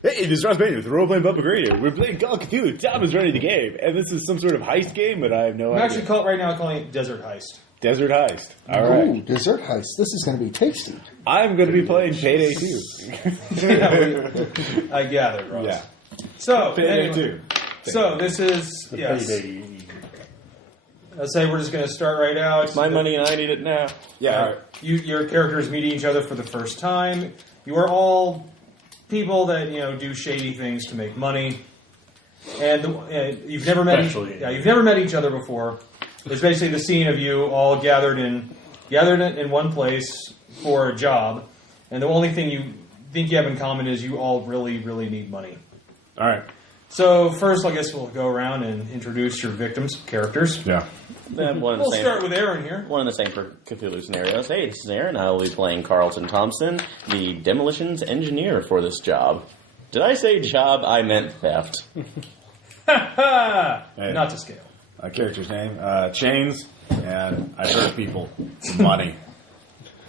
Hey, this is Ross Bainer with the Role Playing Public Radio. We're playing Call of Cthulhu. Tom is running the game, and this is some sort of heist game, but I have no idea. I'm actually right now calling it Desert Heist. Desert Heist. All right. Ooh, Desert Heist. This is going to be tasty. I'm going to be playing Payday 2. I gathered, Ross. Yeah. So, Payday anyway, 2. So this is, yes. Let's say we're just going to start right out. It's my money and I need it now. Yeah. All right. Your characters meeting each other for the first time. You are all people that do shady things to make money, and you've never met each other before. It's basically the scene of you all gathered in one place for a job, and the only thing you think you have in common is you all really, really need money. All right. So first, I guess we'll go around and introduce your victims' characters. Yeah. We'll start with Aaron here. One and the same for Cthulhu scenarios. Hey, this is Aaron. I will be playing Carlton Thompson, the demolitions engineer for this job. Did I say job? I meant theft. Hey. Not to scale. My character's name, Chains, and I hurt people for money.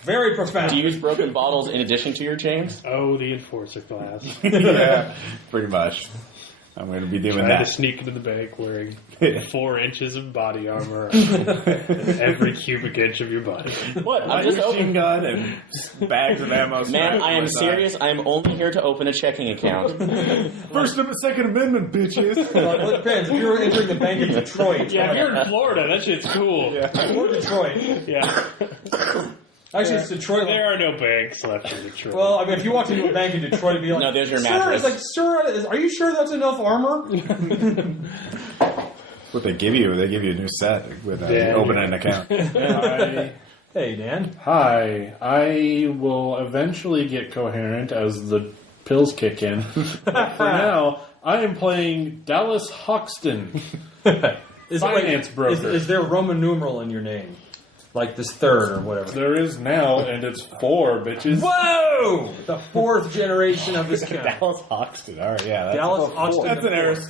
Very profound. Do you use broken bottles in addition to your chains? Oh, the enforcer class. Yeah, pretty much. I'm going to be doing Trying that. to sneak into the bank wearing 4 inches of body armor every cubic inch of your body. What? I'm My just machine opening. gun and bags of ammo. Man, I am strapped to my serious. I am only here to open a checking account. side. First and Second Amendment, bitches. Well, it depends. If you were entering the bank in Detroit. Yeah, if you're in Florida, that shit's cool. Yeah. Or Detroit. Yeah. Actually, it's Detroit. There are no banks left in Detroit. Well, I mean, if you walked into a bank in Detroit, it'd be like, No, there's your sir, mattress. it's like, sir, are you sure that's enough armor? What they give you a new set with Yeah. opening an account. Hey, Dan. Hi, I will eventually get coherent as the pills kick in. For now, I am playing Dallas Hoxton, finance broker. Is there a Roman numeral in your name? Like this third or whatever? There is now, and it's 4, bitches. Whoa! The 4th generation of this count. Dallas Hoxton. All right, yeah. That's Dallas Hoxton. That's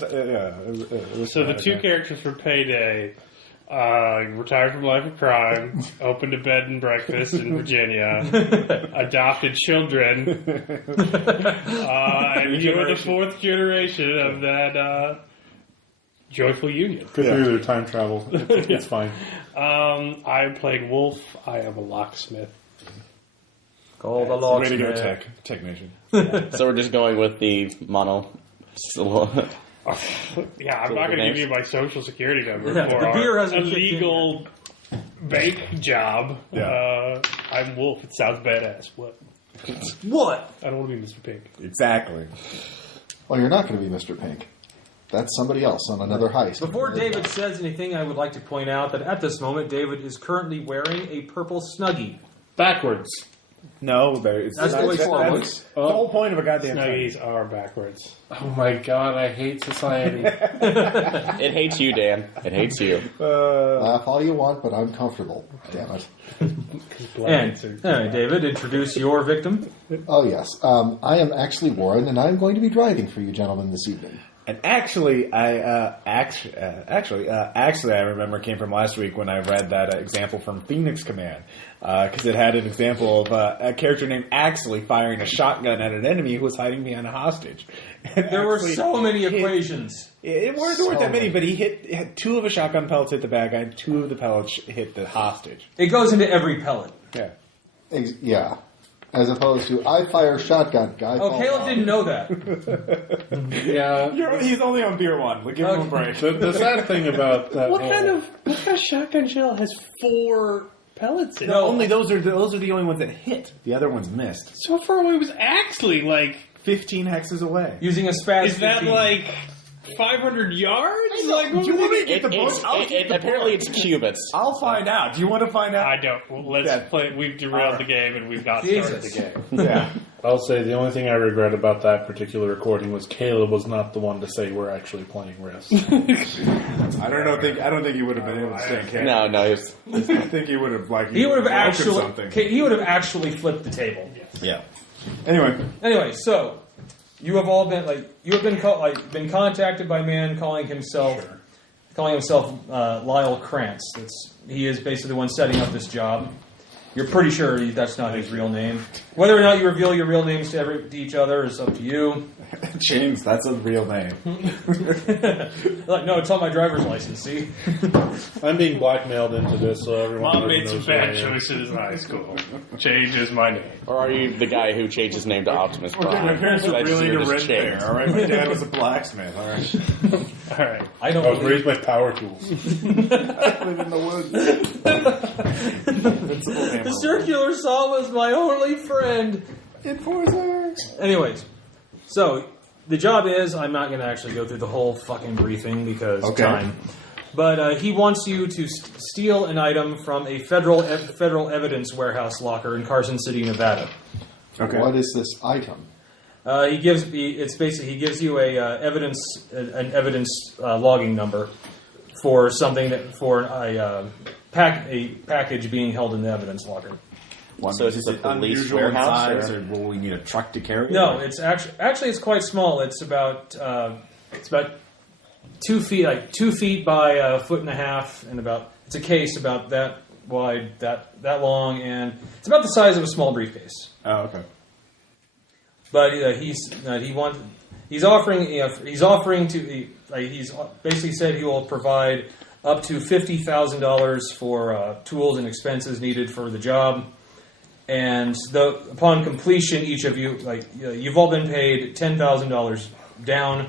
an So the 2 characters for Payday, retired from life of crime, opened a bed and breakfast in Virginia, adopted children, and you are the 4th generation of that joyful union. Go through their time travel. It's fine. I'm playing Wolf. I am a locksmith. Call the Way to go, locksmith. technician. So we're just going with the mono. Yeah, I'm not going to give you my social security number Yeah, for the beer our hasn't kicked in illegal bank job. Yeah. I'm Wolf. It sounds badass. What? What? I don't want to be Mr. Pink. Exactly. Well, you're not going to be Mr. Pink. That's somebody else on another heist. Before David says anything, I would like to point out that at this moment, David is currently wearing a purple Snuggie. Backwards. No, it's That's the way forward. that's the whole point of a goddamn Snuggies are backwards. Oh my god, I hate society. It hates you, Dan. It hates you. Laugh all you want, but I'm comfortable. Damn it. And, David, introduce your victim. Oh, yes. I am actually Warren, and I'm going to be driving for you gentlemen this evening. And actually, I remember came from last week when I read that example from Phoenix Command, because it had an example of a character named Axley firing a shotgun at an enemy who was hiding behind a hostage. And There were Axley so many equations. There weren't that many, but he had 2 of a shotgun pellets hit the bad guy, and 2 of the pellets hit the hostage. It goes into every pellet. Yeah. Yeah. As opposed to, I fire shotgun, guy. Oh, fall Caleb down. didn't know that. Yeah. He's only on beer 1. We'll give him a break. The sad thing about that What kind of shotgun shell has 4 pellets in it? No, only those are the only ones that hit. The other ones missed. So far away was actually like 15 hexes away. Using a spaz. Is that 15. like 500 yards? Like, Do you want me to get It, the book? apparently it's cubits. I'll find out. Do you want to find out? I don't. Well, let's Yeah. play. We've derailed the game and we've not started the game. Yeah. I'll say the only thing I regret about that particular recording was Caleb was not the one to say we're actually playing Risk. I don't think he would have been able to stay in camera. No, it's I think he would have He would have broken actually flipped the table. Yeah. Anyway, So you have all been contacted by a man calling himself Lyle Krantz. He is basically the one setting up this job. You're pretty sure that's not his real name. Whether or not you reveal your real names to each other is up to you. James, that's a real name. Like, no, it's on my driver's license, see? I'm being blackmailed into this, so everyone Mom made knows some bad who I am. choices in high school. Changes my name. Or are you the guy who changed his name to Optimus Prime? Okay, my parents were That's really your into red change. hair, all right? My dad was a blacksmith, all right? All right. I don't I was believe- raised by power tools. I live in the woods. The circular saw was my only friend. Enforcer. Anyways, so the job is, I'm not going to actually go through the whole fucking briefing because time. But he wants you to steal an item from a federal evidence warehouse locker in Carson City, Nevada. Okay. What is this item? He gives you an evidence logging number for something a package being held in the evidence locker. So is this a police unusual warehouse, in size, or- or will we need a truck to carry it? No, or- it's actually it's quite small. It's about 2 feet, like 2 feet by a foot and a half, and it's a case about that wide, that long, and it's about the size of a small briefcase. Oh, okay. But he's basically said he will provide up to $50,000 for tools and expenses needed for the job. And upon completion, each of you, you've all been paid $10,000 down,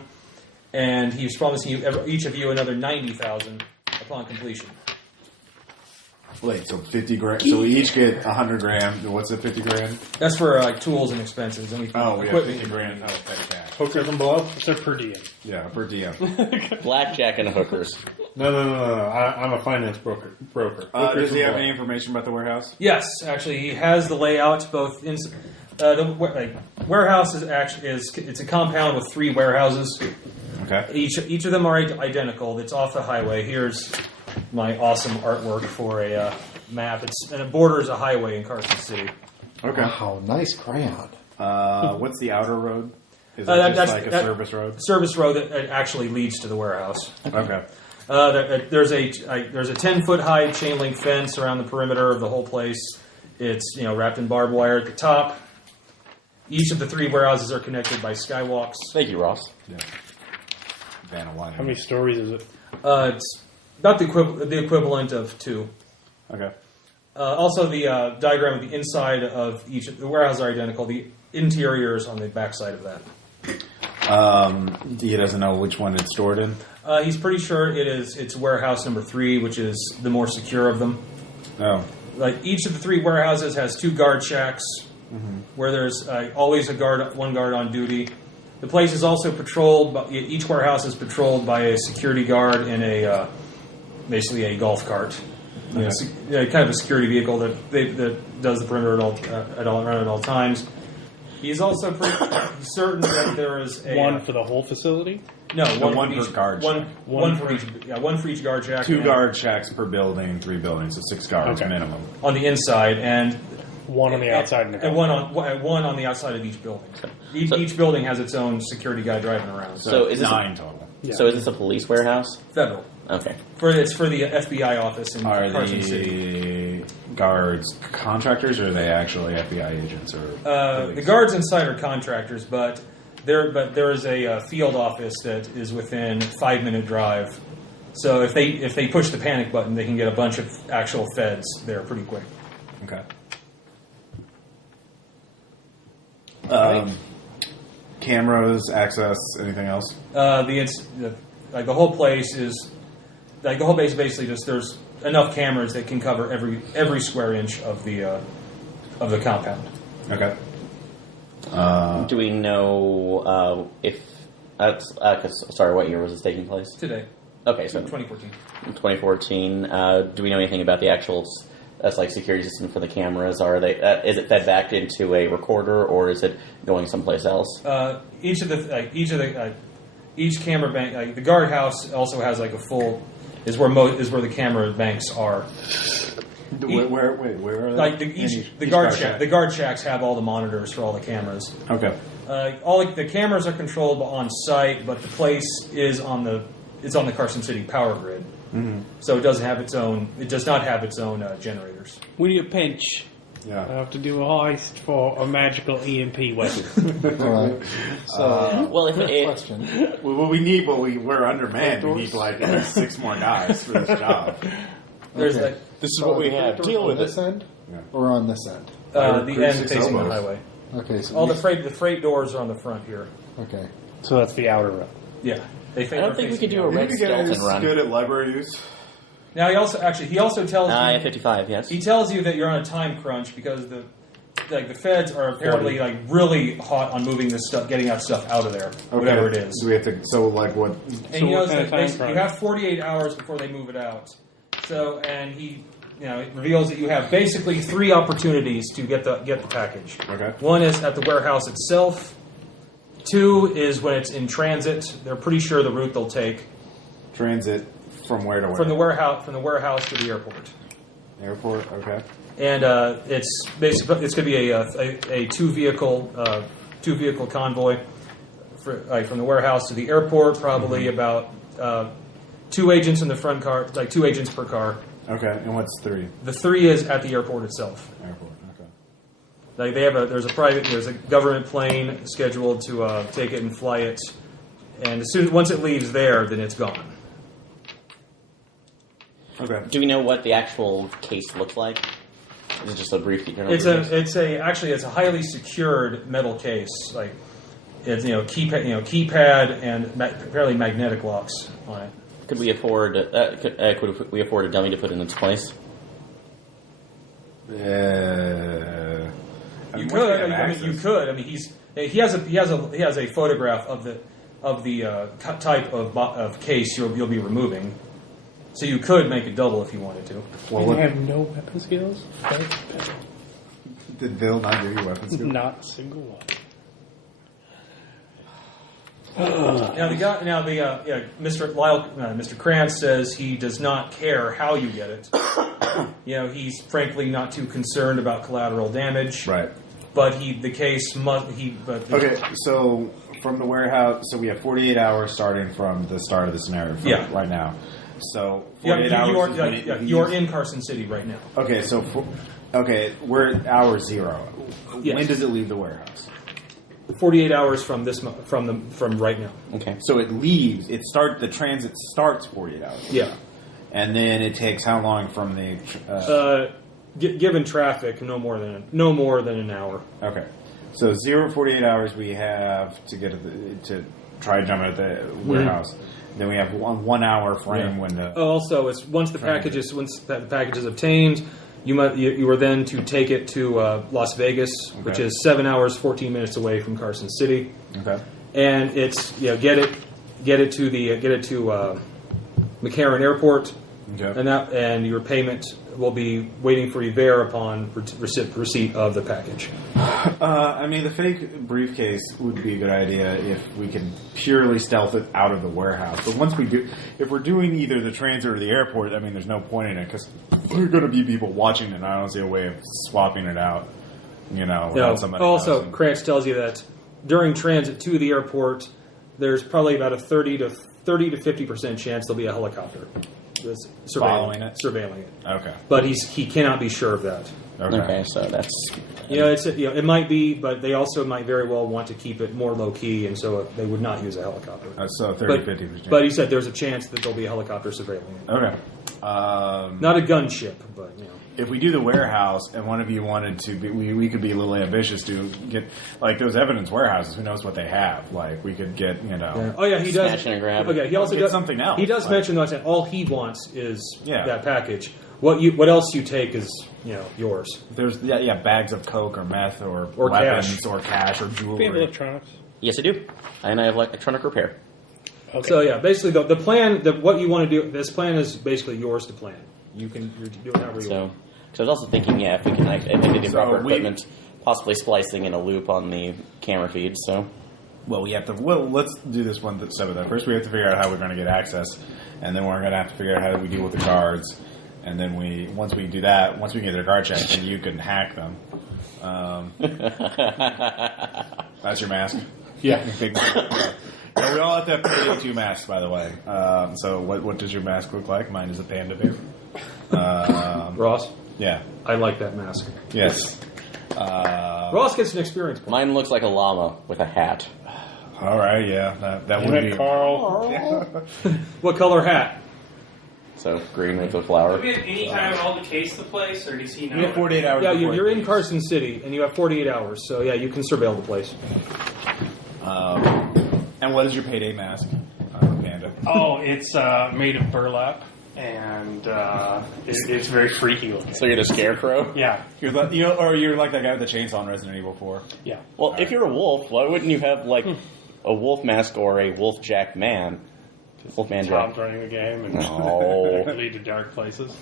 and he's promising each of you another $90,000 upon completion. Wait, so 50 grand. So we each get 100 grand. What's it, 50 grand? That's for tools and expenses. And We have 50 grand. Oh, petty cash. Hookers and blow? It's a per diem. Yeah, per diem. Blackjack and hookers. No. I'm a finance broker. Hookers Does he and have blow. any information about the warehouse? Yes, actually, he has the layout. Both the warehouse it's a compound with 3 warehouses. Okay. Each of them are identical. It's off the highway. Here's my awesome artwork for a map. And it borders a highway in Carson City. Okay. Wow, nice crayon. What's the outer road? Is it just like a service road? Service road that actually leads to the warehouse. Okay. There's a 10-foot high chain link fence around the perimeter of the whole place. It's wrapped in barbed wire at the top. Each of the 3 warehouses are connected by skywalks. Thank you, Ross. Yeah. Vanna White. How many stories is it? It's about the equivalent of 2. Okay. Also, the diagram of the inside of each of the warehouses are identical. The interior is on the back side of that. He doesn't know which one it's stored in. He's pretty sure it's warehouse number 3, which is the more secure of them. Oh. Like each of the 3 warehouses has 2 guard shacks, where there's always one guard on duty. The place is also patrolled. Each warehouse is patrolled by a security guard in basically a golf cart, kind of a security vehicle that does the perimeter at all times. He's also pretty certain that there is One for the whole facility? No, one for per guard One shack. one for each guard shack. 2 guard shacks per building, 3 buildings, so 6 guards Okay. minimum. on the inside, and One on the outside and and one on the outside of each building. Each building has its own security guy driving around. So is this 9 total. Yeah. So is this a police warehouse? Federal. Okay. It's for the FBI office in Are Carson City. the guards contractors, or are they actually FBI agents? Or The guards inside are contractors, but there is a field office that is within 5-minute drive. So if they push the panic button, they can get a bunch of actual feds there pretty quick. Okay. Cameras, access, anything else? The whole place is the whole base basically just there's enough cameras that can cover every square inch of the compound. Okay. Do we know if sorry, what year was this taking place? Today, Okay, so 2014. 2014. Do we know anything about the actual security system for the cameras? Are they is it fed back into a recorder, or is it going someplace else? Each camera bank, the guardhouse also has like a full is where the camera banks are. Where are they? Like Each the guard shacks have all the monitors for all the cameras. Okay. All the cameras are controlled on site, but the place is on the Carson City power grid. Mm-hmm. So it does not have its own generators. When you pinch, Yeah. I have to do a heist for a magical EMP weapon. All right. So, Well, if quick it, question. Well, what we need, we're undermanned. We need like 6 more guys for this job. There's Okay. this is So what we the have. doors Deal on with this it. end, Yeah. or on this end? the end facing the highway. Okay. So All the freight doors are on the front here. Okay. So that's the outer row. Yeah, I don't think we could do a red You guys skeleton run. good at library use? Now he also tells I you have 55, yes. he tells you that you're on a time crunch because the feds are apparently really hot on moving this stuff, getting that stuff out of there, whatever it is. So we have to. So like what? And So he knows what kind that of time basically you crunch? have 48 hours before they move it out. So, and he, it reveals that you have basically 3 opportunities to get the package. Okay. One is at the warehouse itself. 2 is when it's in transit. They're pretty sure the route they'll take Transit from where to where? from the warehouse to the airport. Airport. Okay. And it's basically going to be a 2 vehicle convoy from the warehouse to the airport. Probably about 2 agents in the front car, 2 agents per car. Okay. And what's 3? The 3 is at the airport itself. Airport. Okay. Like there's a government plane scheduled to take it and fly it, and once it leaves there, then it's gone. Okay. Do we know what the actual case looks like? Is it just a brief? It's a highly secured metal case. Like it's keypad and apparently magnetic locks on it. Could we afford? Could we afford a dummy to put in its place? You could. You could. I mean, he has a photograph of the type of case you'll be removing. So you could make a double if you wanted to. Well, You have no weapon skills? did Bill not give you weapons? Not a single one. Mr. Krantz says he does not care how you get it. He's frankly not too concerned about collateral damage. Right. But the case must. Okay. So from the warehouse, so we have 48 hours starting from the start of the scenario. Right now. So 48 hours. You're in Carson City right now. Okay. So we're at hour 0. Yes. When does it leave the warehouse? 48 hours from right now. Okay. So it leaves. The transit starts 48 hours. Yeah. And then it takes how long from the? Given traffic, no more than an hour. Okay. So 0-48 hours we have to get to try jump at the warehouse. Then we have 1 hour frame window. Also, it's once the package is obtained, you are then to take it to Las Vegas, which is 7 hours 14 minutes away from Carson City. Okay. And it's get it to McCarran Airport, Okay. and your payment will be waiting for you there upon receipt of the package. I mean, the fake briefcase would be a good idea if we can purely stealth it out of the warehouse. But once we do, if we're doing either the transit or the airport, I mean, there's no point in it because there are going to be people watching it, and I don't see a way of swapping it out, without somebody Also, noticing. Krantz tells you that during transit to the airport, there's probably about a 30 to 50% chance there'll be a helicopter Following it? surveilling it. Okay. But he cannot be sure of that. Okay, so that's... It might be, but they also might very well want to keep it more low key, and so they would not use a helicopter. So 30-50%. But he said there's a chance that there'll be a helicopter surveilling it. Okay. Not a gunship, but If we do the warehouse and one of you wanted to be, we could be a little ambitious to get, like, those evidence warehouses, who knows what they have. Like, we could get, Yeah. Oh, yeah, he does. Smash and grab. Okay, he also Get does something else. He does Like- mention that all he wants is Yeah. that package. What else you take is yours. There's bags of coke or meth or cash. weapons or cash or Do you have jewelry. electronics? Yes, I do. And I have electronic repair. Okay. So yeah, basically the plan, what you want to do, this plan is basically yours to plan. You're doing however you want. Because I was also thinking, if we can, if they did the So proper we- equipment, possibly splicing in a loop on the camera feed. So Well, let's do this one step at that. First, we have to figure out how we're going to get access, and then we're going to have to figure out how do we deal with the cards. And then once we do that, once we get their card check, then you can hack them. That's your mask. Yeah. Big mask. No, we all have to have Payday 2 masks, by the way. So what does your mask look like? Mine is a panda bear. Ross? Yeah. I like that mask. Yes. Ross gets an experience point. Mine looks like a llama with a hat. All right. Yeah. That Damn would it, be. Carl. What color hat? So green with a flower. Do we have any time at all to case the place, or does he know? We have 48 hours. Yeah, before you're it in leaves. Carson City, and you have 48 hours. So yeah, you can surveil the place. And what is your payday mask, Panda? Oh, it's made of burlap, and it's very freaky looking. So you're the scarecrow? Yeah, You're you're like that guy with the chainsaw in Resident Evil 4. yeah. Well, if you're a wolf, why wouldn't you have like a wolf mask or a wolf jack man? Wolfman Tom's Jack. running the game and No. lead to dark places.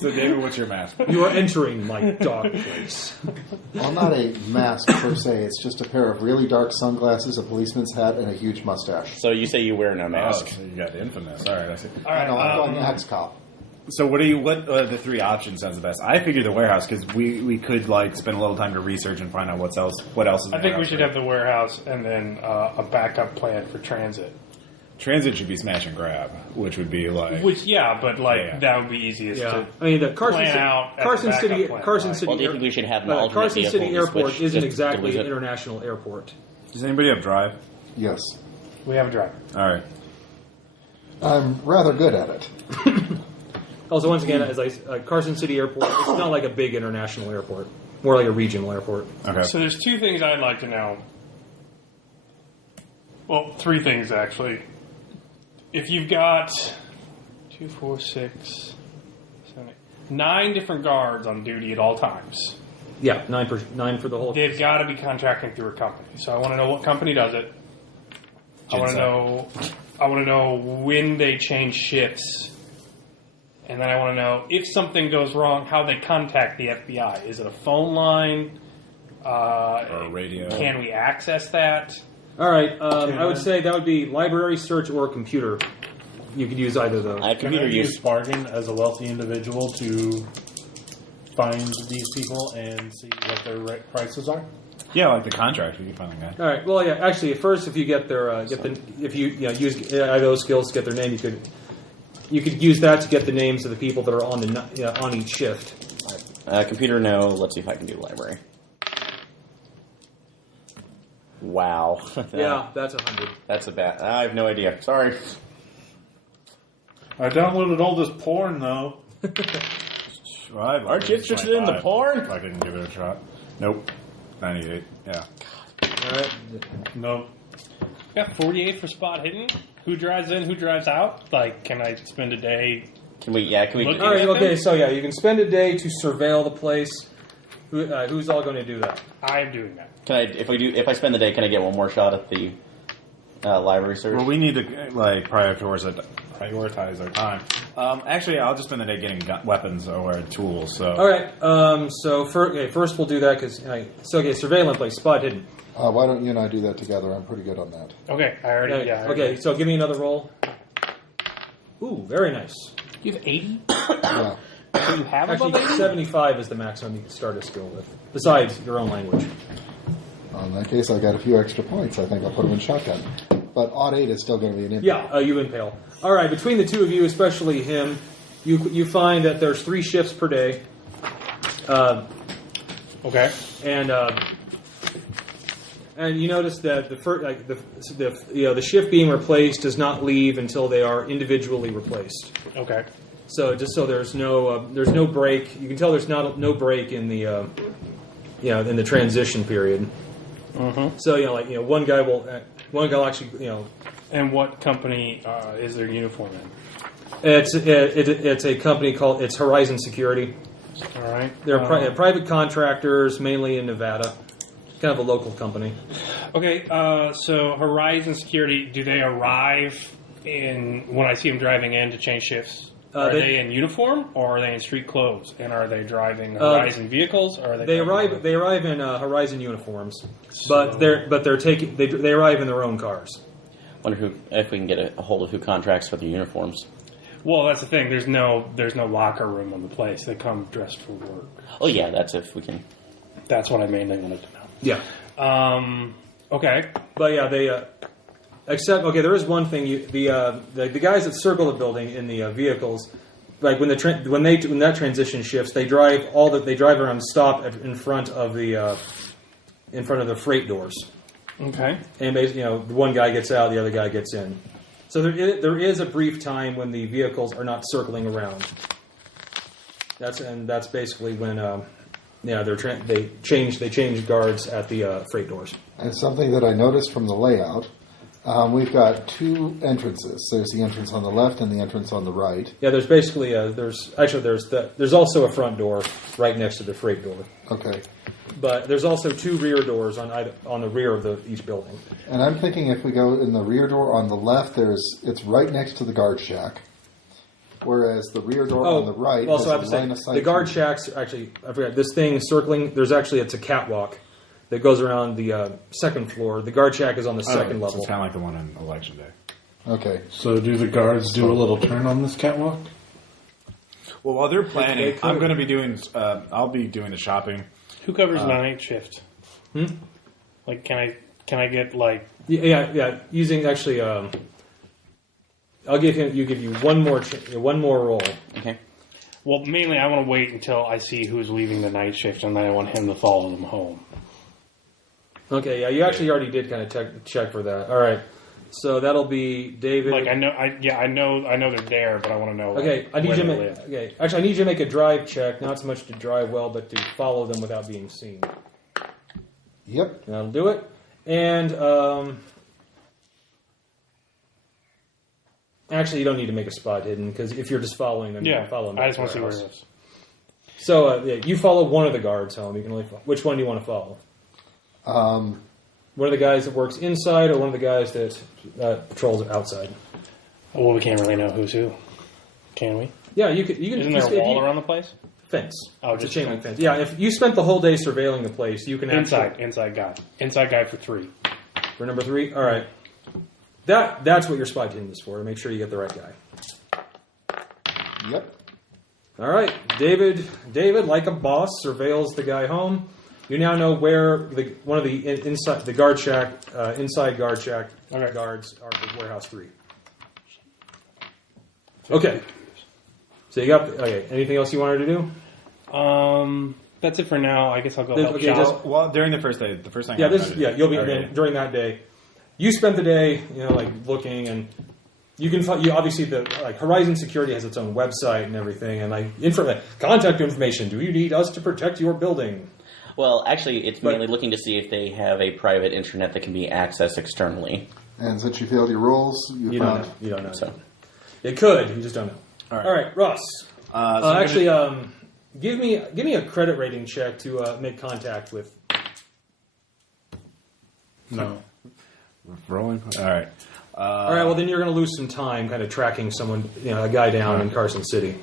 So, David, what's your mask? You are entering my dog place. Well, not a mask per se. It's just a pair of really dark sunglasses, a policeman's hat, and a huge mustache. So you say you wear no Oh, mask. so you got the infamous. All right, I see. All right, No, I'm going ex-cop. So what the three options sounds the best? I figured the warehouse because we could like spend a little time to research and find out what else is. In I the think we warehouse. should have the warehouse and then a backup plan for transit. Transit should be smash and grab, which would be like Which, yeah, but like Yeah. that would be easiest Yeah, to. I mean the Carson plan City, out as a Carson backup City, plan, Carson right? City. Well, do you think we should have an Carson alternate City vehicle to Airport switch isn't just exactly to an lose it? international airport. Does anybody have drive? Yes. We have a driver. All right. I'm rather good at it. Also, once again, Carson City Airport, it's not like a big international airport. More like a regional airport. Okay. So there's two things I'd like to know. Well, three things actually. If you've got 2, 4, 6, 7, 8, 9 different guards on duty at all times, Yeah, nine for the whole. they've got to be contracting through a company. So I want to know what company does it. I want to know when they change shifts. And then I want to know if something goes wrong, how they contact the FBI. Is it a phone line? Or a radio. Can we access that? All right, I would say that would be library search or computer. You could use either of those. I have Can computer I use use. bargain as a wealthy individual to find these people and see what their prices are? Yeah, like the contract. We can find the guy. All right. Well, yeah. Actually, at first, if you get their if you use either those skills to get their name, you could use that to get the names of the people that are on each shift. Computer, no. Let's see if I can do library. Wow. Yeah, that's 100. That's a bad. I have no idea. Sorry. I downloaded all this porn, though. Well, I'd like Aren't you interested in the 25, porn? If I can give it a shot. Nope. 98. Yeah. All right. No. Got 48 for spot hidden. Who drives in? Who drives out? Like, can I spend a day? Can we? Yeah. Can we? Look- All right. Okay. So yeah, you can spend a day to surveil the place. Who's all going to do that? I'm doing that. Can I? If I spend the day, can I get one more shot at the library search? Well, we need to like prioritize our time. Actually, I'll just spend the day getting weapons or tools. So. All right. So first we'll do that because surveillance place, spot hidden. Why don't you and I do that together? I'm pretty good on that. Okay, I already. Yeah. I already- Okay. So give me another roll. Ooh, very nice. You have 80. Yeah. So you have above Actually, 80. 75 is the maximum you can start a skill with, besides your own language. In that case, I got a few extra points. I think I'll put them in shotgun. But odd 8 is still going to be an impact. Yeah, you impale. All right, between the two of you, especially him, you find that there's 3 shifts per day, Okay. and you notice that the shift being replaced does not leave until they are individually replaced. Okay. So just so there's no break. You can tell there's no break in the in the transition period. Mm-hmm. So one guy will actually And what company is their uniform in? it's a company called Horizon Security. All right. They're private contractors, mainly in Nevada. Kind of a local company. Okay. So Horizon Security, do they arrive when I see them driving in to change shifts? Are they in uniform or are they in street clothes? And are they driving Horizon vehicles? Or are they? They arrive in Horizon uniforms, but they arrive in their own cars. Wonder if we can get a hold of who contracts for the uniforms. Well, that's the thing. There's no locker room on the place. They come dressed for work. Oh yeah, that's if we can. That's what I mainly wanted to know. Yeah. Okay. But yeah, there is one thing. The guys that circle the building in the vehicles, like when that transition shifts, they drive around, stop in front of the freight doors. Okay. And basically, the one guy gets out, the other guy gets in. So there is a brief time when the vehicles are not circling around. That's basically when they change guards at the freight doors. And something that I noticed from the layout, we've got two entrances. There's the entrance on the left and the entrance on the right. Yeah, there's basically there's also a front door right next to the freight door. Okay. But there's also two rear doors on the rear of each building. And I'm thinking if we go in the rear door on the left, it's right next to the guard shack. Whereas the rear door on the right has a line of sight. The guard shack's actually, I forgot, this thing circling, it's a catwalk that goes around the second floor. The guard shack is on the second level. So it's kind of like the one on Election Day. Okay. So do the guards do a little turn on this catwalk? Well, while they're planning, I'm going to be doing. I'll be doing the shopping. Who covers night shift? Like, can I get like? Yeah. Using actually, I'll give you one more roll. Okay. Well, mainly I want to wait until I see who's leaving the night shift, and then I want him to follow them home. Okay. Yeah, you actually already did kind of check for that. All right. So that'll be David. Like I know they're there, but I want to know. Okay, I need you to make a drive check, not so much to drive well, but to follow them without being seen. Yep. That'll do it. And actually, you don't need to make a spot hidden because if you're just following them, you can follow them. I just want to see where it is. So you follow one of the guards home. You can only which one do you want to follow? One of the guys that works inside, or one of the guys that patrols outside. Well, we can't really know who's who, can we? Yeah, you can. Isn't there a wall around the place? Fence. Oh, it's a just chain link fence. Yeah, if you spent the whole day surveilling the place, you can inside guy for 3. For number 3, all right. That's what your spot hidden is for. To make sure you get the right guy. Yep. All right, David, like a boss, surveils the guy home. You now know where one of the inside guard shack guards are for warehouse 3. Okay. So you got anything else you wanted to do? That's it for now. I guess I'll go help shop. Well, during the first day, You'll be during that day. You spent the day, looking, and you can obviously Horizon Security has its own website and everything, and contact information. Do you need us to protect your building? Well, actually, it's mainly looking to see if they have a private internet that can be accessed externally. And since you failed your rolls, you found... You don't know. So. It could. You just don't know. All right, Ross. Give me a credit rating check to make contact with. No. Rolling. All right. All right. Well, then you're going to lose some time, kind of tracking someone, a guy down in Carson City.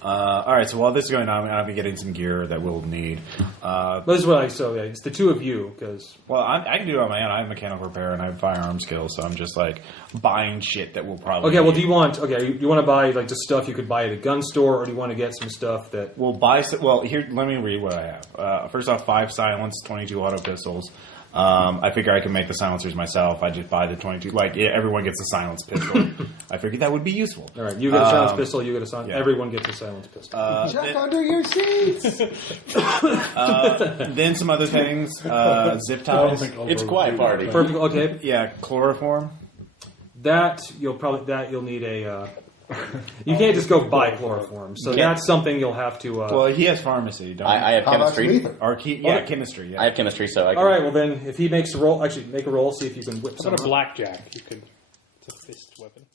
All right. So while this is going on, I'll be getting some gear that we'll need. But this is what it's the two of you because. Well, I can do it on my own. I have mechanical repair and I have firearm skills, so I'm just buying shit that will probably. Okay. Well, do you want? Okay, you want to buy just stuff you could buy at a gun store, or do you want to get some stuff that? We'll buy. Well, here, let me read what I have. First off, 5 silenced, 22 auto pistols. I figure I can make the silencers myself. I just buy the 22. Everyone gets a silenced pistol. I figured that would be useful. All right, you get a silenced pistol. You get a silenced. Yeah. Everyone gets a silenced pistol. Check under your seats. Then some other things. Zip ties. It's quiet party. Perfect. Okay. Yeah, chloroform. You'll need a. You can't just go buy chloroform, so that's something you'll have to. Well, he has pharmacy. Don't I have chemistry. Chemistry. Yeah. I have chemistry, so I can. All right. Well, then, if he makes a roll, actually make a roll. See if you can whip What some. about a blackjack? You could. It's a fist weapon.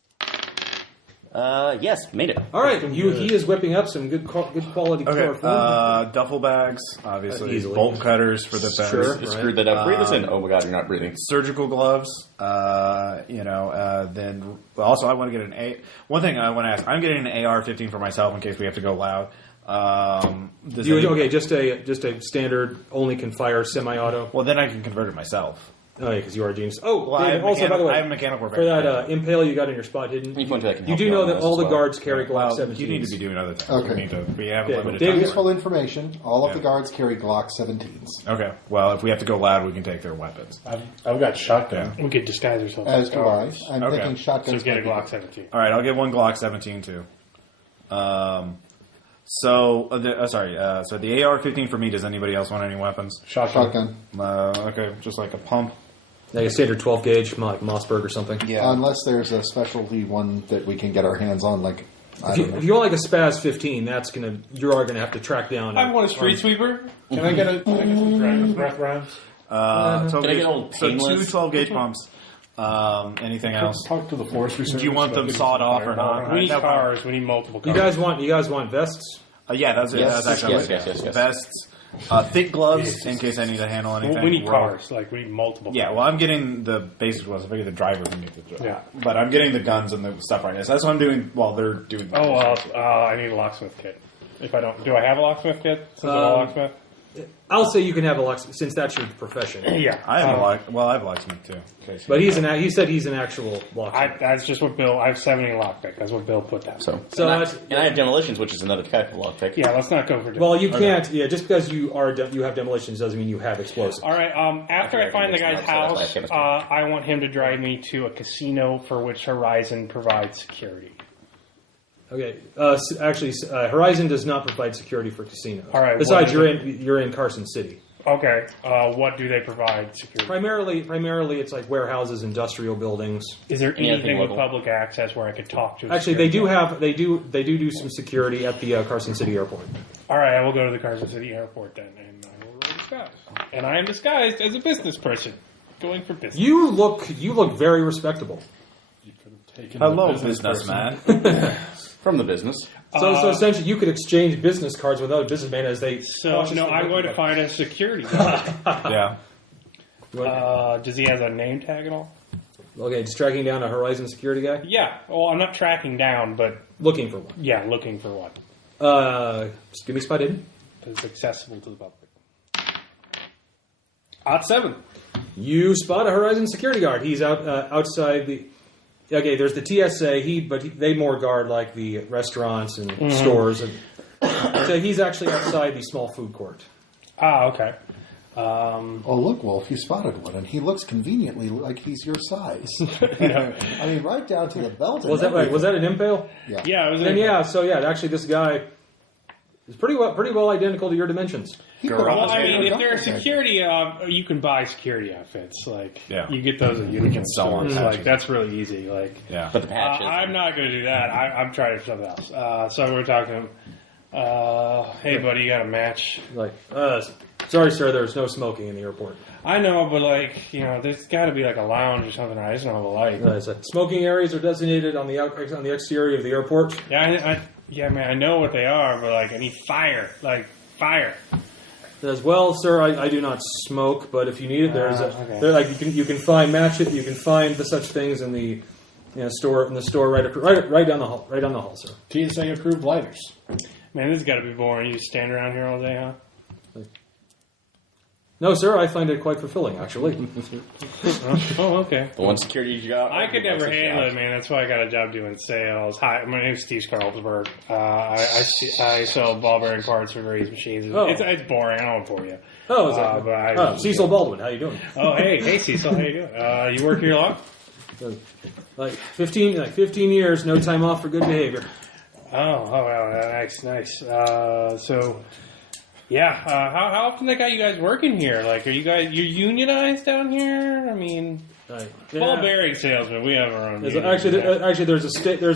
Yes, made it. All right. He is whipping up some good quality chloroform. Duffel bags, obviously. Easily. Bolt cutters for the bags. Sure. Screw that up. Breathe this in. Oh my god, you're not breathing. Surgical gloves. Then also I want to get an One thing I want to ask: I'm getting an AR-15 for myself in case we have to go loud. Just a standard only can fire semi-auto. Well, then I can convert it myself. Oh yeah, because you are a genius. Oh, Well, David, also by the way, I have mechanical repair. for that impale you got in your spot hidden. You do know that all the guards carry Glock 17s. You need to be doing other things. Okay. We have Yeah, limited David- time. Useful information. All of the guards carry Glock 17s. Okay. Well, if we have to go loud, we can take their weapons. I've got shotgun. We could disguise ourselves As do I. guards. I'm Okay. thinking So shotguns. get a might be Glock good. 17. All right, I'll get one Glock 17 too. So the AR-15 for me. Does anybody else want any weapons? Shotgun. Okay, just like a pump. Like a standard 12 gauge, like Mossberg or something. Yeah. Unless there's a specialty one that we can get our hands on, like If you want like a Spaz 15, you are gonna have to track down. I want a street sweeper. Can I get some dragon's breath rounds? Can I get old so painless? 2 12-gauge pumps. Anything else? Talk to the forestry service. Do you want them sawed off or not? We need No, cars. We need multiple cars. You guys want vests? Yeah, that's it. Yes, That's actually yes. vests. Thick gloves in case I need to handle anything. We need cars. Like we need multiple. Yeah, cars. well, I'm getting the basic gloves. I figure the driver can get the job. Yeah. But I'm getting the guns and the stuff right now. So that's what I'm doing while they're doing. Oh well, I need a locksmith kit. If I don't, do I have a locksmith kit? Since I'm a locksmith. I'll say you can have a locksmith since that's your profession. Yeah, I have I have a locksmith too. Okay, so But he said he's an actual locksmith. that's just what Bill. I have 70 lockpick. That's what Bill put down. So and I have demolitions, which is another type of lockpick. Yeah, let's not go for. well, you can't. Yeah, just because you have demolitions doesn't mean you have explosives. All right. After I find the guy's house, chemistry. I want him to drive me to a casino for which Horizon provides security. Okay. Actually, Horizon does not provide security for casinos. All right, Besides, what you're in Carson City. Okay. What do they provide security? Primarily, it's like warehouses, industrial buildings. Is there Anything anything with local? public access where I could talk to? a Actually, security they do some security at the Carson City Airport. All right, I will go to the Carson City Airport then, and I will roll disguise. And I am disguised as a business person, going for business. You look very respectable. You could have taken hello, the businessman. From the business. So essentially, you could exchange business cards with other businessmen as they. So no, I'm going to find a security guard. Yeah. Does he have a name tag at all? Okay, just tracking down a Horizon security guy. Yeah. Well, I'm not tracking down, but Looking for one. yeah, looking for one Just give me spot hidden. that's accessible to the public. Odd 7. You spot a Horizon security guard. He's outside the. Okay, there's the TSA. They more guard like the restaurants and stores, and so he's actually outside the small food court. Ah, okay. Oh, look, Wolf, you spotted one, and he looks conveniently like he's your size. I mean, right down to the belt. Was that an impale? Yeah. Yeah, it was. Actually, this guy is pretty well identical to your dimensions. Well, I mean, if they're security, you can buy security outfits. Like, you get those at Union sell on stores. patches. Like, that's really easy. Like, Yeah. But the patches. I'm not going to do that. I'm trying for something else. So we're talking. Hey, buddy, you got a match? Like, sorry, sir, there's no smoking in the airport. I know, but there's got to be like a lounge or something. I just don't have a light. Smoking areas are designated on the exterior of the airport. Yeah, man, I know what they are, but I need fire. Like fire. As well, sir, I do not smoke, but if you need it, okay. you can find you can find such things in the store right down the hall, sir. TSA approved lighters. Man, this has got to be boring. You stand around here all day, huh? No, sir, I find it quite fulfilling, actually. Oh, okay. The one security job. I could never handle it, man. That's why I got a job doing sales. Hi, my name's Steve Carlsberg. I sell ball bearing parts for various machines. Oh. It's boring. I don't want to bore you. Oh, is that? Cecil Baldwin, how you doing? Oh, hey, Cecil, how you doing? You work here a lot? Like 15 years, no time off for good behavior. Oh, wow, nice. So, yeah, how often they got you guys working here? Like, you're unionized down here? I mean, ball bearing salesmen, we have our own. Actually, there's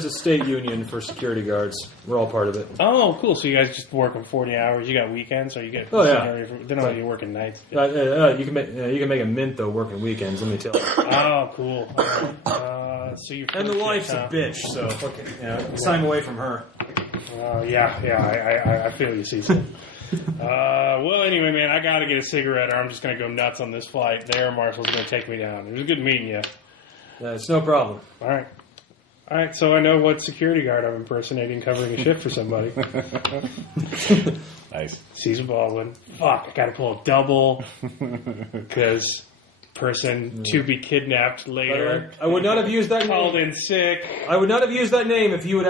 a state union for security guards. We're all part of it. Oh, cool. So you guys just work 40 hours. You got weekends, or you get? Oh yeah. They don't let you working nights. You can make a mint though working weekends. Let me tell you. Oh, cool. So you and the wife's a bitch, so time away from her. Yeah. I feel you, Cecil. Well, anyway, man, I got to get a cigarette, or I'm just going to go nuts on this flight. The air marshal's going to take me down. It was good meeting you. It's no problem. All right. So I know what security guard I'm impersonating, covering a shift for somebody. Nice. Cecil Baldwin. Fuck, I got to pull a double because person to be kidnapped later. I would not have used that called name. in sick. I would not have used that name if you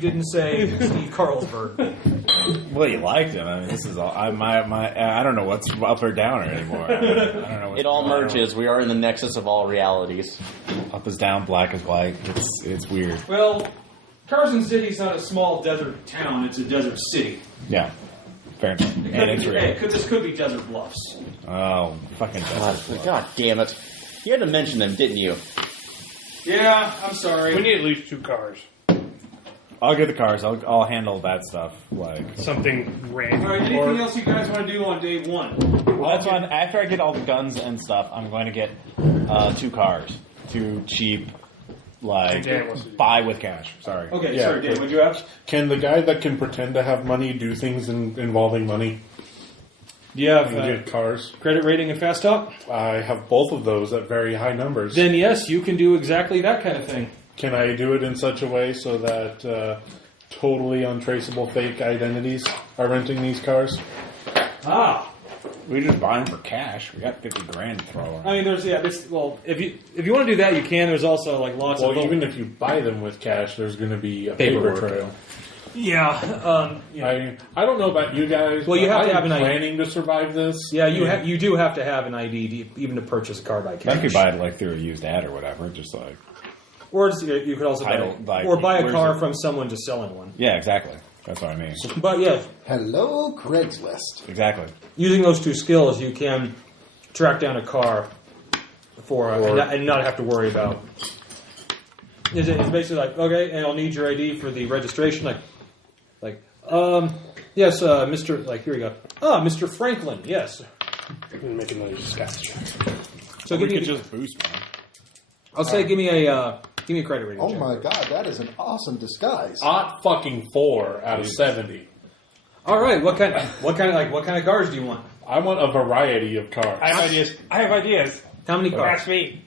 didn't say Steve Carlsberg. Well, you liked him. I mean, this is all. I don't know what's up or down anymore. I don't know. What's It all going on. merges. We are in the nexus of all realities. Up is down, black is white. It's weird. Well, Carson City's not a small desert town; it's a desert city. Yeah. Fair enough. And it's real. This could be Desert Bluffs. Oh, fucking God damn it. You had to mention them, didn't you? Yeah, I'm sorry. We need at least 2 cars. I'll get the cars. I'll handle that stuff. Like Something random. All right, anything else you guys want to do on day 1? well, that's fine. After I get all the guns and stuff, I'm going to get 2 cars. 2 cheap, like buy with cash. Sorry. Okay, Yeah, sorry, Dave. What'd you have? Can the guy that can pretend to have money do things involving money? Do you have And get cars? credit rating and fast talk? I have both of those at very high numbers. Then yes, you can do exactly that kind of thing. Can I do it in such a way so that totally untraceable fake identities are renting these cars? We just buy them for cash. We got 50 grand to throw around. I mean, if you want to do that, you can. There's also like lots of even if you buy them with cash, there's going to be a paper trail. Yeah. I don't know about you guys. Well, you have to have an ID. planning to survive this. Yeah, you do have to have an ID even to purchase a car by cash. You could buy it like through a used ad or whatever, just like. Or you could also buy a car from someone just selling one. Yeah, exactly. That's what I mean. But yeah, Hello, Craigslist. Exactly. using those 2 skills, you can track down a car and not have to worry about. It's basically like, okay, and I'll need your ID for the registration. Yes, Mr. Like, here we go. Mr. Franklin, yes. I'm making another disguise check. So we could just boost one. I'll say, give me a credit rating. Oh check. my god, that is an awesome disguise. Fucking 4 out of 70. All right, what kind of cars do you want? I want a variety of cars. I have ideas. How many cars? Ask me.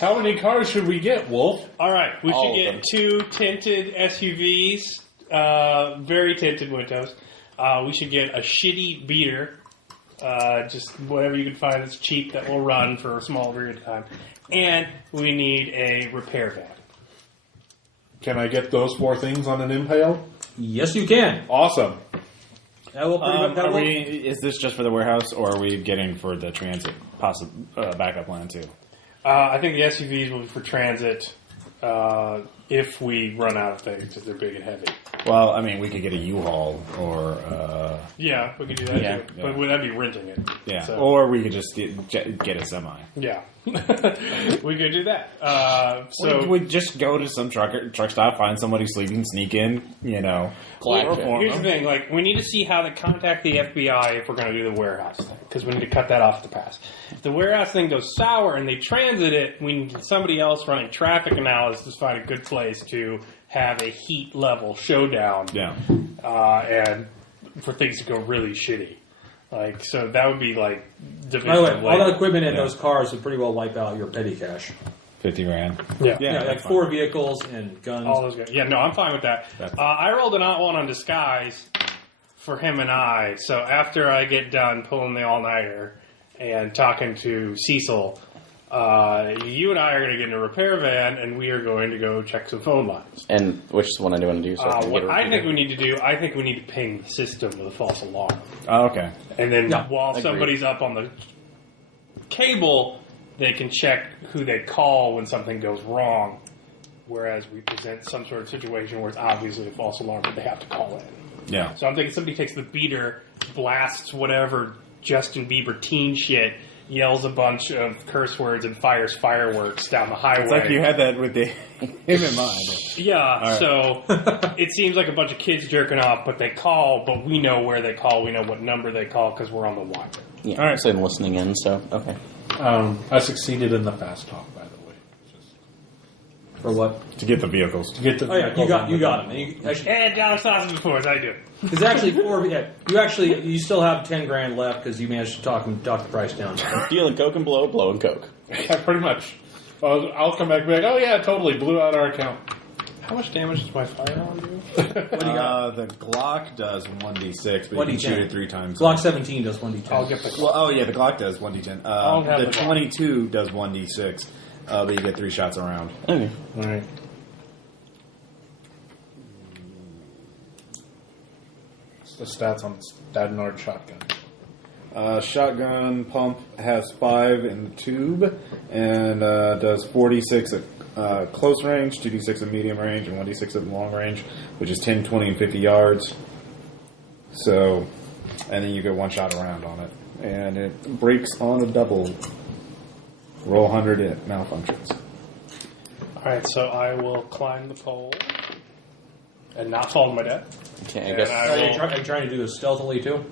How many cars should we get, Wolf? All right, we All should of get 2 tinted SUVs, very tinted windows. We should get a shitty beater, just whatever you can find that's cheap that will run for a small period of time. And we need a repair van. Can I get those 4 things on an Impale? Yes, you can. Awesome. That will pretty much. Is this just for the warehouse, or are we getting for the transit backup plan too? I think the SUVs will be for transit if we run out of things because they're big and heavy. Well, I mean, we could get a U-Haul, or Yeah, we could do that Yeah, too. yeah. But would be renting it? yeah, So- or we could just get a semi. Yeah, we could do that. So we just go to some truck stop, find somebody sleeping, sneak in, here's the thing: like, we need to see how to contact the FBI if we're going to do the warehouse thing, because we need to cut that off at the pass. If the warehouse thing goes sour and they transit it, we need somebody else running traffic analysis to find a good place to have a heat level showdown. Yeah. And for things to go really shitty. Like, so that would be like By the way, division of all the labor. equipment in those cars would pretty well wipe out your petty cash. 50 grand. Yeah. Yeah, like that's 4 vehicles and guns. All those guys. Yeah, no, I'm fine with that. I rolled an odd one on disguise for him and I. So after I get done pulling the all-nighter and talking to Cecil, you and I are going to get in a repair van, and we are going to go check some phone lines. And which one do you want to do? So I can What get a I repeater? think we need to do, I think we need to ping the system with a false alarm. Oh, okay. And then while agreed. somebody's up on the cable, they can check who they call when something goes wrong. Whereas we present some sort of situation where it's obviously a false alarm, but they have to call in. Yeah. So I'm thinking somebody takes the beater, blasts whatever Justin Bieber teen shit, yells a bunch of curse words, and fires fireworks down the highway. It's like you had that with him in mind. Yeah, right. so it seems like a bunch of kids jerking off, but they call, but we know where they call, we know what number they call because we're on the wire. Yeah, All right. so I'm listening in, so, okay. I succeeded in the fast talk, by the way. For what? To get the vehicles. To get the Oh yeah, you got him. And And dollar sausage before, as I do. there's actually 4. Yeah, you still have 10 grand left because you managed to talk the price down. Dealing coke and blow and coke. Yeah, pretty much. I'll come back and be like, oh yeah, totally blew out our account. How much damage does my firearm do? What do you got? The Glock does 1d6, but 1d10. you can shoot it 3 times. Glock 17 does 1d10. I'll get the Well, oh yeah, the Glock does 1d10. I'll have The the Glock. 22 does 1d6, but you get 3 shots around. Okay. All right. The stats on Stadenard shotgun. Shotgun pump has 5 in the tube and does 46 at close range, 2d6 at medium range, and 1d6 at long range, which is 10, 20, and 50 yards. So, and then you get one shot around on it. And it breaks on a double. Roll 100, it malfunctions. Alright, so I will climb the pole and not fall to my death. Okay, I guess. Are you trying to do this stealthily too?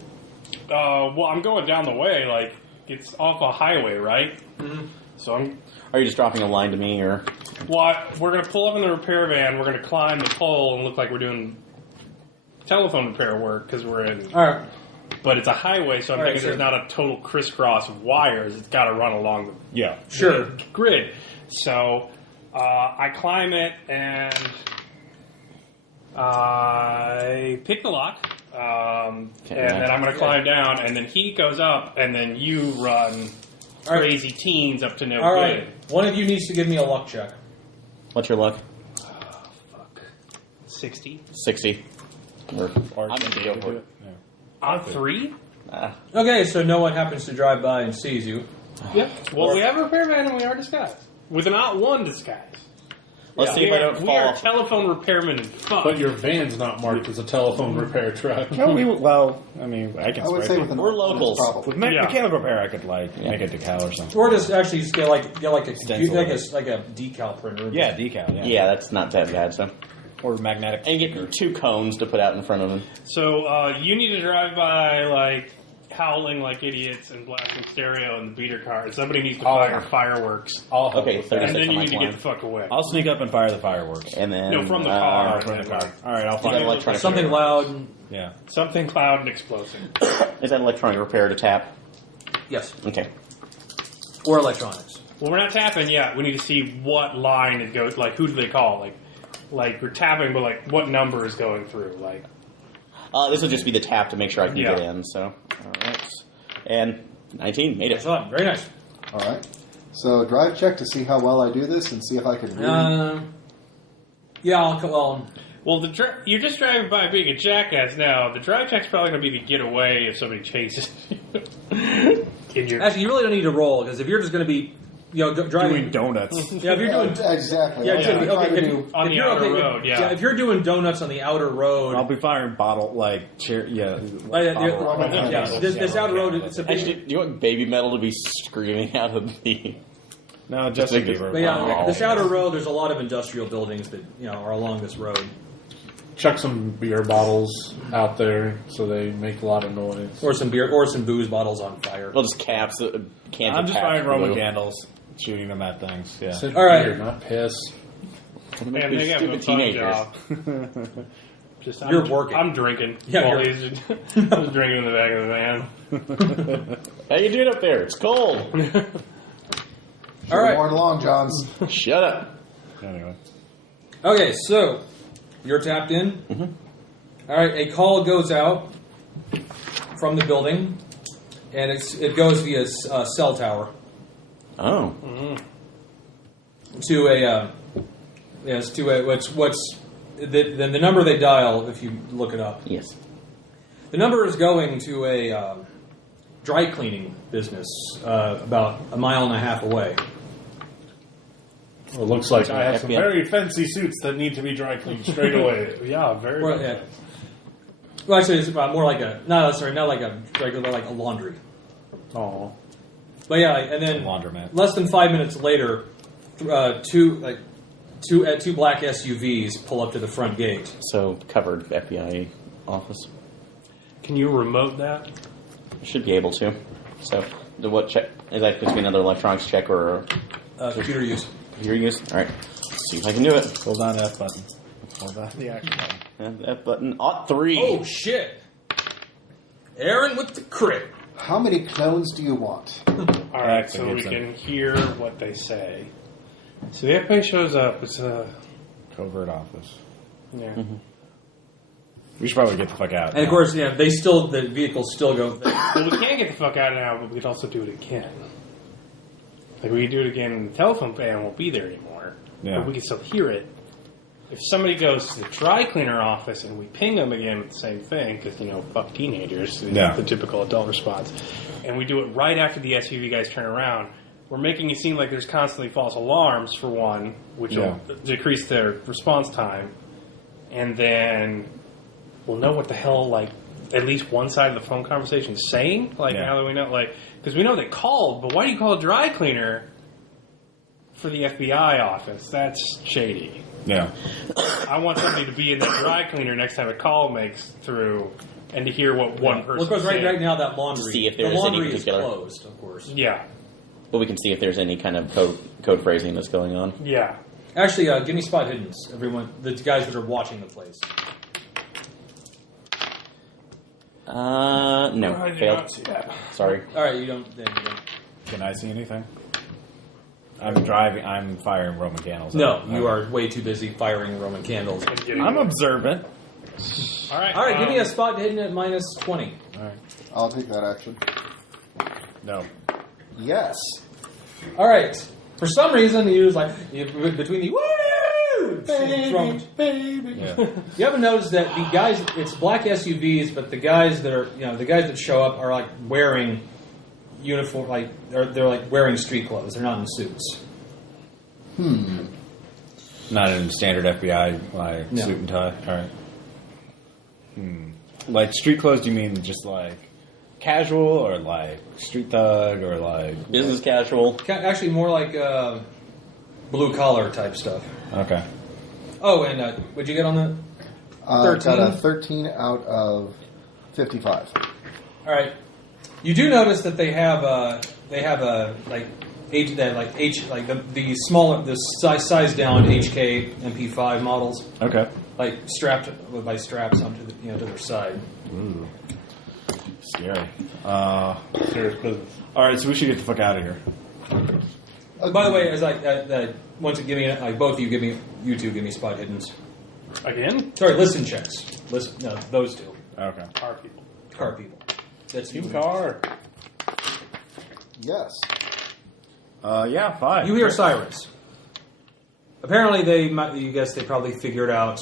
Well, I'm going down the way, like, it's off a highway, right? Mm-hmm. So Are you just dropping a line to me, or? Well, we're going to pull up in the repair van, we're going to climb the pole and look like we're doing telephone repair work, because we're in... Alright. But it's a highway, so I'm thinking there's not a total crisscross of wires. It's got to run along the grid. So I climb it, and I pick the lock. And then I'm going to climb down, and then he goes up, and then you run crazy teens up to no good. All right. One of you needs to give me a luck check. What's your luck? 60. 60. Or I'm going to go for it. On 3? Okay, so no one happens to drive by and sees you. Yep. Well, we have a repair van, and we are disguised. With not one disguise. Let's see if I don't fall. We are telephone repairmen and fuck. But your van's not marked as a telephone repair truck. No, I can. I would say with We're locals. With mechanical repair, I could make a decal or something. Or just actually just get like a decal printer. Yeah, decal. Yeah, that's not that bad, so. Or magnetic. And get 2 cones to put out in front of him. So you need to drive by, like, howling like idiots and blasting stereo in the beater car. And somebody needs to fire fireworks. Okay, 36 and then you on my need to climb. get the fuck away. I'll sneak up and fire the fireworks. And then... No, from the car. From the car. All right, I'll fire something loud. Yeah. Something loud and explosive. Is that electronic repair to tap? Yes. Okay. Or electronics. Well, we're not tapping yet. We need to see what line it goes. Like, who do they call? Like we're tapping, but like what number is going through? Like, this will just be the tap to make sure I can get in. So, all right. And 19 made it. Excellent. Very nice. All right. So drive check to see how well I do this and see if I can read. Yeah, I'll come on. Well, you're just driving by being a jackass now. The drive check's probably going to be to get away if somebody chases you. Actually, you really don't need to roll, because if you're just going to be driving... Doing donuts. Yeah, if you're doing... Exactly. Yeah, on the outer road, if you're doing donuts on the outer road... I'll be firing this outer road, it's a big... Actually, do you want Baby Metal to be screaming out of the... No, Justin Bieber. But yeah, this outer road, there's a lot of industrial buildings that are along this road. Chuck some beer bottles out there so they make a lot of noise. Or some beer, or some booze bottles on fire. Well, just cans I'm of just Pabst firing Roman Blue. candles, shooting them at things. Yeah. Said All right. beer, not piss. Man, they got a Stupid fun teenagers. job. You're working. I'm drinking. Yeah, I was drinking in the back of the van. How you doing up there? It's cold. All right. More along, Johns. Shut up. Anyway. Okay, so you're tapped in. Mm-hmm. All right, a call goes out from the building, and it goes via cell tower Oh. to a what's the number they dial if you look it up. Yes. The number is going to a dry cleaning business about a mile and a half away. Well, it looks like I have some FBI. very fancy suits that need to be dry cleaned straight away. Yeah, very Well, good. well, actually, it's more like not like a regular, like a laundry. Oh. But yeah, and then Laundromat. less than 5 minutes later, two black SUVs pull up to the front gate. So, covered FBI office. Can you remote that? Should be able to. So, what check? Is that going to be another electronics check or Computer use. computer use? Alright. Let's see if I can do it. Hold on to F button. Hold on to the action button. That button. Aught 3. Oh shit! Aaron with the crit. How many clones do you want? All right, Back to so we Gibson. can hear what they say. So the FBI shows up. It's Covert office. yeah. We should probably get the fuck out. And of course, yeah, the vehicles still go. Well, we can't get the fuck out now, but we could also do it again. Like we could do it again, and the telephone van won't be there anymore. Yeah. But we can still hear it. if somebody goes to the dry cleaner office and we ping them again with the same thing, because, fuck teenagers, the typical adult response, and we do it right after the SUV guys turn around, we're making it seem like there's constantly false alarms, for one, which will decrease their response time, and then we'll know what the hell, at least one side of the phone conversation is saying. How do we know? Because we know they called, but why do you call a dry cleaner for the FBI office? That's shady. Yeah. I want somebody to be in that dry cleaner next time a call makes through and to hear what one person because right now that laundry, see if there's the laundry any is closed, of course. Yeah. But we can see if there's any kind of code phrasing that's going on. Yeah. Actually, give me spot hiddens, everyone. The guys that are watching the place. No. I did Failed. not see that. Sorry. All right, you don't. Then you don't. Can I see anything? I'm driving. I'm firing Roman candles. No, you are way too busy firing Roman candles. I'm observant. All right. All right, give me a spot hidden at minus 20. All right. I'll take that action. No. Yes. All right. For some reason, between the woo, Baby. Yeah. you haven't noticed that the guys. It's black SUVs, but the guys that are the guys that show up are wearing uniform, they're wearing street clothes. They're not in suits. Not in standard FBI No. suit and tie. All right. Like street clothes? Do you mean just casual or street thug or Business casual. Actually, more like blue collar type stuff. Okay. Oh, and what'd you get on that? 13? Got a 13 out of 55. All right. You do notice that they have the smaller, the size down HK MP5 models, Okay. strapped by straps onto to their side. Ooh. Scary. Serious business. All right, so we should get the fuck out of here. By the way, as once you give me both of you two give me spot hiddens. Again? Sorry, listen checks. No, those two. Okay. Car people. Car people. That's you. Car. Yes. Yeah, 5. You hear sirens. Apparently, they probably figured out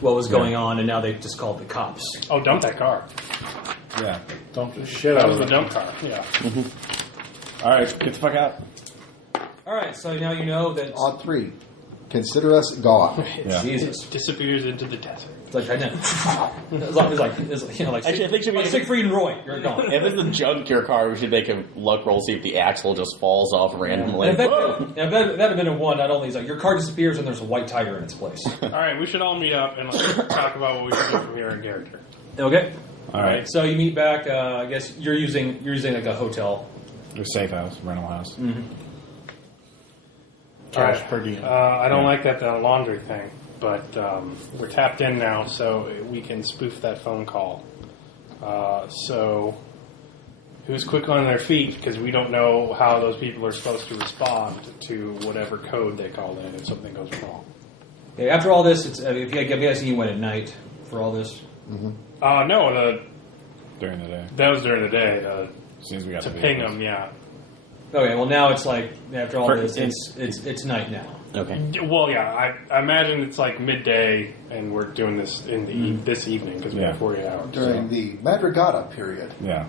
what was going on, and now they just called the cops. Oh, dump that car. Yeah. Dump the shit That out was of the it. dump car. Yeah. All right, get the fuck out. All right, so now you know that. Odd 3. Consider us gone. Yeah. Jesus. It disappears into the desert. It's like I know. Actually, I think should be Siegfried and Roy. You're gone. if it's a junk your car, we should make a luck roll, see if the axle just falls off randomly. And if that had been a 1, not only is your car disappears and there's a white tiger in its place. All right, we should all meet up and talk about what we should do from here in character. Okay. All right. So you meet back. I guess you're using a hotel. Your safe house, rental house. Mm-hmm. Cash per diem. I don't like that laundry thing, but we're tapped in now, so we can spoof that phone call. So who's quick on their feet? Because we don't know how those people are supposed to respond to whatever code they call in if something goes wrong. Okay, after all this, it's if you guys you went at night for all this. No, During the day. that was during the day. As soon as we got To the ping vehicles. them, yeah. Okay, well now it's after all For this, it's night now. Okay. Well, yeah, I imagine it's midday, and we're doing this in the this evening because we have 40 hours. During the Madrigada period. Yeah.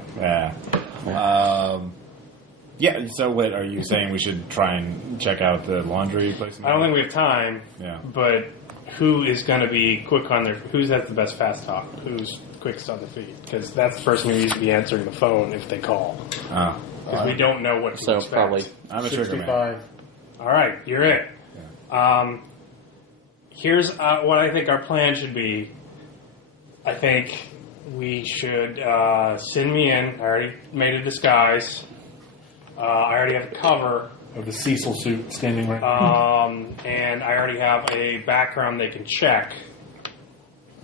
Yeah, so what are you saying? We should try and check out the laundry place? I don't think we have time. Yeah. But who is going to be quick on their? Who's has the best fast talk? Who's quickest on the feet? Because that's the person who needs to be answering the phone if they call. Because we don't know what to So expect. probably I'm a trigger man. 65. All right, you're it. Here's what I think our plan should be. I think we should send me in. I already made a disguise. I already have the cover. Of the Cecil suit standing right now. And I already have a background they can check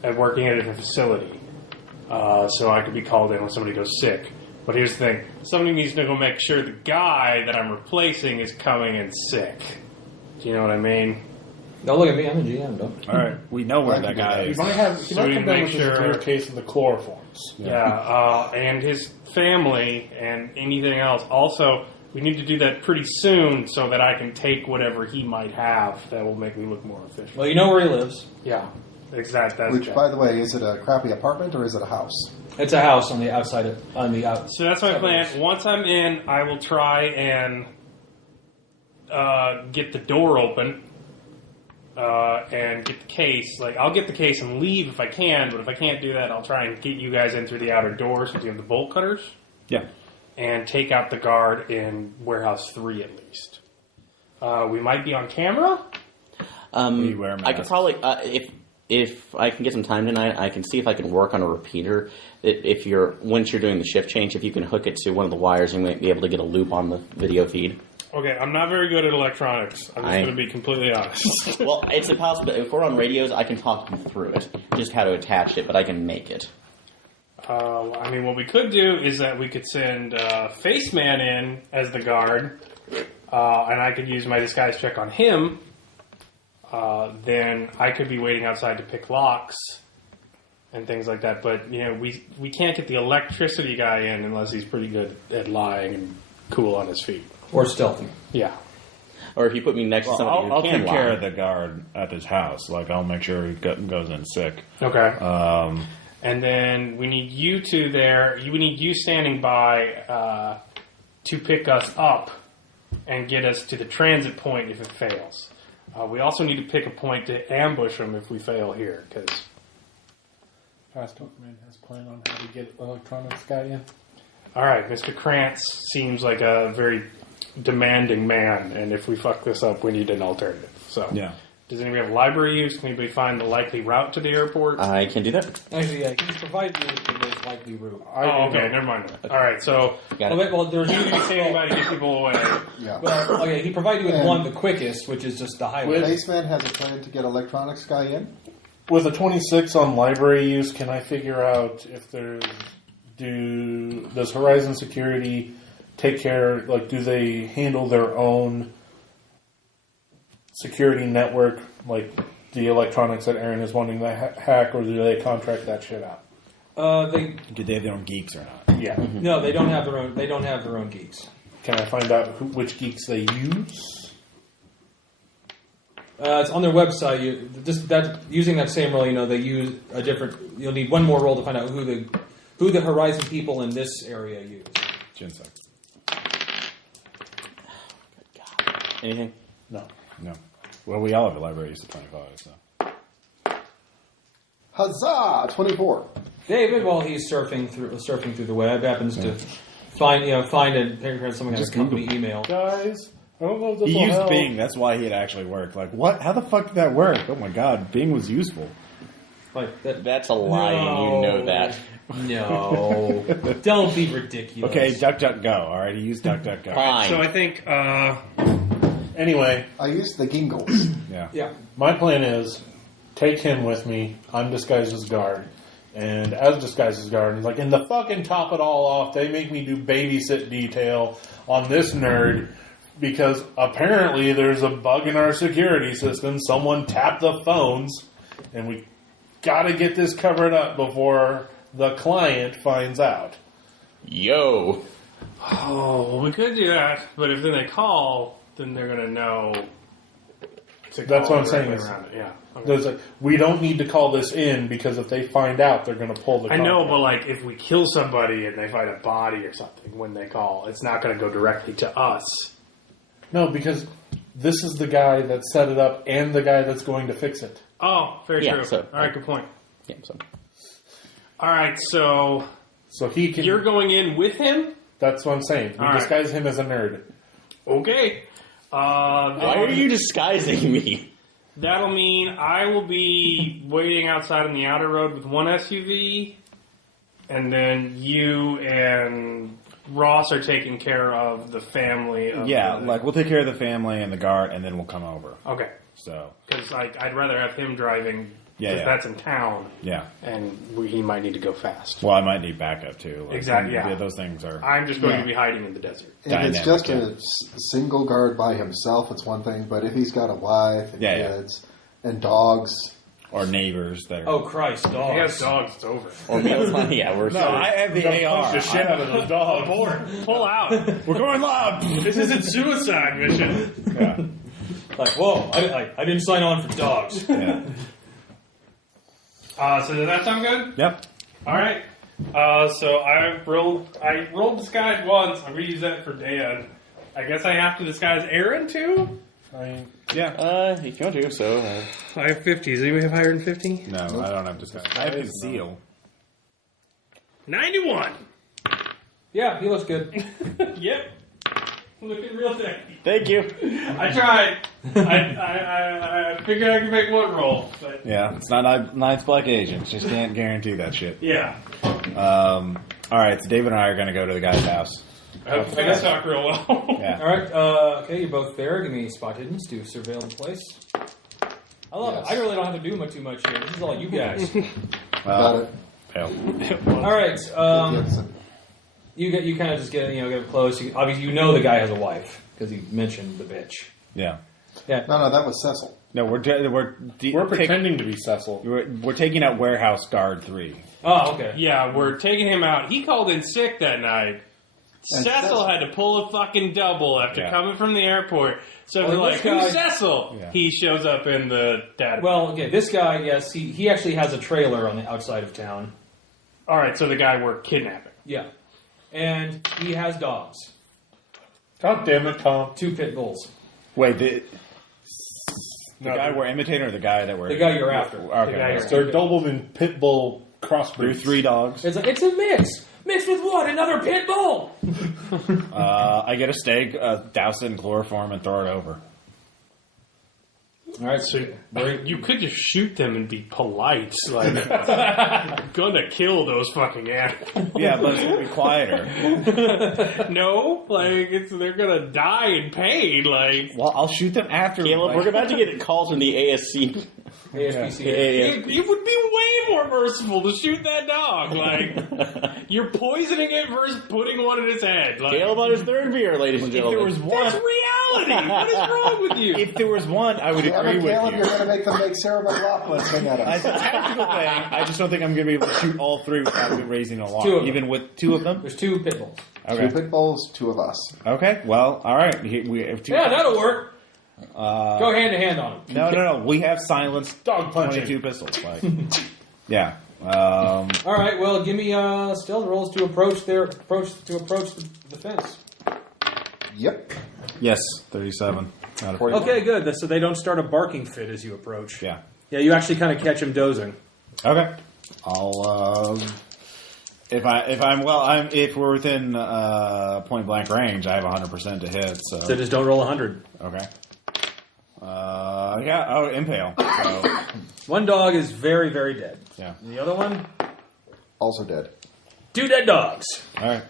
at working at a facility. So I could be called in when somebody goes sick. But here's the thing. Somebody needs to go make sure the guy that I'm replacing is coming in sick. Do you know what I mean? Don't look at me. I'm the GM. Don't. All right, we know where that guy You is. might have. You So might we come down make with sure- a severe case of the chloroforms. Yeah, and his family and anything else. Also, We need to do that pretty soon so that I can take whatever he might have that will make me look more efficient. Well, you know where he lives. Yeah, exactly. Which, by the way, is it a crappy apartment or is it a house? It's a house on the outside. So that's my plan. Once I'm in, I will try and get the door open and get the case. Like, I'll get the case and leave if I can, but if I can't do that, I'll try and get you guys in through the outer door since you have the bolt cutters. Yeah. And take out the guard in Warehouse 3 at least. We might be on camera. We wear I could probably, if I can get some time tonight, I can see if I can work on a repeater. Once you're doing the shift change, if you can hook it to one of the wires, you might be able to get a loop on the video feed. Okay, I'm not very good at electronics. I'm just going to be completely honest. Well, it's a possibility. If we're on radios, I can talk you through it, just how to attach it, but I can make it. I mean, what we could do is that we could send Faceman in as the guard, and I could use my disguise check on him. Then I could be waiting outside to pick locks and things like that. But, we can't get the electricity guy in unless he's pretty good at lying and cool on his feet. Or stealthy. Yeah. Or if you put me next to somebody I'll who can take lie. care of the guard at his house. Like, I'll make sure he goes in sick. Okay. And then we need you two there. We need you standing by to pick us up and get us to the transit point if it fails. We also need to pick a point to ambush them if we fail here. Because Fast Man has a plan on how to get electronics guy in. all right, Mr. Krantz seems like a very demanding man, and if we fuck this up, we need an alternative. So, Yeah. Does anybody have library use? Can anybody find the likely route to the airport? I can do that. Actually, yeah, he provided you with the most likely route. Okay, never mind. All right, so Got it. Well, there's you need to be standing by to get people away. Yeah. Well, okay, he provided you with And- one, the quickest, which is just the highway. Baseman has a plan to get electronics guy in. With a 26 on library use, can I figure out if does Horizon Security take care, do they handle their own security network, like the electronics that Aaron is wanting to hack, or do they contract that shit out? Do they have their own geeks or not? Yeah. No, they don't have their own. They don't have their own geeks. Can I find out which geeks they use? It's on their website. Using that same role, they use a different. You'll need one more role to find out who the Horizon people in this area use. Ginseng. Anything? No. No. Well, we all have a library use of 25, so. Huzzah! 24. David, while he's surfing through the web, happens to find someone has a company email. Guys, I don't know if this He will used help. Bing. That's why he had actually worked. Like, what? How the fuck did that work? Oh my god, Bing was useful. Like that. That's a lie, and you know that. No, don't be ridiculous. Okay, DuckDuckGo. All right, he used DuckDuckGo. Fine. So I think Anyway, I used the Gingles. Yeah. my plan is take him with me. I'm disguised as guard. And as disguised as guard, he's like, and to fucking top it all off, they make me do babysit detail on this nerd because apparently there's a bug in our security system. Someone tapped the phones, and we got to get this covered up before the client finds out. Yo. we could do that, but if then they call, then they're gonna know. That's what I'm saying. Around it. Yeah. Okay. There's we don't need to call this in because if they find out, they're going to pull the I know, contract. but if we kill somebody and they find a body or something when they call, it's not going to go directly to us. No, because this is the guy that set it up and the guy that's going to fix it. Oh, very Yeah, true. so- All right, good point. Yeah, so. All right, so So he can... you're going in with him? That's what I'm saying. We All right. disguise him as a nerd. Okay. Why are you disguising me? That'll mean I will be waiting outside on the outer road with one SUV, and then you and Ross are taking care of the family. Of we'll take care of the family and the guard, and then we'll come over. Okay. So, Because I'd rather have him driving, because Yeah. that's in town, yeah. and he might need to go fast. Well, I might need backup too. Exactly, yeah. Those things are. I'm just going Yeah. to be hiding in the desert. If Dynamic, it's just yeah. a single guard by himself, it's one thing. But if he's got a wife and Yeah, yeah. kids and dogs, or neighbors that are. Oh Christ, dogs! He has dogs. It's over. Or meals on. Yeah, we're No, I have the AR. Punch the shit out of those dogs. Abort. Pull out. We're going loud. This isn't suicide mission. Yeah. Like, whoa! I didn't sign on for dogs. Yeah. So does that sound good? Yep. All right. So I rolled disguise once. I'm gonna use that for Dan. I guess I have to disguise Aaron too. Yeah. If you want to, so. I have 50. Does anybody have higher than 50? No, I don't have disguise. I have conceal. 91. Yeah, he looks good. Yep. Looking real thick. Thank you. I tried. I figured I could make one roll, but Yeah, it's not Night's Black Agents. Just can't guarantee that shit. yeah. All right, so David and I are going to go to the guy's house. I guess talk real well. Yeah. All right, okay, you're both there. Give me spot hiddens to surveil the place. I love it. I really don't have to do too much here. This is all you guys. Got it. Fail. All right, Yes. you kind of just get close. Obviously, you know the guy has a wife because he mentioned the bitch. Yeah. Yeah. No, that was Cecil. No, We're pretending to be Cecil. We're taking out Warehouse Guard 3. Oh, okay. Yeah, we're taking him out. He called in sick that night. And Cecil had to pull a fucking double after Yeah. coming from the airport. So Well, we're like, this who's guy- Cecil? Yeah. He shows up in the database. Well, okay, this guy, yes, he actually has a trailer on the outside of town. All right, so the guy we're kidnapping. Yeah. And he has dogs. God damn it, Tom. 2 pit bulls. Wait, the guy we're imitating or the guy that we're... The guy you're after. Okay. The guy you're- They're Doberman pit bull crossbreeds. Through 3 dogs. It's like, it's a mix. Mixed with what? Another pit bull? I get a steak, douse it in chloroform, and throw it over. All right, So so you could just shoot them and be polite. Like, gonna kill those fucking animals. Yeah, but it's going to be quieter. No, like they're gonna die in pain. Like Well, I'll shoot them after. Caleb, we're about to get calls from the ASC. ASPCA. it would be way more merciful to shoot that dog. Like you're poisoning it versus putting one in its head. Like Caleb on his 3rd beer, ladies and If there gentlemen. was one, that's reality. What is wrong with you? if there was one, I would agree with Caleb, you. you're going to make them make Sarah McLachlan sing at As us. a tactical thing, I just don't think I'm going to be able to shoot all 3 without raising an 2 of alarm, them. even with 2 of them. There's 2 pit bulls. 2 Okay. pit bulls, 2 of us. Okay. Well, all right. We have 2. Yeah, that'll work. Go hand to hand on them. No. We have silenced Dog punching. 22 pistols. Like, yeah. All right, well, give me stealth rolls to approach the fence. Yep. Yes. 37. Out of 40. Okay, good. So they don't start a barking fit as you approach. Yeah. Yeah, you actually kind of catch him dozing. Okay. I'll. If we're within point blank range, I have 100% to hit. So just don't roll 100. Okay. Yeah. Oh, impale. So, One dog is very, very dead. yeah. And the other one, Also dead. 2 dead dogs. All right.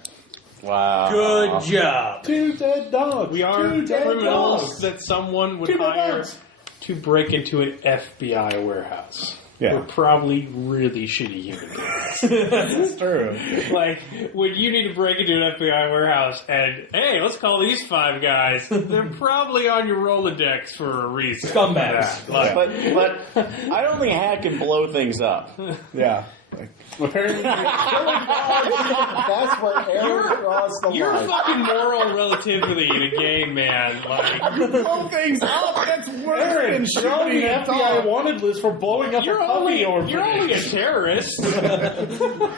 Wow. Good job. 2 dead dogs. We are 2 dead criminals dogs. that someone would 2 dead hire dogs. to break into an FBI warehouse. Yeah. We're probably really shitty human beings. That's true. Like, when you need to break into an FBI warehouse and, hey, let's call these 5 guys, they're probably on your Rolodex for a reason. Scumbags. Yeah, like, But I don't think a hack can blow things up. Yeah. Apparently, That's where Aaron draws the you're line. fucking moral relativity in a game, man. Like, Blow things up. That's worse Aaron, you're on the FBI wanted list for blowing up a puppy over you're only a terrorist. You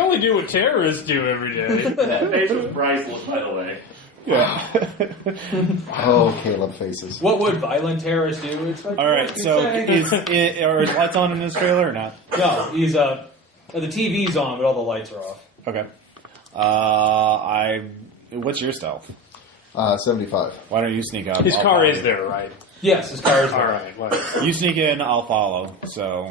only do what terrorists do every day. That face was priceless, by the way. Yeah. Oh, Caleb faces. What would violent terrorists do? It's like, All right. So, are his lights on in this trailer or not? no, he's the TV's on, but all the lights are off. Okay. What's your stealth? 75. Why don't you sneak up? His I'll car follow is you. there, right? Yes, his car is All there. right. Like, You sneak in, I'll follow. So,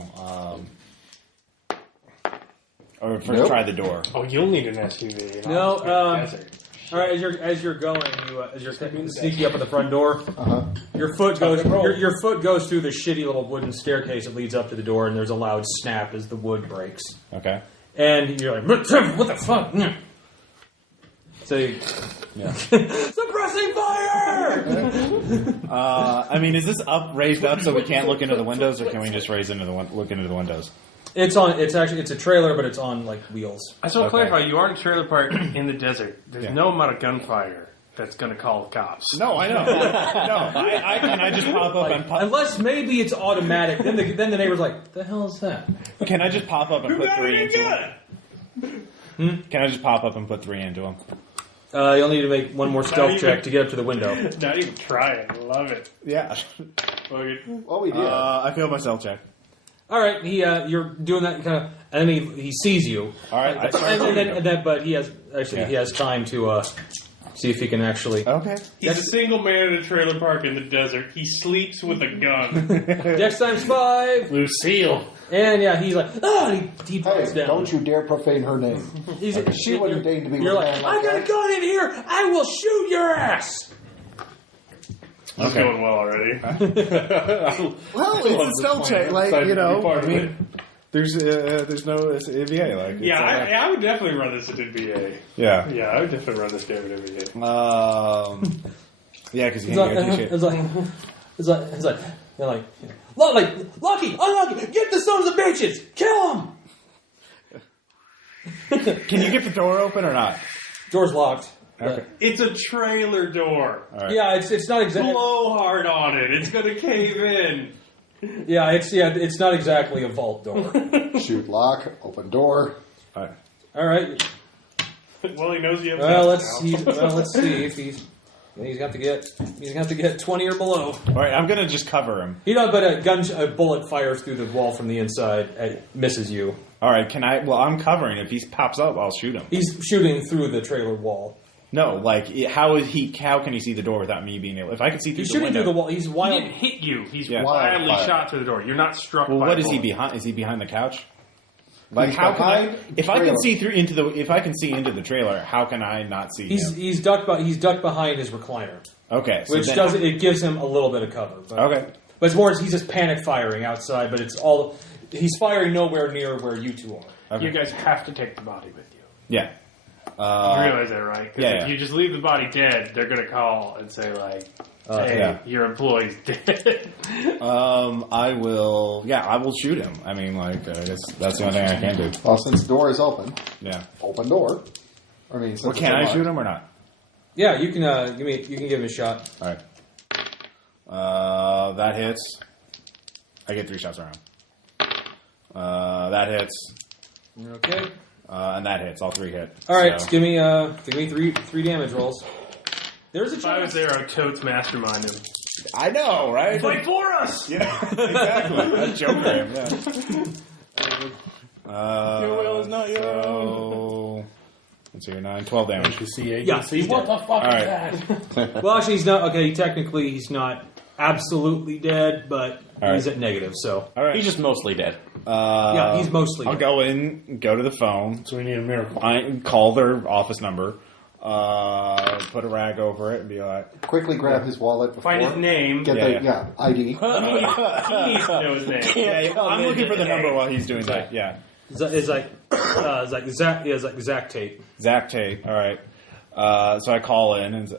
or first Nope. try the door. oh, you'll need an SUV. and No, I'll just be in the desert. All right, as you're going, as you're sneaking up at the front door, Uh-huh. your foot goes your foot goes through the shitty little wooden staircase that leads up to the door, and there's a loud snap as the wood breaks. Okay. And you're like, what the fuck? So you, Yeah. suppressing fire! I mean, is this raised up so we can't look into the windows, or can we just look into the windows? It's a trailer, but it's on like wheels. I just want to clarify, you are in a trailer park in the desert. There's no amount of gunfire that's going to call the cops. No, I know. Can I just pop up and pop? Unless maybe it's automatic. Then the neighbor's like, "The hell is that?" Can I just pop up and put 3 into him? Can I just pop up and put 3 into him? You'll need to make one more stealth check to get up to the window. Not even try it. I love it. Yeah. Well, we did. I failed my stealth check. All right, you're doing that kind of, and then he sees you. All right, but he has time to see if he can actually. Okay. He's a single man in a trailer park in the desert. He sleeps with a gun. Dex times 5. Lucille. And he's like, he drops down. Don't you dare profane her name. She wouldn't deign to be. You're like, I got a gun in here. I will shoot your ass. This is going well already. Well, it's a stealth check, I mean, there's no AVA, I would definitely run this at NVA. Yeah. Yeah, I would definitely run this game at NVA. Yeah, because you can't guarantee shit. It's like, Lucky, unlucky, get the sons of bitches, kill them. Can you get the door open or not? Door's locked. Okay. It's a trailer door. Right. Yeah, it's not exactly. Blow hard on it. It's going to cave in. Yeah, it's not exactly a vault door. Shoot, lock, open door. All right. All right. Well, he knows you have. Well, let's see if he's got to get 20 or below. All right, I'm gonna just cover him. He does, but a bullet fires through the wall from the inside and misses you. All right, can I? Well, I'm covering. If he pops up, I'll shoot him. He's shooting through the trailer wall. No, how can he see the door without me being able? If I can see through He's the shooting window, through the wall. He's He wild. didn't hit you. He's Yeah. wildly Fire. shot through the door. You're not struck. well, by what a is he bullet. behind? Is he behind the couch? Like, He's how can I? behind If the I can trailer. see if I can see into the trailer, how can I not see him? He's ducked behind his recliner, Okay, so which then, it gives him a little bit of cover. But, Okay, but it's more he's just panic firing outside. But he's firing nowhere near where you two are. okay. You guys have to take the body with you. Yeah. You realize that, right? 'Cause yeah. if you just leave the body dead, they're going to call and say, like, hey, yeah. your employee's dead. I will shoot him. I mean, I guess that's the only thing I can do. Well, since the door is open, Yeah. open door. I mean, since Well, can I shoot him or not? Yeah, you can. You can give him a shot. All right. That hits. I get 3 shots around. That hits. Okay. And that hits. All 3 hit. All right. So- Give me three damage rolls. There's a If I was chance. there, I'd totes mastermind him. I know, right? Fight for us! Yeah, exactly. That's Joker him, yeah. Your will is not your so, let's see, 9, 12 damage. Yeah, he's what dead. the fuck All is right. that? Well, actually, he's not. Okay, technically, he's not absolutely dead, but All he's right. at negative. So All right. He's just mostly dead. yeah, he's mostly. I'll dead. go in, go to the phone, So we need a miracle. call their office number, put a rag over it, and be like, quickly grab his wallet before. Find his name. Get Yeah, ID. He needs to know his name. yeah, I'm looking for the number while he's doing that. Yeah. It's like Zach. Yeah, it's like Zach Tate. Zach Tate. All right. So I call in and say,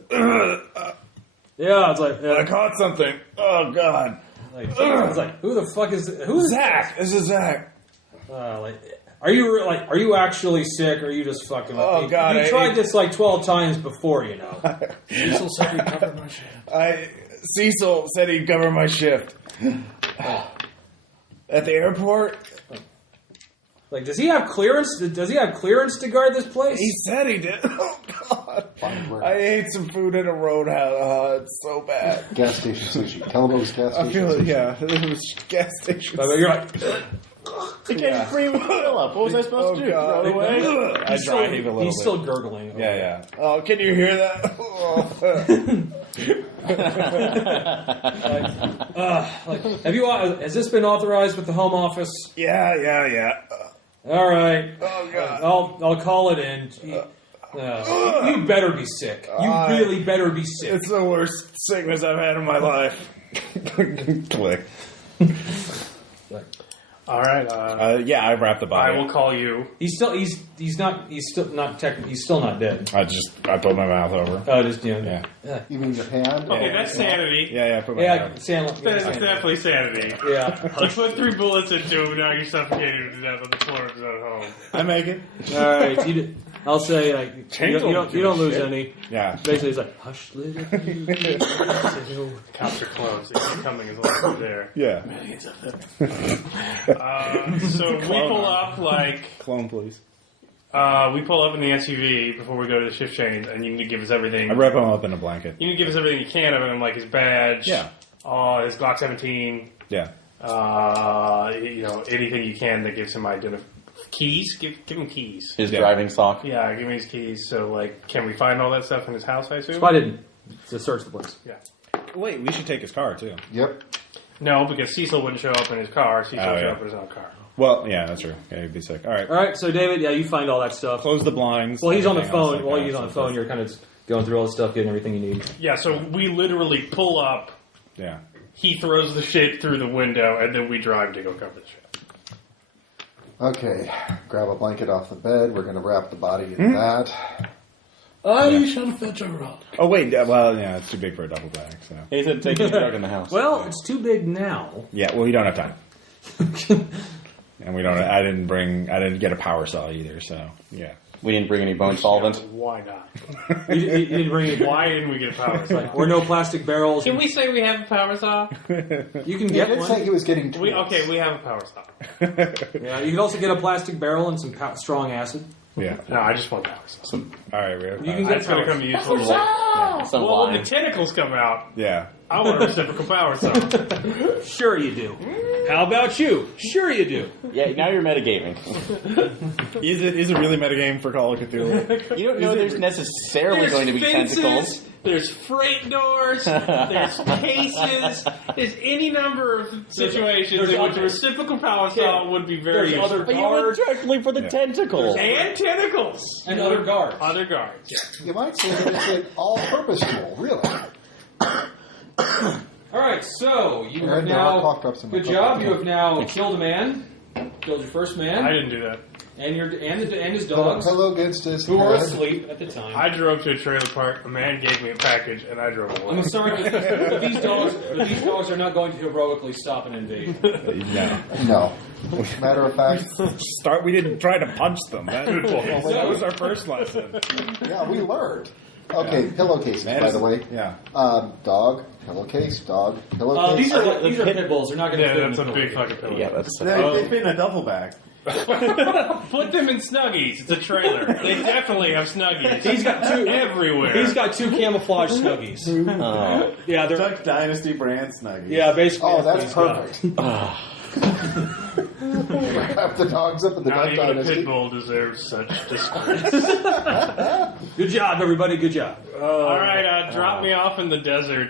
Yeah, it's like I caught something. Oh God. it's like who the fuck is who's Zach. This is Zach. Are you actually sick, or are you just fucking? Oh, God, You tried this like 12 times before, you know. Cecil said he'd cover my shit. Cecil said he'd cover my shift. At the airport? Like, does he have clearance? Does he have clearance to guard this place? He said he did. Oh, God. Find where. I ate some food at a roadhouse. It's so bad. Gas station sushi. Tell him it was gas station I feel it, sushi. yeah. It was gas station. But you're like, He can't free with Philip. What was I supposed to do? Throw it away? I dry heave a little he's bit. still gurgling. Yeah, yeah. Oh, can you hear that? Have you? Has this been authorized with the Home Office? Yeah. All right. Oh, God. I'll call it in. You better be sick. You really better be sick. It's the worst sickness I've had in my life. Click. All right. Yeah, I wrapped the I body. will call you. He's still not dead. I put my mouth over. Oh, just Yeah. You mean your hand? Okay, that's sanity. Yeah, I put my hand over. That's definitely sanity. Yeah. You put 3 bullets into him, now you're suffocated to death on the floor of his own home. I make it. All right. I'll say you don't lose any. Yeah. Basically, it's like hush, little. Cops are closed. They're coming as long as they're there. Yeah. So we pull up Clone, please. we pull up in the SUV before we go to the shift change, and you need to give us everything. I wrap him up in a blanket. You need to give us everything you can of him, like his badge, Yeah. His Glock 17, Yeah. anything you can that gives him keys. Give him keys. His driving sock. Yeah, give me his keys. So, can we find all that stuff in his house? I assume. I didn't to search the place. Yeah. Wait, we should take his car, too. Yep. No, because Cecil wouldn't show up in his car. Cecil would show yeah. up in his own car. Well, yeah, that's true. Yeah, he'd be sick. All right. All right. So David, you find all that stuff. Close the blinds. Well, he's on the everything else phone. like While that, he's on the so phone, you're kind of going through all the stuff, getting everything you need. Yeah, so we literally pull up. Yeah. He throws the shit through the window, and then we drive to go cover the shit. Okay. Grab a blanket off the bed. We're going to wrap the body in that. I shall fetch a rod. Oh, wait. Well, yeah, it's too big for a double bag, so. He said take his drug in the house. Well, it's too big now. Yeah, well, you don't have time. And I didn't get a power saw either, so, yeah. We didn't bring any bone solvent. Why not? You didn't bring it. Why didn't we get a power saw? Or no plastic barrels. Can we say we have a power saw? You can He get did one. say he was getting tools. We have a power saw. Yeah, you can also get a plastic barrel and some strong acid. Yeah. No, I just want power saw. All right, we have You can That's going to come useful. Some Well, when lime. the tentacles come out, Yeah. I want a reciprocal power saw. Sure you do. How about you? Sure you do. Yeah, now you're metagaming. Is it really metagame for Call of Cthulhu? You don't know there's necessarily going to be tentacles. There's freight doors, there's cases, there's any number of situations in which a reciprocal power saw would be very There's useful. other But you went guards. directly for the tentacles. And tentacles. And other guards. Other guards, yeah. You might say that it's an all-purpose tool, really. All right, so you Aaron, have there are now. cough drops in my Good cup. job. You have now killed a man. Killed your first man. I didn't do that. And his Put a dogs, pillow against his who were head. asleep at the time. I drove to a trailer park, a man gave me a package, and I drove away. I'm sorry, but these dogs are not going to heroically stop an invasion. No. No. Matter of fact, We didn't try to punch them. That was our first lesson. yeah, we learned. Okay, pillowcases, by the way. Yeah. Dog, pillowcase, dog, pillowcase. These are pit bulls. They're not going to Yeah, fit that's in a the big pillow. fucking pillow. Yeah, that's They fit in a duffel bag. Put them in Snuggies. It's a trailer. They definitely have Snuggies. He's got two everywhere. He's got 2 camouflage Snuggies. Yeah, they're Duck Dynasty brand snuggies. basically. Oh, what that's he's got. perfect. Wrap the dogs up in the Not Duck even a Dynasty. pit bull deserves such disgrace. Good job, everybody. Good job. All right, drop me off in the desert.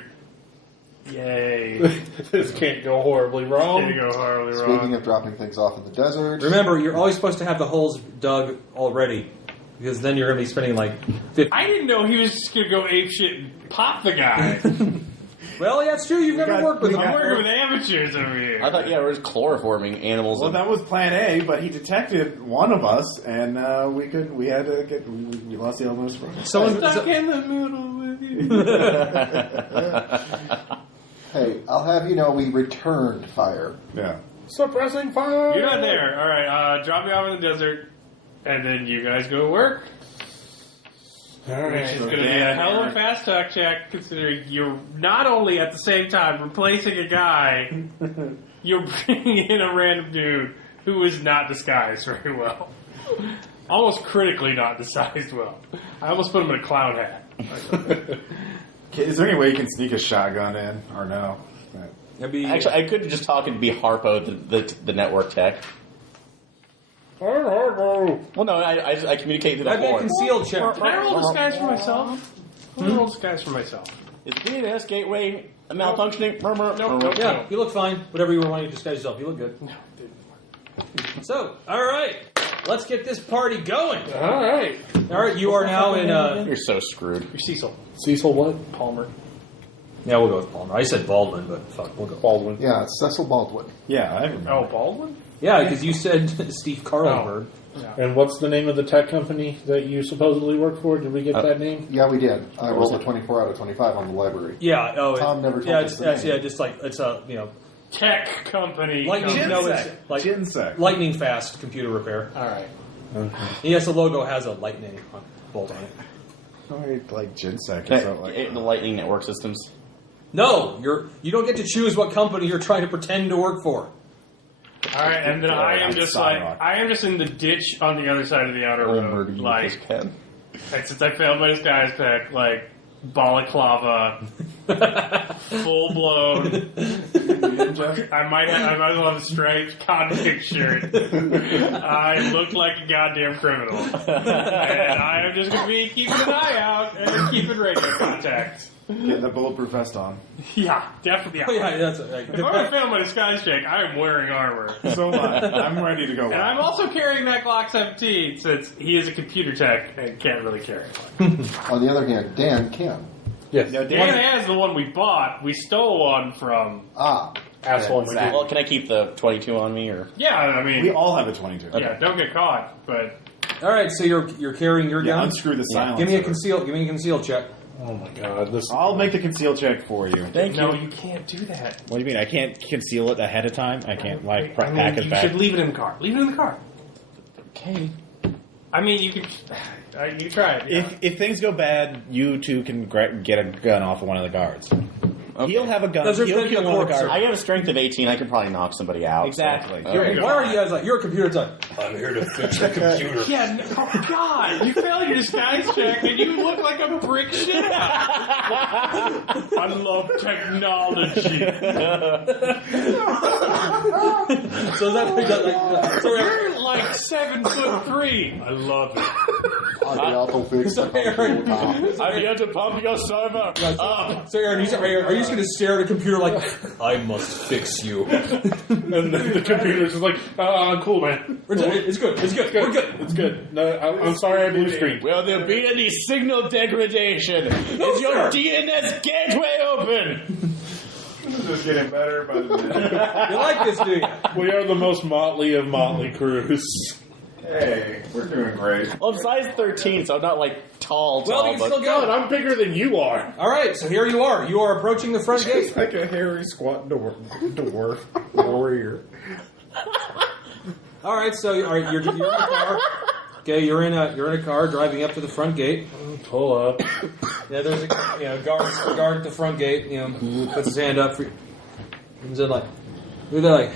Yay! This can't go horribly wrong. Didn't go horribly Speaking wrong. of dropping things off in the desert. Remember, you're always supposed to have the holes dug already, because then you're going to be spending like 50. I didn't know he was just gonna go ape shit and pop the guy. Well, yeah, that's true. You've never worked with I'm them. working with amateurs over here. I thought, we're just chloroforming animals. Well, that was Plan A, but he detected one of us, and we lost the illness from it. Stuck in the middle with you. Hey, I'll have you know we returned fire. Yeah. Suppressing fire. You're not there. All right, drop me off in the desert, and then you guys go to work. All Which right. is going to be a hell of a fast talk check, considering you're not only at the same time replacing a guy, you're bringing in a random dude who is not disguised very well. Almost critically not disguised well. I almost put him in a clown hat. Is there any way you can sneak a shotgun in, or no? Actually, I could just talk and be Harpo, the network tech. Well, no, I communicate to the I've been floor. concealed check. Can I roll disguise for myself? I'm going to roll disguise for myself. Is the DNS gateway malfunctioning? Nope. Yeah, you look fine. Whatever you were wanting to disguise yourself, you look good. So, all right, let's get this party going. All right. All right, you are now in. You're so screwed. You're Cecil. Cecil what? Palmer. Yeah, we'll go with Palmer. I said Baldwin, but fuck, we'll go. Baldwin. Yeah, it's Cecil Baldwin. Yeah, I remember. Oh, Baldwin? Yeah, because you said Steve Carlberg. And what's the name of the tech company that you supposedly work for? Did we get that name? Yeah, we did. I rolled a 24 out of 25 on the library. Yeah. Oh, Tom never told us the name. Yeah, just like it's a Tech company. lightning. No, it's like Ginsec. lightning fast computer repair. All right. Yes, the logo has a lightning bolt on it. Like Ginsec. The Lightning Network Systems. No, you don't get to choose what company you're trying to pretend to work for. All right, and then I am just in the ditch on the other side of the outer road. Like, since I failed my disguise pack, like balaclava, full blown. I might as well have a striped convict shirt. I look like a goddamn criminal, and I am just going to be keeping an eye out and keeping radio contact. Getting the bulletproof vest on. Yeah, definitely. Yeah. Oh, yeah, that's like, If I fail my disguise check, I am wearing armor. So am I. I'm ready to go. And I'm also carrying that Glock 17 since he is a computer tech and can't really carry one. On the other hand, Dan can. Yes. Now, Dan has the one we bought. We stole one from... Asshole. Well, can I keep the 22 on me, or? Yeah, I mean... We all have a 22. Yeah, don't get caught, but... all right, so you're carrying your gun. Unscrew the silence. Give me a conceal check. Oh my god. I'll make the conceal check for you. Thank you. No, you can't do that. What do you mean? I can't conceal it ahead of time? I can't, like, I mean, pack it you back? should leave it in the car. Leave it in the car. Okay. I mean, you could... you try it. Yeah. If things go bad, you two can get a gun off of one of the guards. Okay. He'll have a gun. There's He'll kill one of the guards. I got a strength of 18. I could probably knock somebody out. Exactly. So, Why are you guys like, you're a computer tech? I'm here to fix the computer. Yeah, oh God! You failed your disguise check and you look like a brick shit out. I love technology. So is that like, You're like 7'3". I love it. On the auto fix. So Aaron, I'm here to pump your server up. so Aaron, are you just going to stare at a computer like, I must fix you? And the computer's just like, cool, man. It's good. We're good. It's good. No, I'm sorry I blue screen. will there be any signal degradation? Is your DNS gateway open? This is getting better by the minute. You like this, do you? We are the most motley of motley crews. Hey, we're doing great. Well, I'm size 13, so I'm not like tall. Well, you can but still God, go. I'm bigger than you are. All right, so here you are. You are approaching the front gate. It's like a hairy squat dwarf warrior. All right, so you're in a car. Okay, you're in a car driving up to the front gate. Pull up. Yeah, there's a guard at the front gate. Puts his hand up for you. He's like, look at that, like,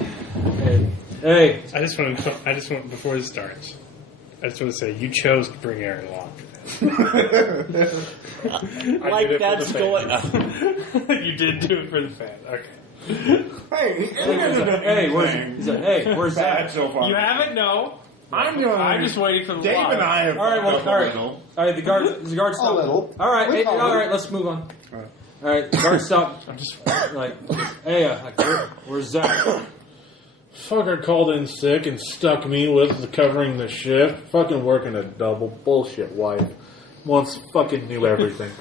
hey. I just want before this starts, I just want to say you chose to bring Aaron along. like that's going. You did do it for the fan. Okay. Hey, where's that? So far. You haven't? No. I'm just waiting for the Dave line. and I have. All right, well, all right. All right, the guard stop. A little. All right, We all right, let's move on. All right, the guard stop. I'm just like, hey, where's Zach? Fucker called in sick and stuck me with covering the shift. Fucking working a double. Bullshit wife. Once fucking knew everything.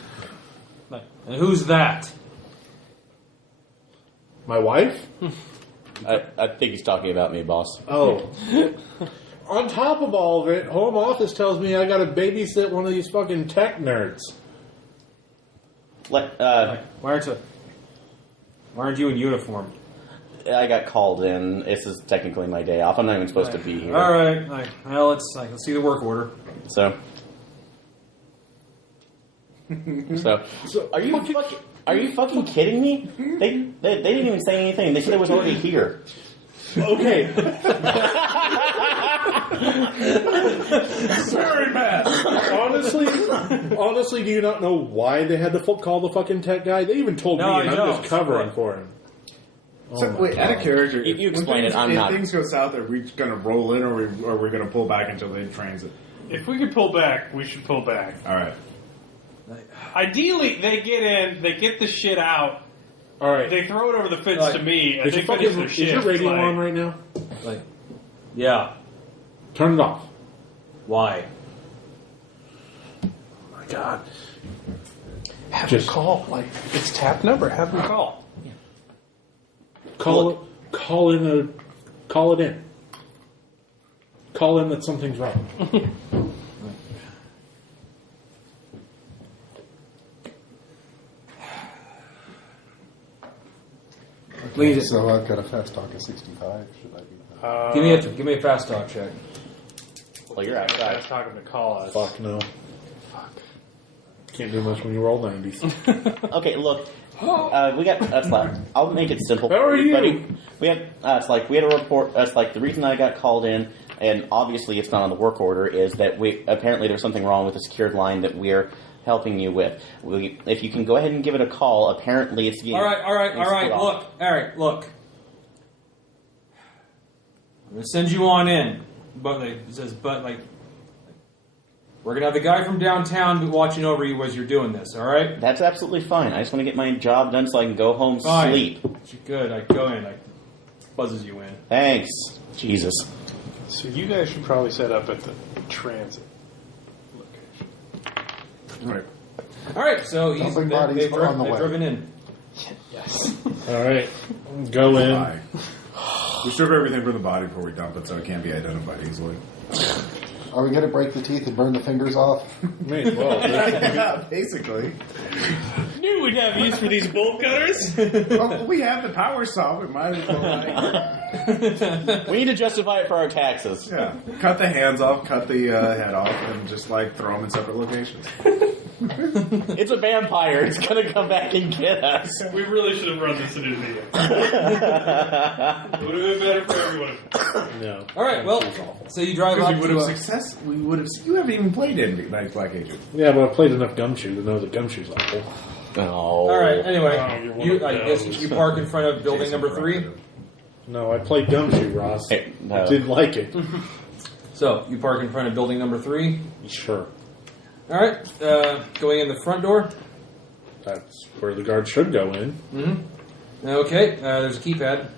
And who's that? My wife? I think he's talking about me, boss. Oh. On top of all of it, home office tells me I gotta babysit one of these fucking tech nerds. Why aren't you in uniform? I got called in. This is technically my day off. I'm not even supposed to be here. All right. Well, let's see the work order. So are you fucking kidding me? They didn't even say anything. They said it was already here. Okay. Very bad. Honestly, do you not know why they had to call the fucking tech guy? They even told No, me, I and I'm don't. just covering for him. So, wait, out of character, You explain it, I'm if not. If things go south, are we going to roll in, or are we going to pull back until they transit? If we could pull back, we should pull back. All right. Ideally, they get in, they get the shit out, All right. they throw it over the fence to me, and Is they your, finish fucking, their is shit. your radio Like, on right now? Yeah. Turn it off. Why? Oh my God. Have them call. Like, it's tap number. Have them call. Call it in. call in that something's wrong. Please. So I've got a fast talk of 65. Should I be? Give me a fast talk check. Well, you're I outside. was talking to call us. Fuck no. Can't do much when you roll 90s. Okay, look. We got. That's like. I'll make it simple. How are you? Buddy. We had. It's like we had a report. It's like the reason I got called in, and obviously it's not on the work order, is that we apparently there's something wrong with the secured line that we're helping you with. If you can go ahead and give it a call, apparently it's. All right. Look. I'm gonna send you on in, but like, it says, we're gonna have the guy from downtown watching over you as you're doing this. All right? That's absolutely fine. I just want to get my job done so I can go home, Fine. sleep. Good. I go in. I buzzes you in. Thanks, Jesus. So you guys should probably set up at the transit location. Right. All right. So Dumping bodies they've are on the way. driven in. Yes. All right, go in. Bye. We strip everything from the body before we dump it, so it can't be identified easily. Are we going to break the teeth and burn the fingers off? May as well. Yeah, basically. Knew we'd have use for these bolt cutters. Well, we have the power saw. We might as well. We need to justify it for our taxes. Yeah. Cut the hands off, cut the head off, and just like throw them in separate locations. It's a vampire. It's gonna come back and get us. We really should have run this in a video. It would have been better for everyone. No. All right. Well, so you drive Because up we to would have success. We would have. You haven't even played in Night Black Agent. Yeah, but I played enough Gumshoe to know that Gumshoe's awful. Oh. All right. Anyway, you're one of I guess those. you park in front of building number 3. No, I played Gumshoe, Ross. Hey, I didn't like it. So you park in front of building number 3. Sure. All right. Going in the front door. That's where the guard should go in. Mm-hmm. Okay. There's a keypad.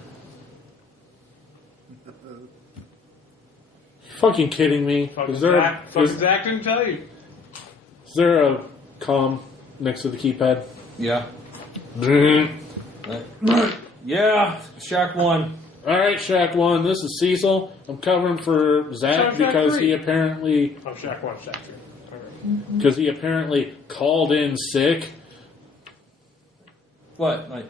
Fucking kidding me? Is there Zach didn't tell you. is there a comm next to the keypad? Yeah. Yeah. Shack 1. All right, Shack 1, this is Cecil. I'm covering for Zach Shack because 3. he apparently Oh, Shack 1, Shack 3. called in sick. What? Like?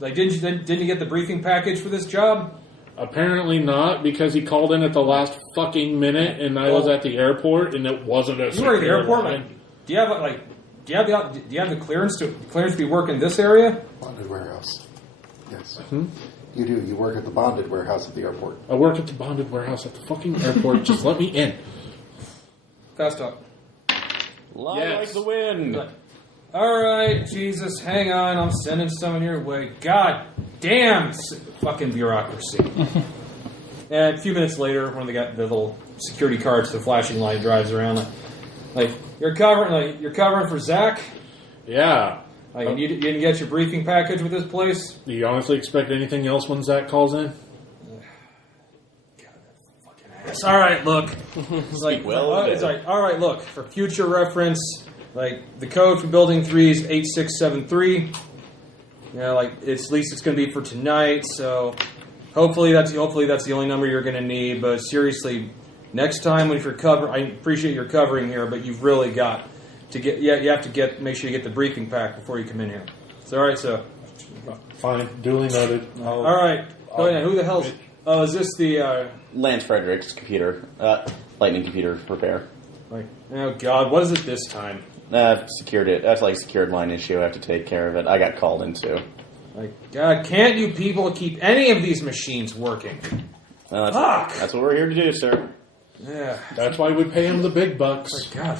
Didn't you get the briefing package for this job? Apparently not, because he called in at the last fucking minute, and I was at the airport, and it wasn't a You were at the secure airport. line. Like, do you have the clearance to be working in this area? Bonded warehouse. Yes. Hmm? You do. You work at the bonded warehouse at the airport. I work at the bonded warehouse at the fucking airport. Just let me in. Fast talk. Lie Yes. like the wind. All right, Jesus, hang on. I'm sending someone your way. God damn, fucking bureaucracy. And a few minutes later, when they got the little security cards, the flashing light drives around. Like you're covering for Zach. Yeah. Like you didn't get your briefing package with this place. Do you honestly expect anything else when Zach calls in? All right, look. It's like, all right, look. For future reference, like the code for Building 3 is 8673. You know, like at least it's going to be for tonight. So hopefully that's the only number you're going to need. But seriously, next time if you're covering, I appreciate your covering here, but you've really got to get. Yeah, you have to make sure you get the briefing pack before you come in here. So all right, so Fine. Duly noted. all right. Oh yeah, who the hell's? Oh, is this the? Lance Frederick's computer, lightning computer repair. Like, oh God, what is it this time? Secured it. That's like a secured line issue. I have to take care of it. I got called into. Like, God, can't you people keep any of these machines working? That's what we're here to do, sir. Yeah. That's why we pay him the big bucks. God.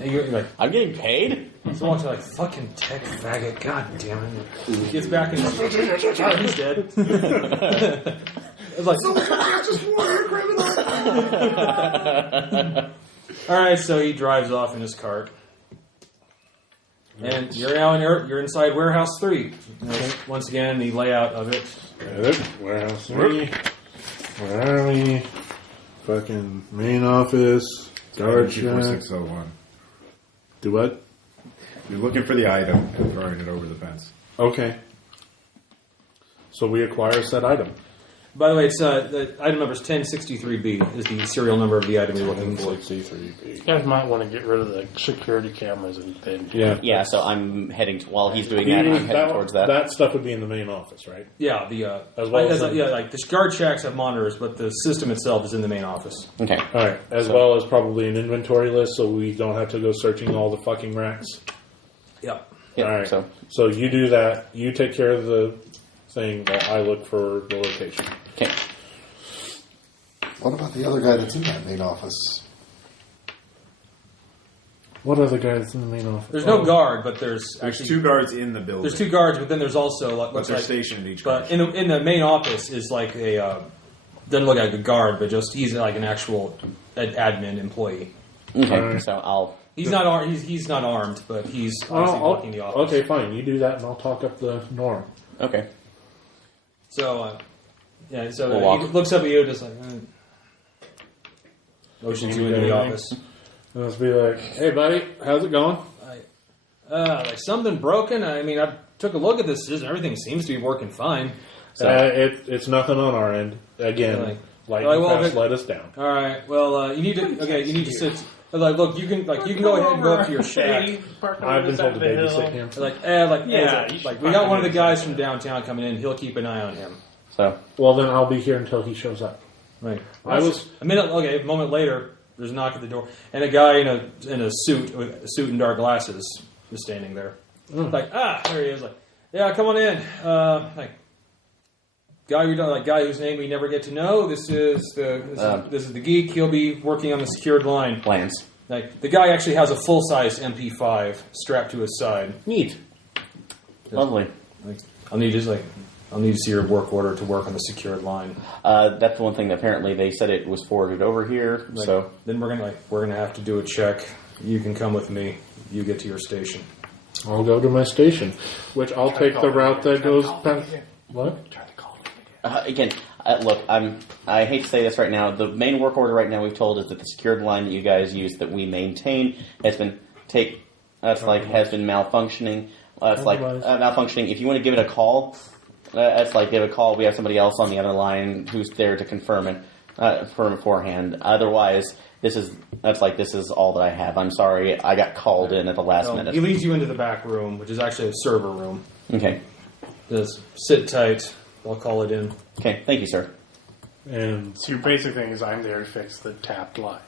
And you're like, I'm getting paid? someone's like, fucking tech faggot. God damn it. He gets back and he's dead. It's like, all right, so he drives off in his cart. And you're inside Warehouse 3. Once again, the layout of it. Warehouse 3. Where are we? Fucking main office. Guard shack. 4601. Do what? You're looking for the item and throwing it over the fence. Okay. So we acquire said item. By the way, it's the item number is 1063B is the serial number of the item you're looking for. 1063B. You guys might want to get rid of the security cameras and then. Yeah, so I'm heading while he's doing that. I'm heading towards that. That stuff would be in the main office, right? Yeah, the As well as like the guard shacks have monitors, but the system itself is in the main office. Okay. All right, as well as probably an inventory list, so we don't have to go searching all the fucking racks. Yep. Yep, All right. So you do that. You take care of the thing while I look for the location. Okay. What about the other guy that's in that main office? What other guys in the main office? There's no guard, but there's actually 2 guards in the building. There's 2 guards, but then there's also But they're stationed each. But in the main office is like a doesn't look like a guard, but just he's like an actual admin employee. Okay. Alright. So He's not armed. He's not armed, but he's obviously blocking the office. Okay, fine. You do that, and I'll talk up the norm. Okay. So so We'll he walk. looks up at you, just like motions you into the office. And let's be like, "Hey, buddy, how's it going?" Like something broken. I mean, I took a look at this. Everything seems to be working fine. So It's nothing on our end. Again, Really? lightning Well, fast let us down. All right. Well, you need to. Okay, you need to sit. Like, look, you can go ahead and go up to your shack. I've been told to babysit him. Like we got one of the guys from downtown coming in. He'll keep an eye on him. So Well, then I'll be here until he shows up. Right. A moment later, there's a knock at the door, and a guy in a suit with a suit and dark glasses is standing there. Like, there he is. Like, yeah, come on in. Guy whose name we never get to know. This is the geek. He'll be working on the secured line. plans. Like the guy actually has a full size MP5 strapped to his side. Neat. Lovely. Like, I'll need to see your work order to work on the secured line. That's the one thing that apparently they said it was forwarded over here. Like, so then we're gonna have to do a check. You can come with me. You get to your station. I'll go to my station, which I'll take the route that goes past. What? again, look, I hate to say this right now. The main work order right now we've told is that the secured line that you guys use that we maintain has been has been malfunctioning. Malfunctioning. If you want to give it a call, give a call. We have somebody else on the other line who's there to confirm it beforehand. Otherwise, this is all that I have. I'm sorry, I got called in at the last minute. He leads you into the back room, which is actually a server room. Okay. Just sit tight. I'll call it in. Okay, thank you, sir. And So your basic thing is I'm there to fix the tapped line.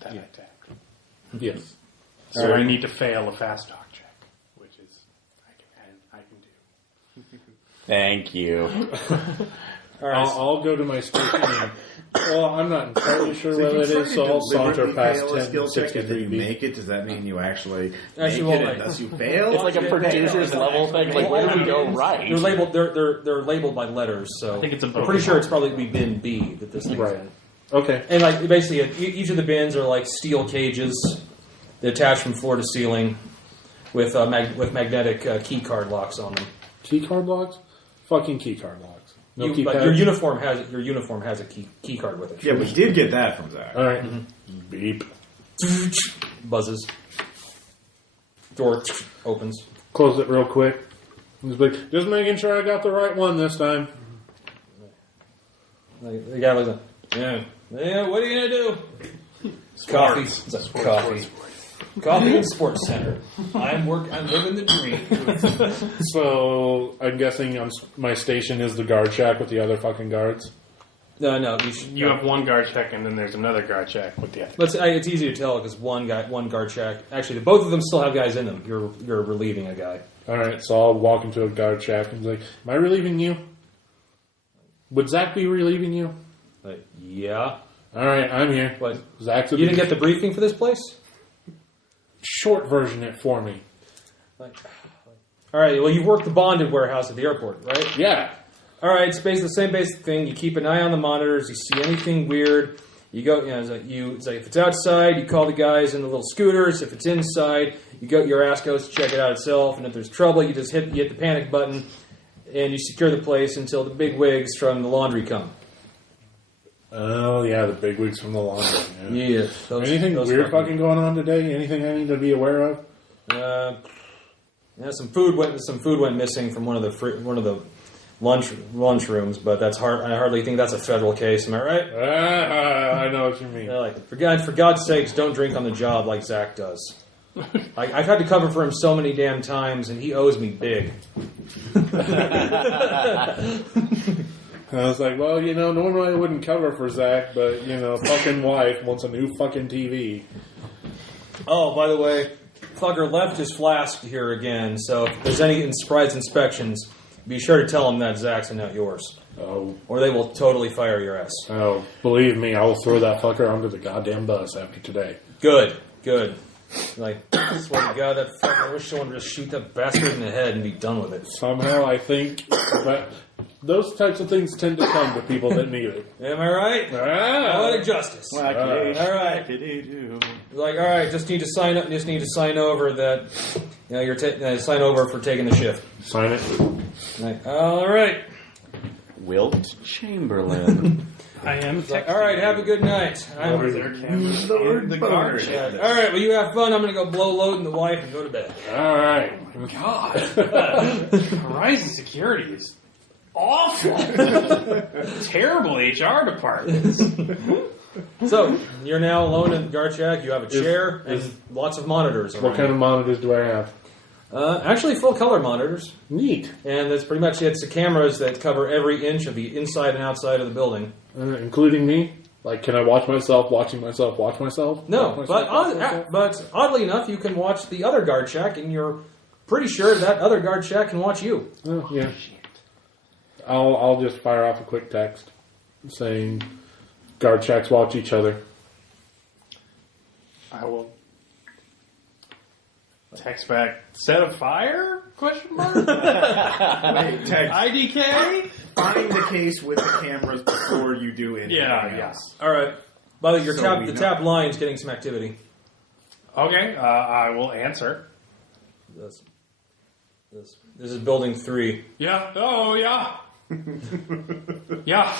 That I tapped. yes, So I need to fail a fast talk check, which is I can do. Thank you. All right. I'll go to my station. Well, I'm not entirely sure whether it is, so I'll saunter past fail a skill check and then you 1063B. make it. Does that mean you actually Actually, make well, it like- unless you fail? It's like a producer's level thing. Like, where do we go right? They're labeled. They're labeled by letters. So I think it's a I'm pretty sure it's probably bin B that this thing's Right. in. Okay. And like basically, each of the bins are like steel cages that attach from floor to ceiling with magnetic key card locks on them. Key card logs? Fucking key card logs. No But keypad. your uniform has a key card with it. Yeah, we did get that from Zach. All right. Beep. Buzzes. Door opens. Close it real quick. Just making sure I got the right one this time. Like, the guy was like, yeah, what are you gonna do? Coffee. It's like, coffee. Coffee and Sports Center. I'm living the dream. So I'm guessing my station is the guard shack with the other fucking guards. No, You have one guard check, and then there's another guard check with the other. It's easy to tell because one guard shack. Actually, both of them still have guys in them. You're relieving a guy. All right, so I'll walk into a guard shack and be like, "Am I relieving you? Would Zach be relieving you?" Like, yeah. All right, I'm here. What? Zach's. You didn't get the briefing for this place? short version it for me. Like, all right. Well, you work the bonded warehouse at the airport, right? Yeah. All right. It's basically the same basic thing. You keep an eye on the monitors. You see anything weird, you go. It's like if it's outside, you call the guys in the little scooters. If it's inside, your ass goes to check it out itself. And if there's trouble, you just hit the panic button, and you secure the place until the big wigs from the laundry come. Oh, yeah, the bigwigs from the laundry. Yeah. Anything weird fucking going on today? Anything I need to be aware of? Some food went missing from one of the lunchrooms, but that's hard. I hardly think that's a federal case. Am I right? I know what you mean. They're like, for God's sakes, don't drink on the job like Zach does. I've had to cover for him so many damn times, and he owes me big. I was like, well, normally I wouldn't cover for Zach, but, fucking wife wants a new fucking TV. Oh, by the way, fucker left his flask here again, so if there's any surprise inspections, be sure to tell him that Zach's and not yours. Oh. Or they will totally fire your ass. Oh, believe me, I will throw that fucker under the goddamn bus after today. Good. Like, I swear to God, that fucker, I wish someone would just shoot that bastard in the head and be done with it. Somehow I think that those types of things tend to come to people that need it. Am I right? Poetic justice. All right. Like, all right, just need to sign over that. You're sign over for taking the shift. Sign it. Like, all right. Wilt Chamberlain. I am texting. All right, have a good night. Is there cameras in the guard shack? All right, well, you have fun. I'm going to go blow load in the wife and go to bed. All right. God. Horizon Security is awful. Terrible HR departments. So, you're now alone in the guard shack. You have a chair and lots of monitors around. What kind of monitors do I have? Actually, full color monitors. Neat. And that's pretty much it's the cameras that cover every inch of the inside and outside of the building. Including me? Like, can I watch myself watching myself watch myself? No, but oddly enough, you can watch the other guard shack, and you're pretty sure that other guard shack can watch you. Oh, yeah. I'll just fire off a quick text saying guard shacks watch each other. I will text back. Set a fire? Question mark. Wait, text. IDK. Find the case with the cameras before you do anything else. All right. By the way, the know. tap line's getting some activity. Okay, I will answer. This is building 3. Yeah. Oh, yeah. Yeah.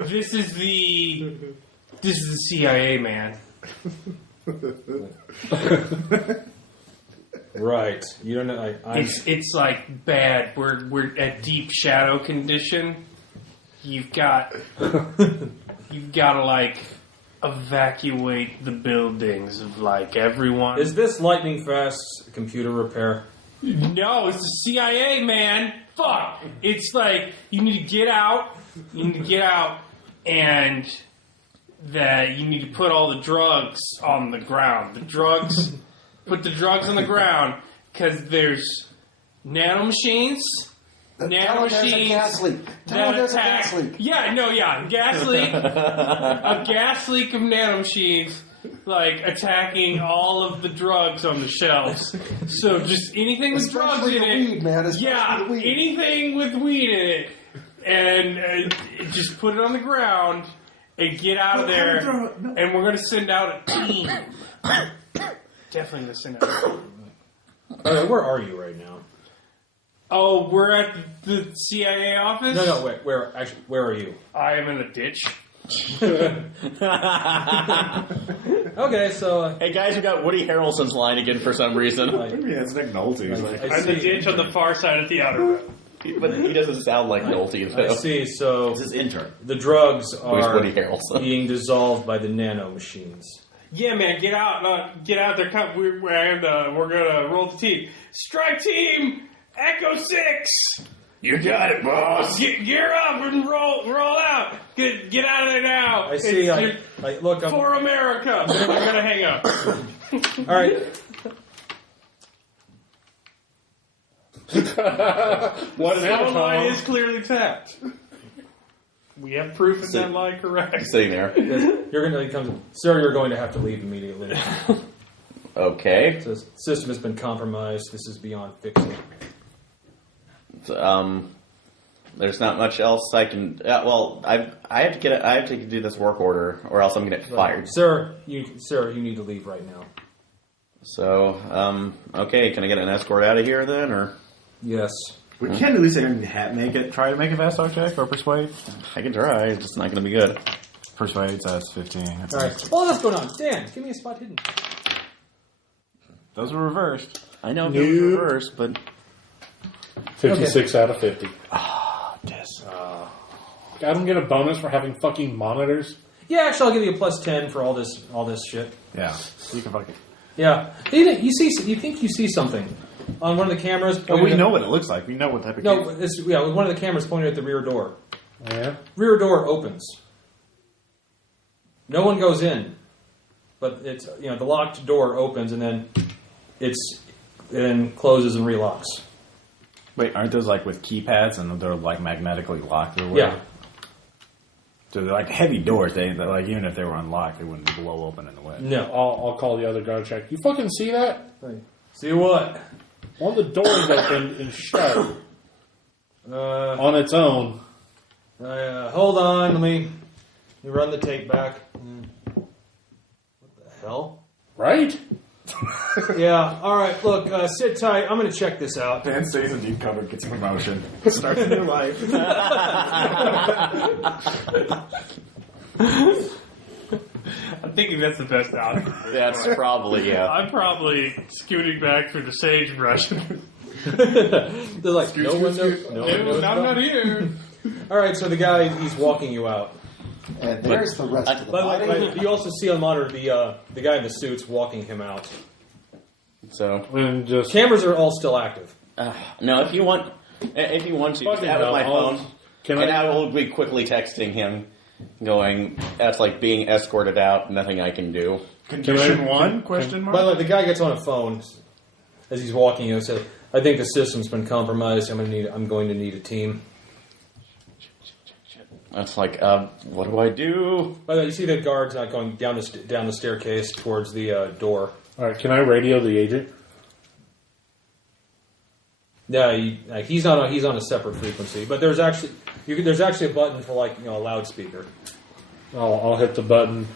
This is the CIA, man. Right. You don't know. It's like bad. We're at deep shadow condition. You've got to like evacuate the buildings of like everyone. Is this lightning fast computer repair? No, it's the CIA, man. Fuck. It's like you need to get out. And that you need to put all the drugs on the ground. Put the drugs on the ground because there's nanomachines. Nanomachines. Gas leak. That There's a gas leak. Gas leak. A gas leak of nanomachines, like attacking all of the drugs on the shelves. So just anything with drugs in it. Weed, man. Anything with weed in it, and just put it on the ground and get out of there. And we're going to send out a team. Definitely going to send out a team. Where are you right now? Oh, we're at the CIA office? No, wait. Where are you? I am in a ditch. Okay, so... Hey guys, we got Woody Harrelson's line again for some reason. It's Nick Nolte. He's like, I'm the ditch on the far side of the outer road. But he doesn't sound like Nolte, though. I see, so... It's his intern. The drugs are Woody Harrelson? being dissolved by the nanomachines. Yeah, man, get out. They're coming. We're going to roll the team. Strike team! Echo 6! You got it, boss. Gear up and roll out. Get out of there now. I see. Look, for America. I'm gonna hang up. All right. What now, That line Tom? is clearly tapped. We have proof of that line correct. Sitting there. You're going to sir. You're going to have to leave immediately. Okay. The system has been compromised. This is beyond fixing. There's not much else I can. I have to do this work order, or else I'm gonna get fired. Sir, you need to leave right now. So, okay, can I get an escort out of here then, or? Yes. We can at least try to make a fast talk check or persuade. I can try. It's just not going to be good. Persuade, so that's 15. All right. Well, what's going on? Dan, give me a spot hidden. Those were reversed. I know it was reversed, but 56 out of 50. Ah, Des. I don't get a bonus for having fucking monitors. Yeah, actually, I'll give you a plus 10 for all this shit. Yeah, you can fucking. Yeah, you think you see something on one of the cameras. Oh, we know what it looks like. We know what type of. No, one of the cameras pointed at the rear door. Yeah. Rear door opens. No one goes in, but it's the locked door opens and then closes and relocks. Wait, aren't those like with keypads and they're like magnetically locked or whatever? Yeah. So they're like heavy doors. They're like even if they were unlocked, they wouldn't blow open in the way. No. I'll call the other guard check. You fucking see that? See what? One of the doors opened and shut on its own. Hold on, let me run the tape back. What the hell? Right? Yeah, alright, look, sit tight. I'm going to check this out. Dan stays in deep cover, gets promotion, starts a new life. I'm thinking that's the best outcome. That's probably, yeah. I'm probably scooting back through the sagebrush. They're like, no one knows. I'm not here. Alright, so the guy, he's walking you out. And there's the rest of the By the body. way, you also see on monitor the guy in the suit's walking him out. So, And just Cameras are all still active. no, if you want to, just have my phone, I will be quickly texting him, going, that's like being escorted out, nothing I can do. Condition 1? Question mark. By the way, the guy gets on a phone as he's walking and says, "I think the system's been compromised. I'm going to need a team." That's like, what do I do? By the way, you see the guards not going down the staircase towards the door. All right, can I radio the agent? No, he's on a separate frequency. But there's actually a button for a loudspeaker. I'll hit the button.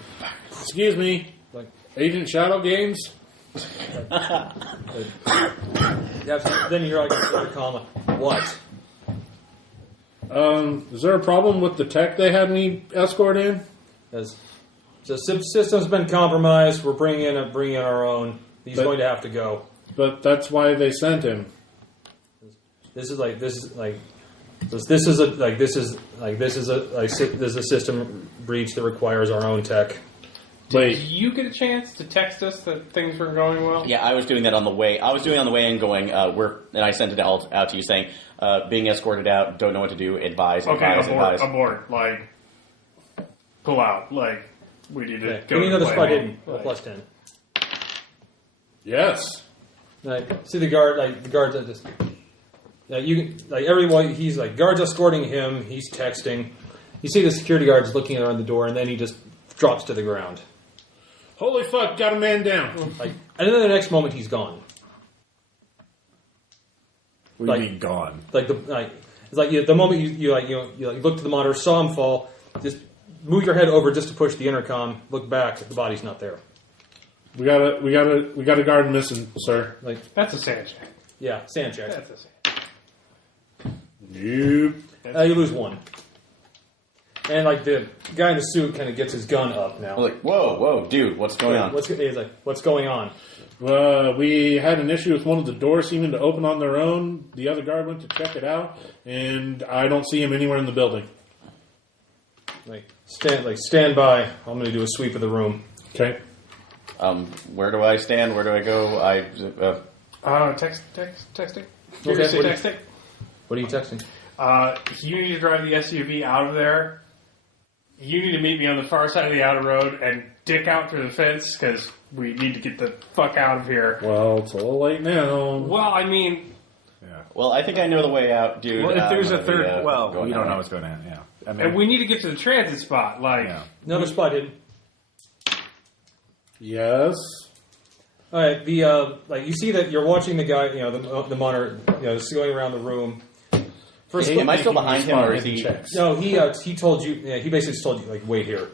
Excuse me, Agent Shadow Games. Then you're like a comma. What? Is there a problem with the tech they had me escort in? The system's been compromised. We're bringing in our own. He's going to have to go. But that's why they sent him. This is a system breach that requires our own tech. Did you get a chance to text us that things were going well? Yeah, I was doing that on the way. I was doing it on the way and going, and I sent it out to you saying, being escorted out, don't know what to do, advise. Abort. Pull out. We need to go. Give me another play spot home. hidden. Plus 10. Yes. See the guard, the guards at this. Everyone, he's guards escorting him. He's texting. You see the security guards looking around the door, and then he just drops to the ground. Holy fuck! Got a man down. And then the next moment, he's gone. What do you mean gone? It's like the moment you look to the monitor, saw him fall, just move your head over just to push the intercom. Look back, the body's not there. We got a guard missing, sir. That's a sand check. Yeah, sand check. That's a sand. Nope. You lose one. And the guy in the suit kind of gets his gun up now. Whoa, dude, what's going on? He's like, what's going on? We had an issue with one of the doors seeming to open on their own. The other guard went to check it out, and I don't see him anywhere in the building. Stand by. I'm going to do a sweep of the room. Okay. Where do I stand? Where do I go? Texting. Okay, Texting. What are you texting? You need to drive the SUV out of there. You need to meet me on the far side of the outer road and dick out through the fence because we need to get the fuck out of here. Well, it's a little late now. Well, I mean... Yeah. Well, I think I know the way out, dude. Well, if there's a third... we don't know out. what's going on, yeah. I mean, And we need to get to the transit spot, yeah. Another spot hidden. Yes. All right, you see that you're watching the guy, the monitor, just going around the room. First, Am I still behind him, or is he? No, he told you. Yeah, he basically just told you wait here.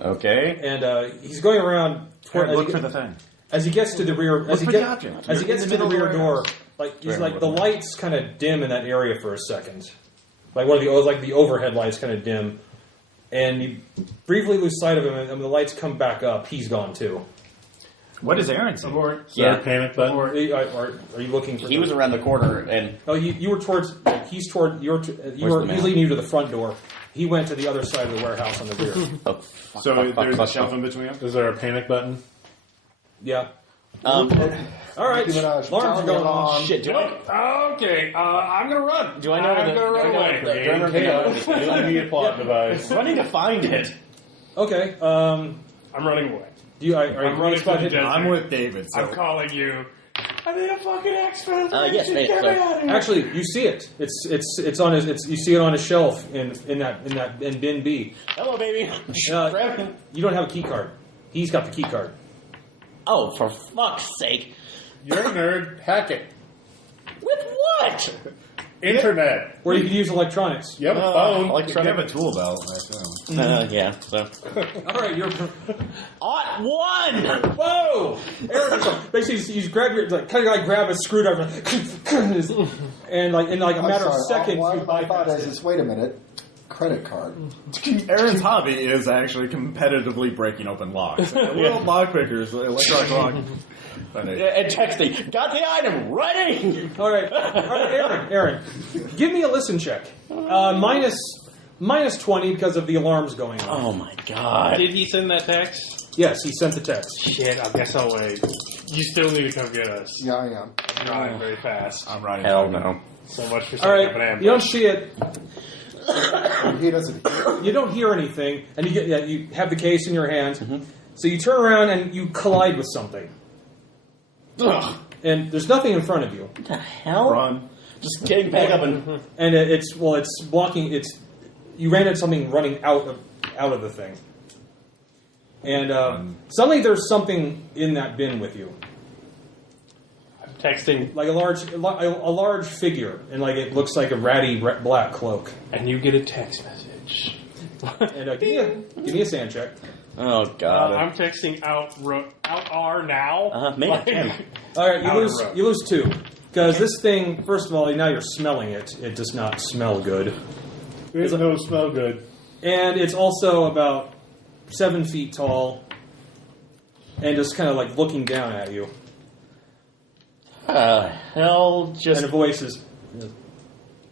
Okay. And he's going around. Look for the thing. As he gets to the rear, as he gets to the rear door, the lights kind of dim in that area for a second. The overhead lights kind of dim, and you briefly lose sight of him, and when the lights come back up, he's gone too. What is Aaron saying? Is there a panic button? Are you looking for? He was around the corner, and you were towards. He's leading you to the front door, He went to the other side of the warehouse on the rear. Oh, So there's a shelf in between them? Is there a panic button? Yeah. All right. Nicki Minaj, Alarms are going on. shit, do I? Okay, I'm gonna run. Do I know I'm gonna run away. Creating chaos. Immediate plot device. Running to find it. Okay. I'm running away. Are you I'm running spot to the hidden? desert. I'm with David. So. I'm calling you. I need a fucking X-Men. Yes, mate, Get so- me out of here. Actually, you see it. It's on his. You see it on a shelf in bin B. Hello, baby. You don't have a key card. He's got the key card. Oh, for fuck's sake. You're a nerd. Hack it. With what? Internet. Where you can use electronics. You have a phone. You have a tool belt, I assume. Yeah, so. All right, you're. Ought one! Whoa! Aaron, basically, you grab your kind of grab a screwdriver, and like in like a matter of seconds, Why you my thought bypass is it. this? Wait a minute. Credit card. Aaron's hobby is actually competitively breaking open locks. Little lock pickers, electronic lock. And texting. Got the item ready! All right, Aaron, give me a listen check. Minus 20 because of the alarms going on. Oh my god. Did he send that text? Yes, he sent the text. Shit, I guess I'll wait. You still need to come get us. Yeah, I am. I'm riding very fast. I'm riding. Hell no. So much for All setting up an right, ambush. you don't see it. He doesn't. You don't hear anything, and you have the case in your hands. So you turn around and you collide with something. Ugh. And there's nothing in front of you. What the hell? Run. Just getting back up and... And it's blocking. You ran into something running out of the thing, and suddenly there's something in that bin with you, I'm texting, like a large figure, and like it looks like a ratty black cloak. and you get a text message. And give me a sand check. Oh god. I'm texting out R now. Make it 10. All right, Outer road. you lose 2 because this thing. First of all, now you're smelling it. It does not smell good, It don't smell good. and it's also about 7 feet tall, and just kind of like looking down at you. Hell, just... And a voice is,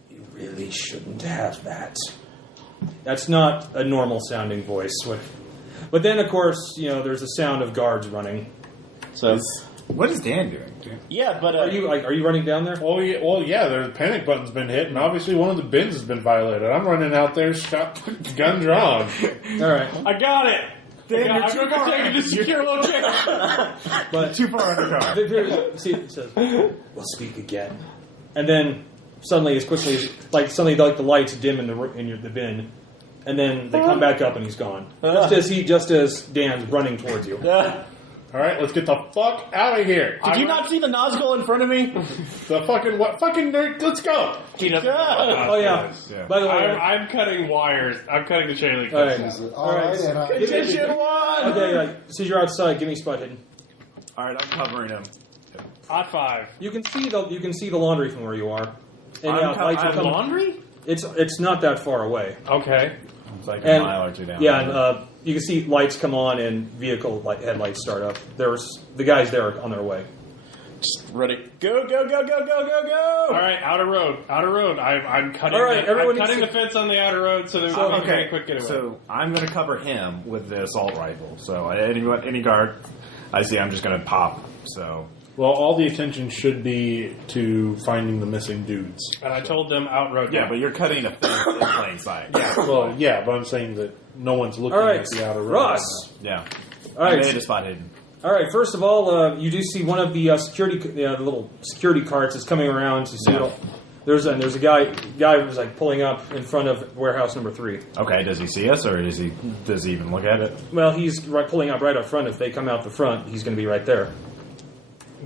"You really shouldn't have that." That's not a normal sounding voice. But then, of course, there's the sound of guards running. So... What is Dan doing? Yeah, but... Are you running down there? Well, yeah, the panic button's been hit, and obviously one of the bins has been violated. I'm running out there, gun drawn. All right. I got it. Dan, I'm going to take it to secure location. But Too far undercover. see, it says, "We'll speak again," and then suddenly, as quickly as the lights dim in the bin, and then they come back up and he's gone. Just as Dan's running towards you. All right, let's get the fuck out of here. Did you not see the nozzle in front of me? The fucking what? Fucking nerd. Let's go. Oh yeah. Yeah. By the way, I'm cutting wires. I'm cutting the chain link. all right. All right, and Condition 1! Okay, since you're outside, give me spot hidden. All right, I'm covering him. Hot 5. You can see the laundry from where you are. And I'm lights are coming. Laundry? It's not that far away. Okay. It's like a mile or two down. Yeah, and you can see lights come on and vehicle headlights start up. The guys there are on their way. Just ready. Go, go, go, go, go, go, go! All right, outer road. I'm cutting. All right, everyone I'm cutting needs the fence on the outer road so there's a very quick getaway. So I'm going to cover him with the assault rifle. So any guard I see, I'm just going to pop. So Well, all the attention should be to finding the missing dudes. And I told them out road. yeah, but you're cutting a fence in plain sight. Yeah, well, yeah, but I'm saying that no one's looking All right, at the outer road. Ross. Yeah. All right. I made a spot hidden. All right. First of all, you do see one of the the little security carts is coming around. You see there's a guy who's like pulling up in front of warehouse number 3. Okay, does he see us, or does he even look at it? Well, he's pulling up right up front. If they come out the front, he's going to be right there.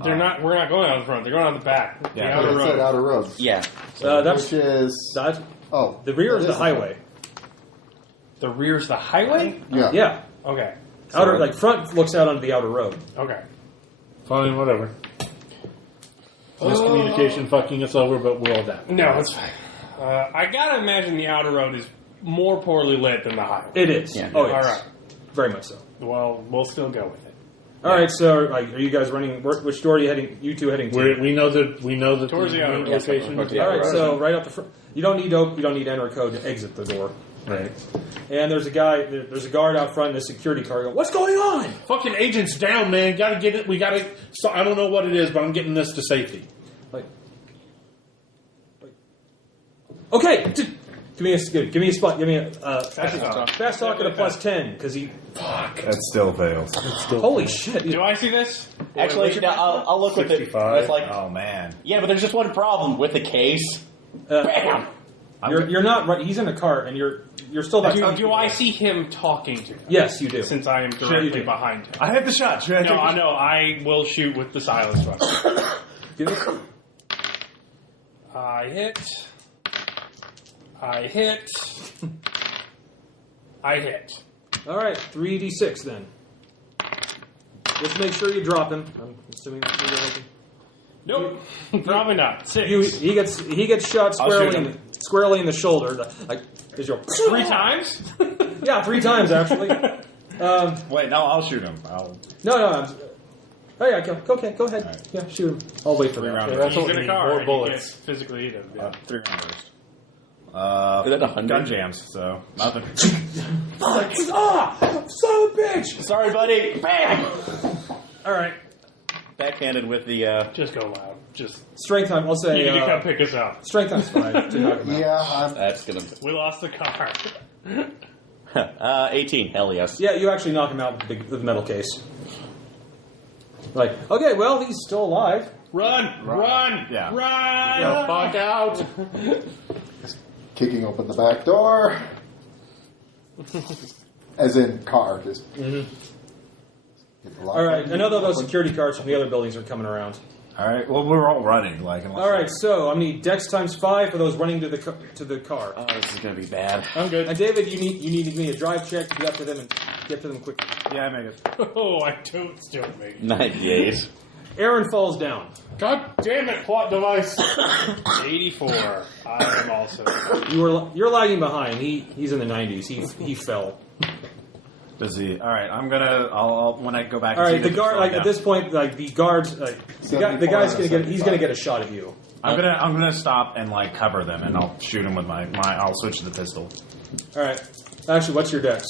They're not. We're not going out the front. They're going out the back. Yeah. The outer It's road. that outer road. Yeah. That's Which is... that. Oh. The rear is that the highway. The rear's the highway. Yeah. Yeah. Okay. Outer front looks out onto the outer road. Okay. Fine, whatever. Miscommunication fucking us over, but we'll adapt. No, it's fine. I gotta imagine the outer road is more poorly lit than the highway. It is. Yeah. Oh, yes. All right. Very much so. Well, we'll still go with it. All right. So, are you guys running? Which door are you heading? You two heading to? We know that Towards the outer road. location. Yeah. All right. So, right up the front. You don't need enter code to exit the door. Right. And there's a guard out front in a security car going, "What's going on?" Fucking agent's down, man. Gotta get it. We gotta. So, I don't know what it is, but I'm getting this to safety. Like okay, give me a spot. Give me a fast talk at a +10 because he. Fuck. That still fails. Holy shit! Do I see this? Actually, I'll look with it. 65. It's like, Oh man. yeah, but there's just one problem with the case. Bam! You're not right. He's in a car, and you're still not. Do I see him talking to him? Yes, you do. Since I am directly behind him. I hit the shot. Should I take No, the I know. I will shoot with the silence weapon. Give it. I hit. I hit. I hit. All right, 3d6 then. Just make sure you drop him. I'm assuming that's what you're hoping. Nope. Probably not. 6. He gets shot squarely in the shoulder. Like is your 3 times? Yeah, 3 times actually. Wait, no, I'll shoot him. No. Oh yeah, go ahead. Right. Yeah, shoot him. I'll wait for that. round That's He's what in we a need, car. more And bullets. you can't physically eat him. Yeah. 3 round burst. Is that 100? Gun jams, so nothing. Fuck! Son of a bitch! Sorry, buddy. Bam! All right, Backhanded with the. Just go loud. Just strength time. I'll say you need to come pick us up. strength time's 5 to knock him out. Yeah, That's gonna. We lost the car. 18. Hell yes. Yeah, you actually knock him out with the metal case. Like, okay, well, he's still alive. Run! Yeah. Run! The fuck out. kicking open the back door. As in car, just. Get the lock All right, button another of those open. security cars from the other buildings are coming around. All right. Well, we're all running. Like, unless All right, so I'm gonna need Dex times 5 for those running to the car. Oh, this is gonna be bad. I'm good. And David, you need me a drive check to get to them and get to them quickly. Yeah, I made it. Oh, I don't still make it. 98. Aaron falls down. God damn it, plot device. 84. I am also. You're lagging behind. He's in the 90s. He fell. Does he? All right. I'll when I go back. All and right, see the guard. Like at this point, like the guards, the guy's gonna get. He's gonna get a shot at you. I'm gonna stop and like cover them, and I'll shoot him with my. I'll switch to the pistol. All right. Actually, what's your Dex?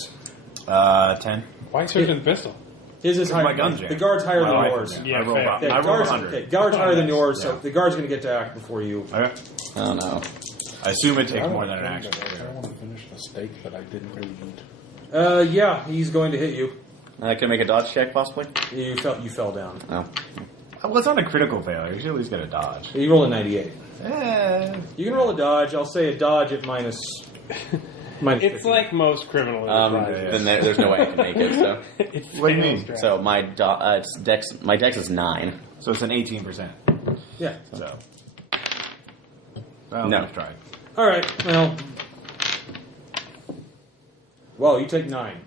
10. Why switch to the pistol? His is higher. My gun's jammed. The guard's higher My than rifle's yours. jammed. Yeah, I rolled fair. up. Okay, I rolled guard's, 100. okay, guard's higher than yours, so Yeah. the guard's going to get to act before you. Okay. Oh no. I assume it takes more than an action. I want to finish the steak that I didn't really eat. Yeah, he's going to hit you. Can I make a dodge check, possibly? You fell down. Oh. Well, it's not a critical failure. You should at least get a dodge. You roll a 98. You can roll a dodge. I'll say a dodge at minus. Minus It's 15. like most criminal enterprises. Then there's no way I can make it. So, What do you mean? so my dex is 9. So it's an 18%. Yeah. So. Well, No. I've tried. All right. Well, you take 9.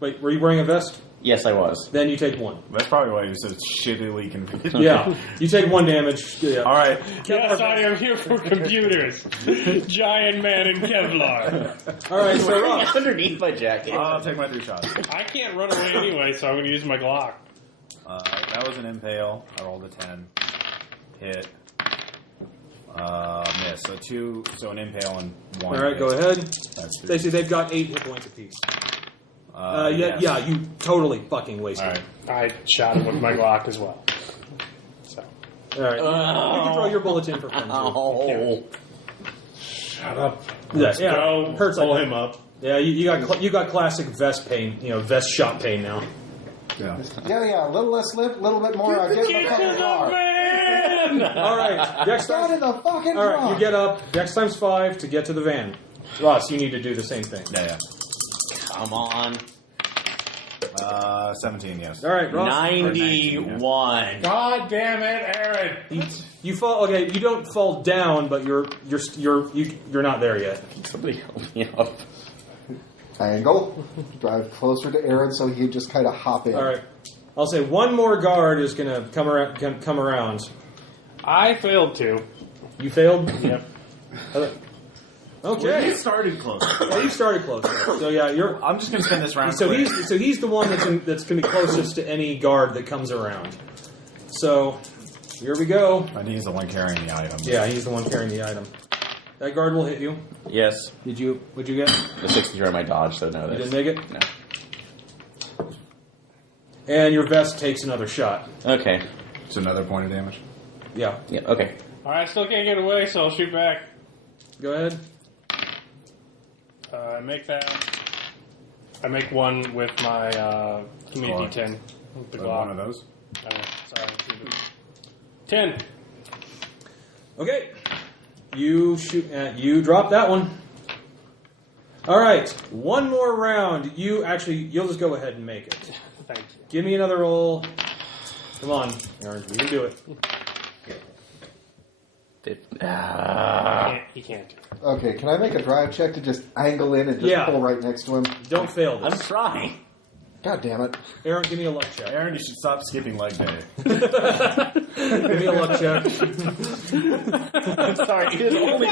Wait, were you wearing a vest? Yes, I was. Then you take 1. That's probably why you're so shittily confused. Yeah, you take 1 damage. Yeah. All right. Yes, I am here for computers. Giant man in Kevlar. All right, so Rob. Underneath my jacket. I'll take my 3 shots. I can't run away anyway, so I'm going to use my Glock. That was an impale. I rolled a 10. Hit. Miss. So 2. So an impale and 1. All right, go ahead. That's 2. Stacey, they've got 8 hit points apiece. Yes. Yeah, you totally fucking wasted. All right. I shot him with my Glock as well. So. All right, you can throw your bullets in for fun. Too. Oh. Shut up. Yeah, go. hurts Pull like him up. Yeah, you got classic vest pain. Vest shot pain now. Yeah. Yeah, a little less lift, a little bit more. Get in the fucking car. All right, Dex Get in times. the fucking All car. right, you get up. Dex times 5 to get to the van. Ross, you need to do the same thing. Yeah. Come on. 17. Yes. All right, Ross. 91. God damn it, Aaron. You fall. Okay, you don't fall down, but you're not there yet. Somebody help me up. Angle. Drive closer to Aaron so he can just kind of hop in. All right, I'll say one more guard is going to come around. I failed to. You failed. Yep. Well, Okay. you started close. Well, you started close. So yeah, you're. I'm just gonna spend this round. So quick. he's the one that's going to be closest to any guard that comes around. So here we go. And he's the one carrying the item. Yeah, he's the one carrying the item. That guard will hit you. Yes. What'd you get? The 63 on my dodge, so no. You didn't make it? No. And your vest takes another shot. Okay. It's another point of damage. Yeah. Yeah, okay. Alright, I still can't get away, so I'll shoot back. Go ahead. I make that. I make one with my give me a Glock. D10. With the One of Glock. those. Sorry. 10. Okay. You shoot. You drop that one. All right. One more round. You'll just go ahead and make it. Thank you. Give me another roll. Come on, Aaron. We can do it. He can't do it. Okay, can I make a drive check to just angle in and just pull right next to him? Don't fail I'm this. trying. God damn it. Aaron, give me a luck check. Aaron, you should stop skipping leg day. Give me a luck check. I'm sorry. It is only...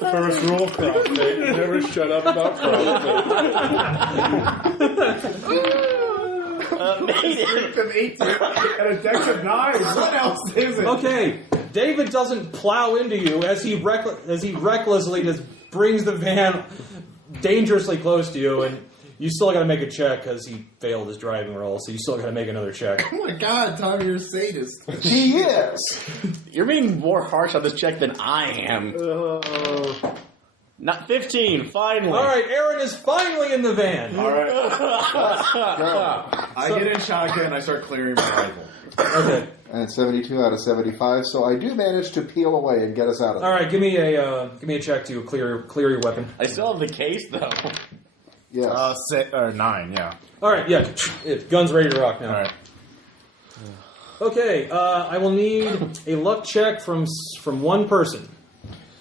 First rule, CrossFit. You never shut up about CrossFit. Strength of 18 and a dex of 9. What else is it? Okay, David doesn't plow into you as he recklessly just brings the van dangerously close to you, and you still got to make a check because he failed his driving roll. So you still got to make another check. Oh my god, Tommy, you're a sadist. He is. You're being more harsh on this check than I am. Not 15, finally. All right, Aaron is finally in the van. All right. I get in shotgun and I start clearing my rifle. Okay. And 72 out of 75, so I do manage to peel away and get us out of there. All right, give me a check to clear your weapon. I still have the case, though. Yes. 9, yeah. All right, yeah, gun's ready to rock now. All right. Okay, I will need a luck check from one person.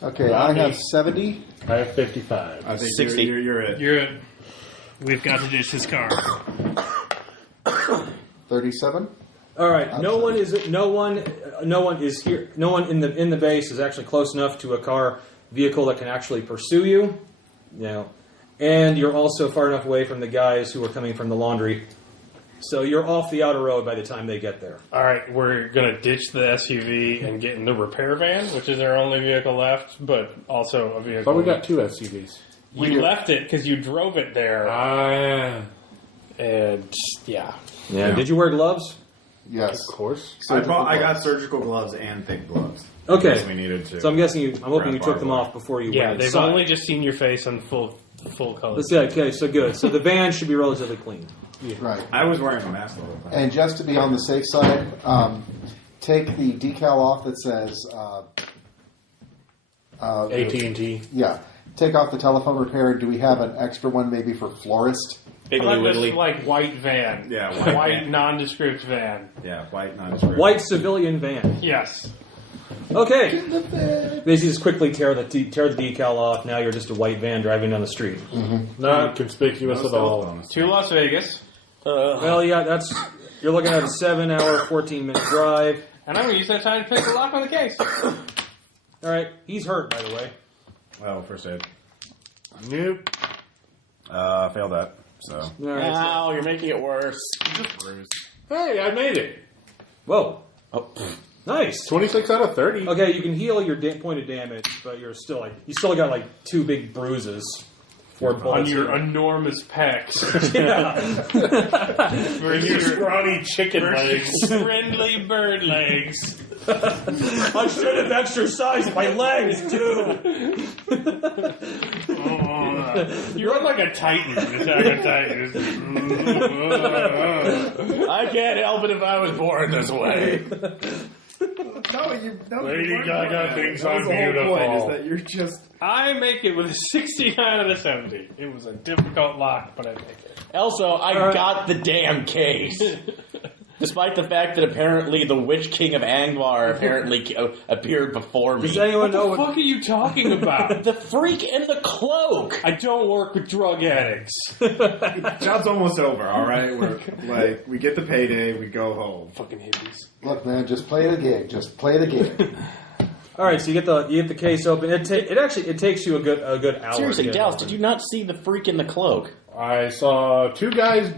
Okay, I have 70. I have 55. I think 60. You're it. You're it. We've got to ditch his car. 37. All right, no one is here. No one in the base is actually close enough to a vehicle that can actually pursue you. And you're also far enough away from the guys who are coming from the laundry. So you're off the outer road by the time they get there. All right, we're going to ditch the SUV and get in the repair van, which is our only vehicle left, but also a vehicle. But we got 2 SUVs. You left it because you drove it there. And, yeah. Yeah. Did you wear gloves? Yes. Of course. I got surgical gloves and thick gloves. Okay. Because we needed to. So I'm hoping you took them off before you Yeah, went they've inside. only just seen your face on full color. Let's see. Okay, so good. So the van should be relatively clean. Right. I was wearing a mask the whole time. And just to be on the safe side, take the decal off that says... AT&T. Yeah. Take off the telephone repair. Do we have an extra one maybe for florist? How about this, like, white van? Yeah, white nondescript van. Yeah, white nondescript. White civilian van. Yes. Okay. Basically, just quickly tear the decal off. Now you're just a white van driving down the street. Not conspicuous at all. To Las Vegas. Well, yeah, you're looking at a 7-hour, 14-minute drive. And I'm going to use that time to pick the lock on the case. All right, he's hurt, by the way. Oh, first aid. Nope. Failed that. So. All right, Ow, you're making it worse. Hey, I made it. Whoa. Oh, Nice. 26 out of 30. Okay, you can heal your point of damage, but you still got like 2 big bruises. 4 On bullets. your enormous pecs. Yeah. And your scrawny chicken legs. Friendly bird legs. I should have exercised my legs too. You run like a titan. Attack on Titan. I can't help it if I was born this way. Lady Gaga thinks I'm The whole beautiful. point is that you're just. I make it with a 69 out of 70. It was a difficult lock, but I make it. Also, I got the damn case. Despite the fact that apparently the Witch King of Angvar apparently appeared before me. Does anyone know What the fuck are you talking about? The freak in the cloak! I don't work with drug addicts. Job's almost over, alright? We get the payday, we go home. Fucking hippies. Look, man, just play the gig. Just play the gig. All right, so you get the case open. It takes you a good hour. Seriously, to get Dallas, open. did you not see the freak in the cloak? I saw 2 guys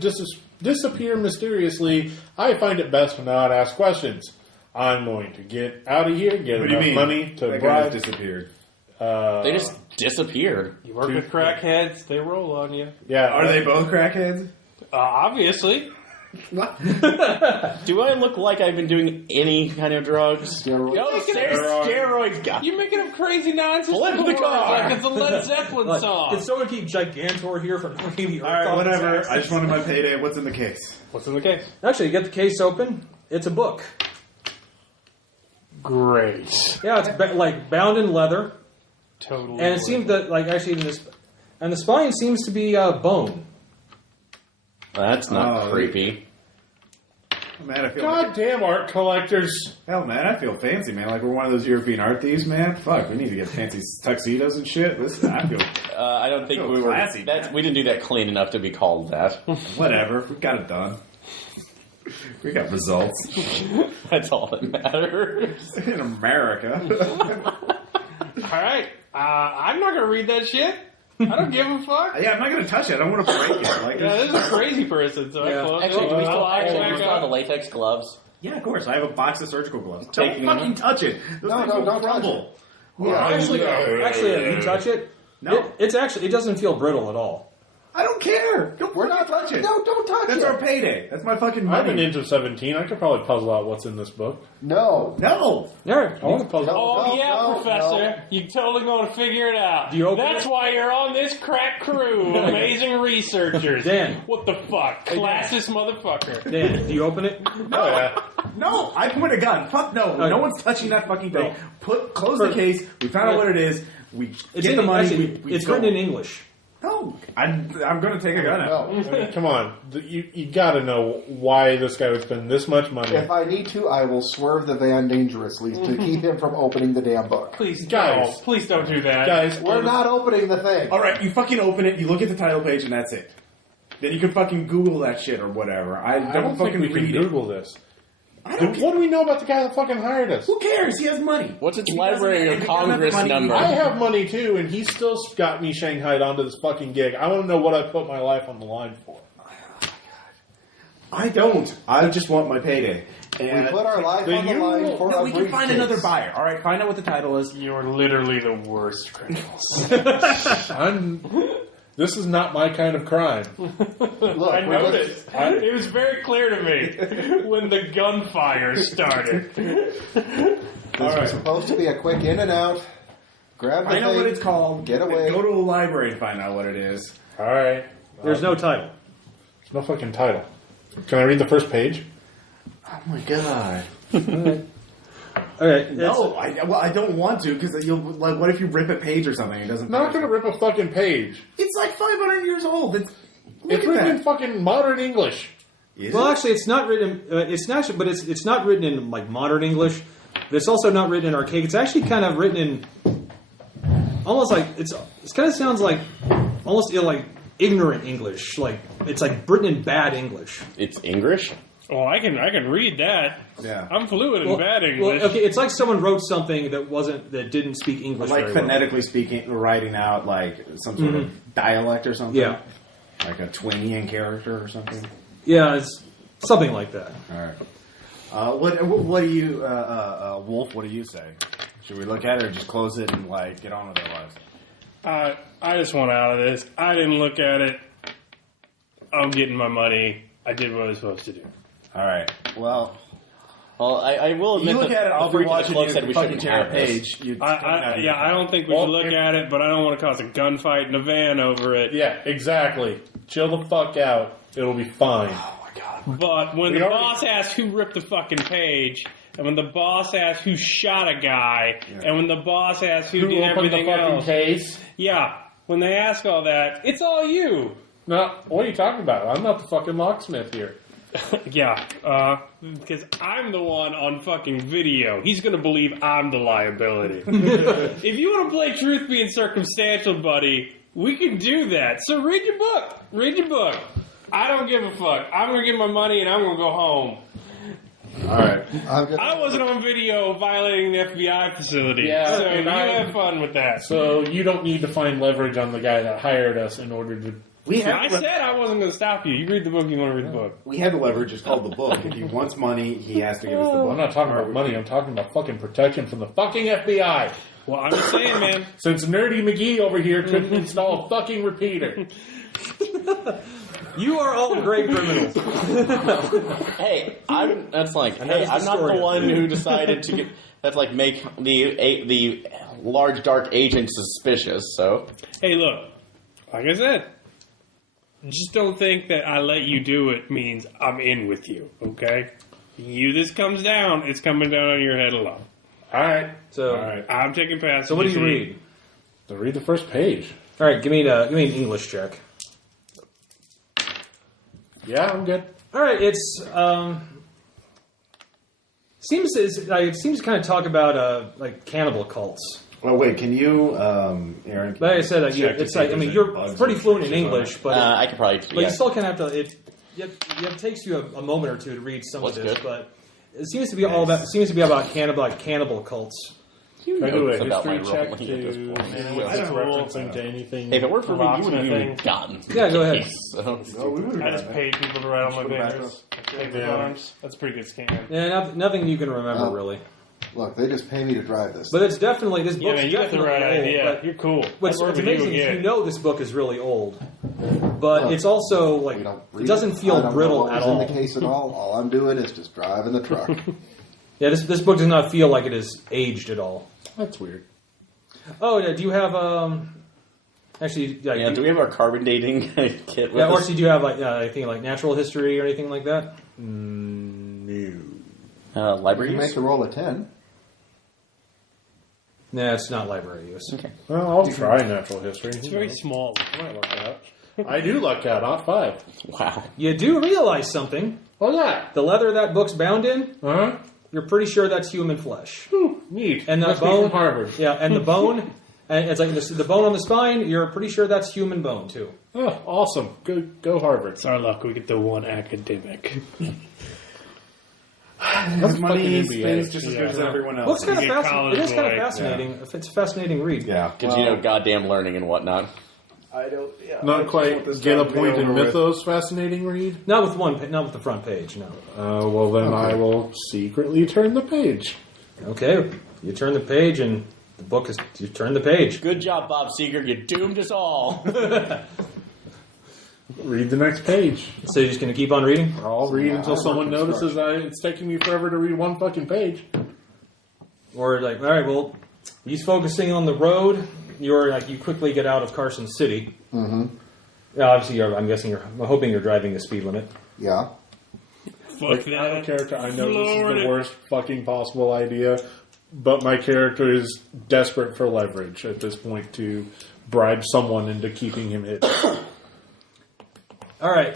disappear mysteriously. I find it best to not ask questions. I'm going to get out of here, get What do you enough mean? money to That guy bribe. just disappeared. They just disappeared. You work with crackheads, they roll on you. Yeah, Are they both crackheads? Obviously. What? Do I look like I've been doing any kind of drugs? Steroids. Oh, there's steroids. God. You're making up crazy nonsense. Flip the words car. like it's a Led Zeppelin song. Can someone keep Gigantor here from knocking the earth All right, off its whatever. axis? I just wanted my payday. What's in the case? What's in the case? Actually, you get the case open. It's a book. Great. Yeah, it's like bound in leather, Totally. and it seems that like actually in this, and the spine seems to be bone. That's not Oh, creepy. Man, I feel goddamn art collectors. hell, man, I feel fancy, man. Like we're one of those European art thieves, man. Fuck, we need to get fancy tuxedos and shit. Listen, I feel I don't think Oh, we were. classy, man. We didn't do that clean enough to be called that. whatever. We got it done. We got results That's all that matters. in America. All right. I'm not going to read that shit. I don't give a fuck. Yeah, I'm not gonna touch it. I don't want to break it. Like, Yeah, it's this is a crazy person, so Yeah. I close Actually, do we still, I actually, do we back still have the up. latex gloves? yeah, of course. I have a box of surgical gloves. Taking Don't them fucking touch it. Those No, things no, will don't touch crumble. Yeah, Actually, if you touch it, No. it's actually it doesn't feel brittle at all. I don't care. Don't We're fucking not touch it. No, don't touch That's it. our payday. That's my fucking I'm an money. inch of 17. I could probably puzzle out what's in this book. No. No. Yeah, I want to puzzle. Oh, No, yeah, no, Professor. no. You're totally going to figure it out. Do you open That's it? why you're on this crack crew. Amazing researchers. Dan. What the fuck? Hey, Dan. Classist motherfucker. Dan, do you open it? No. No. I point a gun. Fuck no. Okay. No one's touching that fucking thing. No. Close the case. We found out what it is. We It's get the money. Actually, we it's go. written in English. No. I'm going to take a gun out. No. I mean, come on. You got to know why this guy would spend this much money. If I need to, I will swerve the van dangerously to keep him from opening the damn book. Please, Guys. no. Please don't do that. Guys, We're not opening the thing. All right, you fucking open it. You look at the title page, and that's it. Then you can fucking Google that shit or whatever. I I don't think fucking we can read it. Google this. I don't What do we know about the guy that fucking hired us? Who cares? He has money. What's its He Library doesn't- of if he doesn't have Congress money, number? I have money too, and he still got me shanghaied onto this fucking gig. I want to know what I put my life on the line for. I don't. I just want my payday. And We put our life Then on the you line will- for no, a we can find briefcase. another buyer. All right, find out what the title is. You're literally the worst criminals. This is not my kind of crime. Look, I we're noticed. It was very clear to me when the gunfire started. This was supposed to be a quick in and out. Grab the Find out thing. what it's called. Get away. Go to a library and find out what it is. All right. There's no title. There's no fucking title. Can I read the first page? Oh my god. Okay. No, I don't want to because you'll like. What if you rip a page or something? It doesn't. I'm not going to rip a fucking page. It's like 500 years old. Look It's at written that. in fucking modern English. Is Well, it? actually, it's not written. It's not, but it's not written in like modern English. But it's also not written in archaic. It's actually kind of written in almost like it kind of sounds like almost like ignorant English. Like it's like written in bad English. It's English? Oh, I can read that. Yeah. I'm fluent in bad English. Well, okay, it's like someone wrote something that didn't speak English. Like very well. phonetically speaking, writing out like some sort of dialect or something. Yeah. Like a Twinian character or something. Yeah, it's something like that. All right. What do you, Wolf? What do you say? Should we look at it or just close it and like get on with our lives? I just want out of this. I didn't look at it. I'm getting my money. I did what I was supposed to do. All right. Well, Well, I will admit you look that at it. I'll the be freak of the watching club you said we fucking shouldn't tear a have this. page. I don't think we Well, should look if- at it, but I don't want to cause a gunfight in a van over it. Yeah, exactly. Chill the fuck out. It'll be fine. But when We the already- boss asks who ripped the fucking page, and when the boss asks who shot a guy, and when the boss asks who Who did opened the everything fucking else, case? yeah, when they ask all that, it's all you. No, what are you talking about? I'm not the fucking locksmith here. Yeah, because I'm the one on fucking video. He's going to believe I'm the liability. If you want to play truth being circumstantial, buddy, we can do that. So read your book. Read your book. I don't give a fuck. I'm going to get my money and I'm going to go home. All right. I wasn't on video violating the FBI facility. Yeah, so and you I- have fun with that. So you don't need to find leverage on the guy that hired us in order to I said I wasn't going to stop you. You read the book. You want to read the book. We have the leverage. It's called the book. If he wants money, he has to give us the book. I'm not talking about money. I'm talking about fucking protection from the fucking FBI. Well, I'm just saying, man. Since Nerdy McGee over here couldn't install a fucking repeater. You are all great criminals. Hey, I'm not the one who decided to make the large dark agent suspicious. So, Hey, look. Like I said, just don't think that I let you do it means I'm in with you. Okay? This comes down, it's coming down on your head alone. All right. So, I'm taking passes. So what do you read? So read the first page. All right, give me an English check. Yeah, I'm good. All right, it seems to kind of talk about like cannibal cults. Well, wait, can you, Aaron? Like I said, it's like you're pretty fluent in English, but I could probably. But you still kind of have to. It takes you a moment or two to read some of this, but it seems to be about cannibal cults. Can I do a about my history check rolling to at this point. what's the referencing to anything? If it worked for me, you would have Provocative even gotten. Yeah, go ahead. I just paid people to write on my papers. Take the arms. That's a pretty good scam. Yeah, nothing you can remember really. Look, they just pay me to drive this. But it's definitely this book's Yeah, you got the definitely right old, idea. but You're cool. What's I'd work with amazing is again. you know this book is really old, but Look, it's also like we don't it read doesn't I feel don't brittle know what at was all. in the case at all. All I'm doing is just driving the truck. Yeah, this book does not feel like it is aged at all. That's weird. Oh, yeah. Do you have actually? Yeah, Do we have our carbon dating kit with yeah, or us? do you have like anything like natural history or anything like that? You Library make use? a roll of 10. Nah, it's not library use. Okay. Well, I'll try natural history. It's very small. I might luck out. I do luck out, not 5. Wow. You do realize something. What's that? The leather that book's bound in, Huh? you're pretty sure that's human flesh. Ooh, neat. And the Must be bone, from Harvard. yeah, and the bone, and it's like the bone on the spine. You're pretty sure that's human bone too. Oh, awesome. Go Harvard. It's our luck. We get the one academic. His money fucking spends NBA. just as good as everyone else. Looks kind of You get fascinating. It is kind of college boy. fascinating. It's a fascinating read. Yeah. Because goddamn learning and whatnot. I don't. Yeah, I Not just quite want this get a done to be point in over with. Mythos fascinating read? Not with the front page. No. Well, then I will secretly turn the page. Okay, you turn the page and the book is. You turn the page. Good job, Bob Seeger. You doomed us all. Read the next page. So you're just going to keep on reading? I'll read until I someone work notices it's taking me forever to read one fucking page. Or like, all right, well, he's focusing on the road. You quickly get out of Carson City. Mm-hmm. Obviously, I'm hoping you're driving the speed limit. Yeah. Fuck Like, that. I'm a character. I know this is Florida. the worst fucking possible idea, but my character is desperate for leverage at this point to bribe someone into keeping him hidden. All right.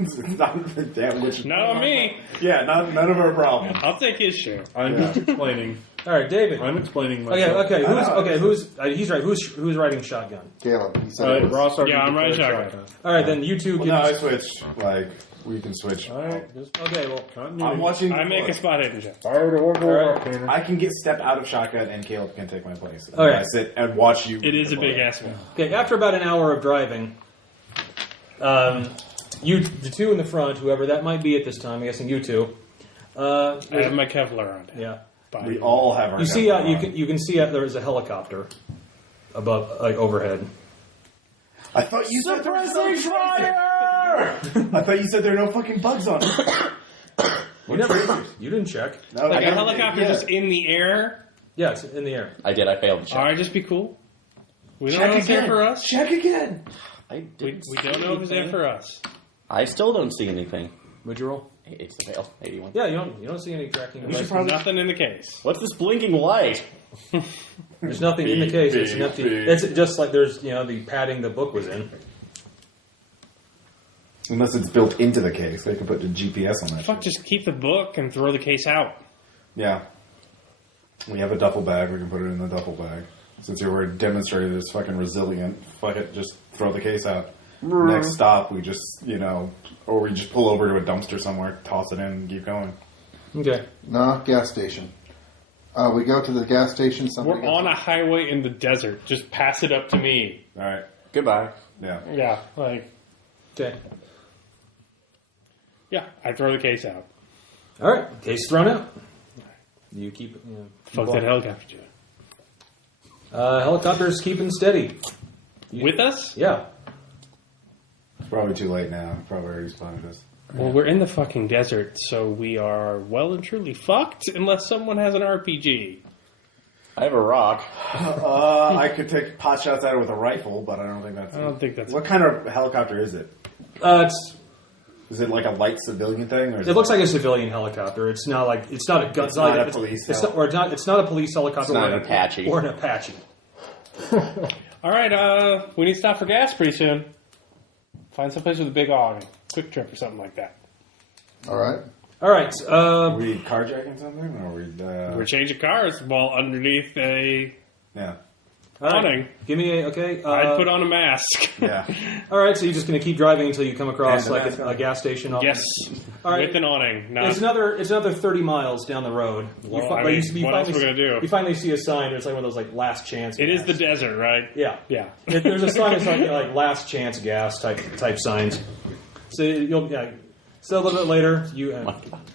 It's not that much. Not on me. Yeah, none of our problem. I'll take his share. I'm just explaining. All right, David. I'm explaining myself. Okay. He's right. Who's riding shotgun? Caleb, he said it was, Ross already Yeah, I'm right, declared shotgun. All right, then you two Well, get. no, I switch. Like we can switch. All right, just Okay, well, continuity. I'm watching. I make a spot hidden check. Fire to order. All right. Tanner. I can get step out of shotgun, and Caleb can take my place. All right. I sit and watch you. It is a big ass one. okay. After about an hour of driving, the two in the front, whoever that might be at this time, I'm guessing you two. I have my Kevlar on. Yeah. We all have our. You see, you can see there is a helicopter above, like overhead. I thought you said there was no I thought you said there are no fucking bugs on it. You didn't check. No, Like I a got- helicopter yeah. just in the air. Yeah, it's in the air. I failed the check. Alright, just be cool. We don't Check know if it's there again. for us. Check again. I We didn't don't see know if it's there anything. for us. I still don't see anything. Would you roll? It's the fail. 81. Yeah, you don't see any tracking devices. Nothing in the case. What's this blinking light? There's nothing in the case. It's empty. It's just like there's the padding the book was in. Unless it's built into the case, they can put the GPS on that. Fuck, just keep the book and throw the case out. Yeah. We have a duffel bag. We can put it in the duffel bag. Since you were demonstrated as fucking resilient, fuck it, just throw the case out. Next stop, we just, or we just pull over to a dumpster somewhere, toss it in, and keep going. Okay. no, gas station. We go to the gas station. We're on a highway in the desert. Just pass it up to me. All right. Goodbye. Yeah. Yeah, like, Okay. yeah, I throw the case out. All right. Case thrown out. You keep. Fuck that helicopter to it. Helicopter's keeping steady. With us? Yeah. It's probably too late now. Probably already spotted us. Well, we're in the fucking desert, so we are well and truly fucked unless someone has an RPG. I have a rock. I could take pot shots at it with a rifle, but I don't think that's. I don't think that's. What kind of helicopter is it? Is it like a light civilian thing? Or It looks like a civilian helicopter. It's not like it's not a gun. It's not a police. It's not a police helicopter. It's not an Apache. Or an Apache. All right, we need to stop for gas pretty soon. Find some place with a big awning, quick trip or something like that. All right. All right. Are we carjacking something, or are we? We're changing cars while underneath a Yeah. All right. awning. Give me a okay. I'd put on a mask. Yeah. All right. So you're just going to keep driving until you come across And the like mask a on. gas station. Yes, All right. with an awning. Not, It's another 30 miles down the road. Well, fi- I but mean, you what else finally we gonna do? You finally see a sign. It's like one of those like last chance. it is gas. the desert, right? Yeah. Yeah. There's a sign that's like last chance gas type signs. So So a little bit later, you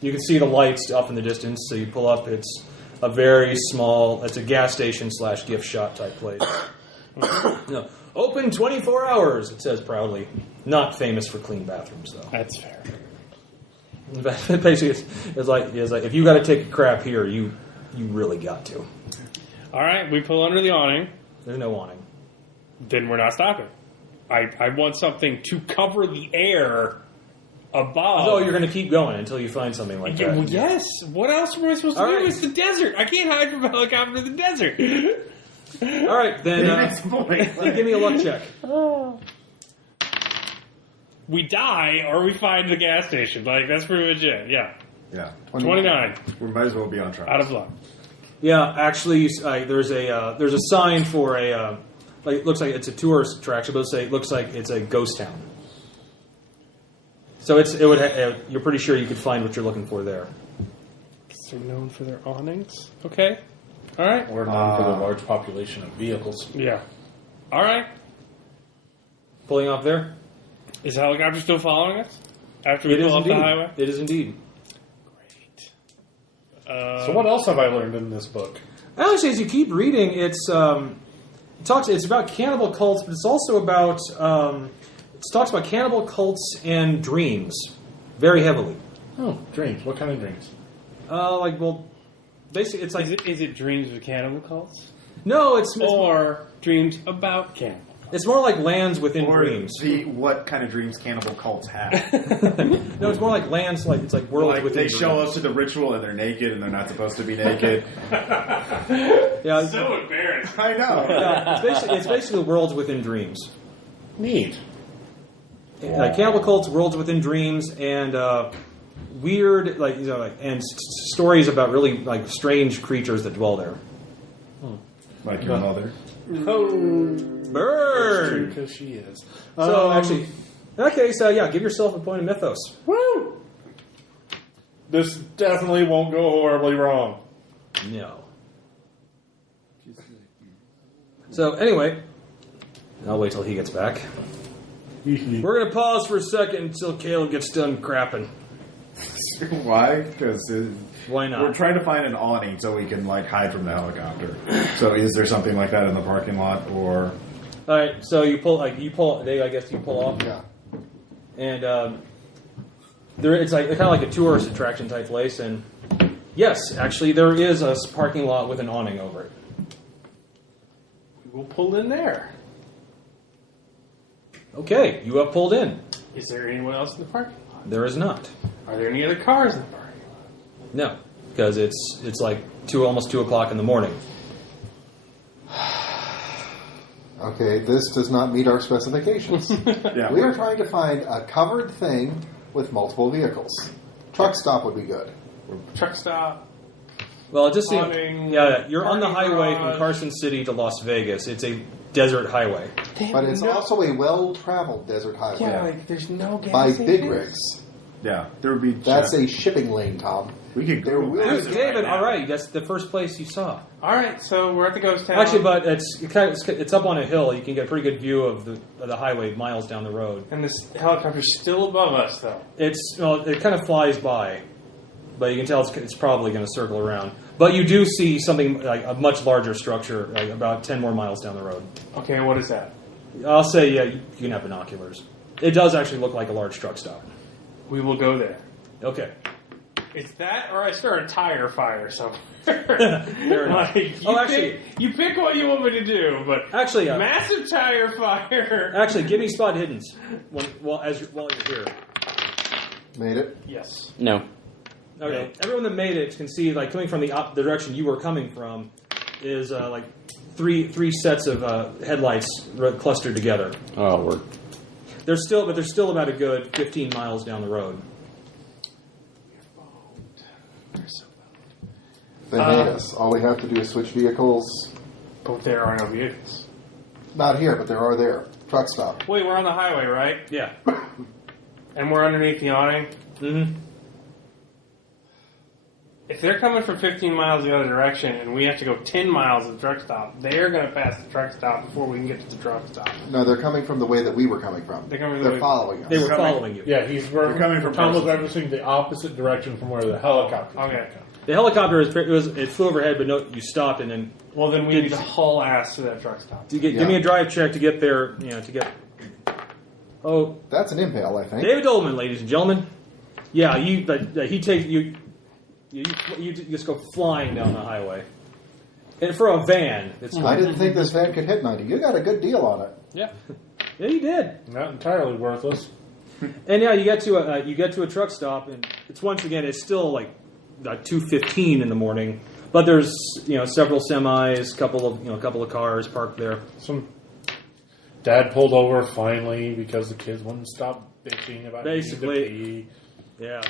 can see the lights up in the distance. So you pull up. It's a very small. It's a gas station / gift shop type place. No, open 24 hours. It says proudly. Not famous for clean bathrooms though. That's fair. Basically, it's like if you got to take a crap here, you really got to. All right, we pull under the awning. There's no awning. Then we're not stopping. I want something to cover the air above. Oh, you're going to keep going until you find something like Yeah, that. well, yes. What else am I supposed to All do? right. It's the desert. I can't hide from a helicopter in the desert. All right, then give me a luck check. We die or we find the gas station. Like, that's pretty much it. Yeah. Yeah. 29. We might as well be on track. Out of luck. Yeah, actually, there's a sign for a like it looks like it's a tourist attraction, but it looks like it's a ghost town. So you're pretty sure you could find what you're looking for there. They're known for their awnings. Okay. All right. We're known for the large population of vehicles. Yeah. All right. Pulling off there. Is the helicopter still following us after we pull off the highway? It is indeed. Great. So what else have I learned in this book? Actually, as you keep reading, it's about cannibal cults, but it's also about it talks about cannibal cults and dreams very heavily. Oh, dreams. What kind of dreams? Basically, it's like Is it dreams with cannibal cults? no, it's Or dreams about cannibal? it's more like lands within Or dreams. what kind of dreams cannibal cults have? No, it's more like lands, like it's like worlds Like within they show dreams. us to the ritual and they're naked and they're not supposed to be naked. Yeah, So embarrassed. I know. yeah, it's basically worlds within dreams. Neat. Cannibal cults, worlds within dreams, and weird and stories about really like strange creatures that dwell there. Like your mother. Burn. Because she is. So actually, okay, so yeah, give yourself a point of mythos. Woo! This definitely won't go horribly wrong. No. So anyway, I'll wait till he gets back. We're gonna pause for a second until Caleb gets done crapping. Why? Because Why not? we're trying to find an awning so we can like hide from the helicopter. So is there something like that in the parking lot, or All right, so you pull. I guess you pull off. Yeah. And it's like kind of like a tourist attraction type place. And yes, actually, there is a parking lot with an awning over it. We'll pull in there. Okay, you have pulled in. Is there anyone else in the parking lot? There is not. Are there any other cars in the parking lot? No, because it's like almost 2 o'clock in the morning. Okay, this does not meet our specifications. yeah? We are trying to find a covered thing with multiple vehicles. Truck stop would be good. Truck stop. Well, it just seems. Awning, Yeah, you're on the parking highway garage. from Carson City to Las Vegas. It's a desert highway. But it's also a well-traveled desert highway Yeah, like there's no gas by big stations? rigs. Yeah, there would be. That's a shipping lane, Tom. We could There go. will Dude, David, all right, that's the first place you saw. All right, so we're at the ghost town. Actually, but it's up on a hill. You can get a pretty good view of the highway miles down the road. And this helicopter's still above us, though. It kind of flies by, but you can tell it's probably going to circle around. But you do see something like a much larger structure, like about 10 more miles down the road. Okay, what is that? I'll say, yeah, you can have binoculars. It does actually look like a large truck stop. We will go there. Okay. It's that, or I start a tire fire somewhere. Fair enough. You pick what you want me to do, but Actually, massive tire fire. Actually, give me spot hiddens while you're here. Made it. Yes. No. Okay. Everyone that made it can see, like, coming from the direction you were coming from is like three sets of headlights clustered together. Oh, we're... They're still about a good 15 miles down the road. They made us. All we have to do is switch vehicles. But there are no vehicles. Not here, but there are there. Truck stop. Wait, we're on the highway, right? Yeah. And we're underneath the awning? Mm-hmm. If they're coming from 15 miles the other direction and we have to go 10 miles to the truck stop, they're going to pass the truck stop before we can get to the truck stop. No, they're coming from the way that we were coming from. They're following us. They were following you. Yeah, we're coming from Tom was Brussels. referencing the opposite direction from where the helicopter. Okay. The helicopter it flew overhead, but no, you stopped and then. Well, then we need to haul ass to that truck stop. Give me a drive check to get there. Oh, That's an impale, I think. David Dolman, ladies and gentlemen. Yeah, he takes you. You just go flying down the highway, and for a van, it's. I didn't think this van could hit 90. You got a good deal on it. Yeah, yeah, you did. Not entirely worthless. And yeah, you get to a truck stop, and it's it's still like 2:15 in the morning, but there's several semis, couple of cars parked there. Some dad pulled over finally because the kids wouldn't stop bitching about Basically. needing to pee. Yeah,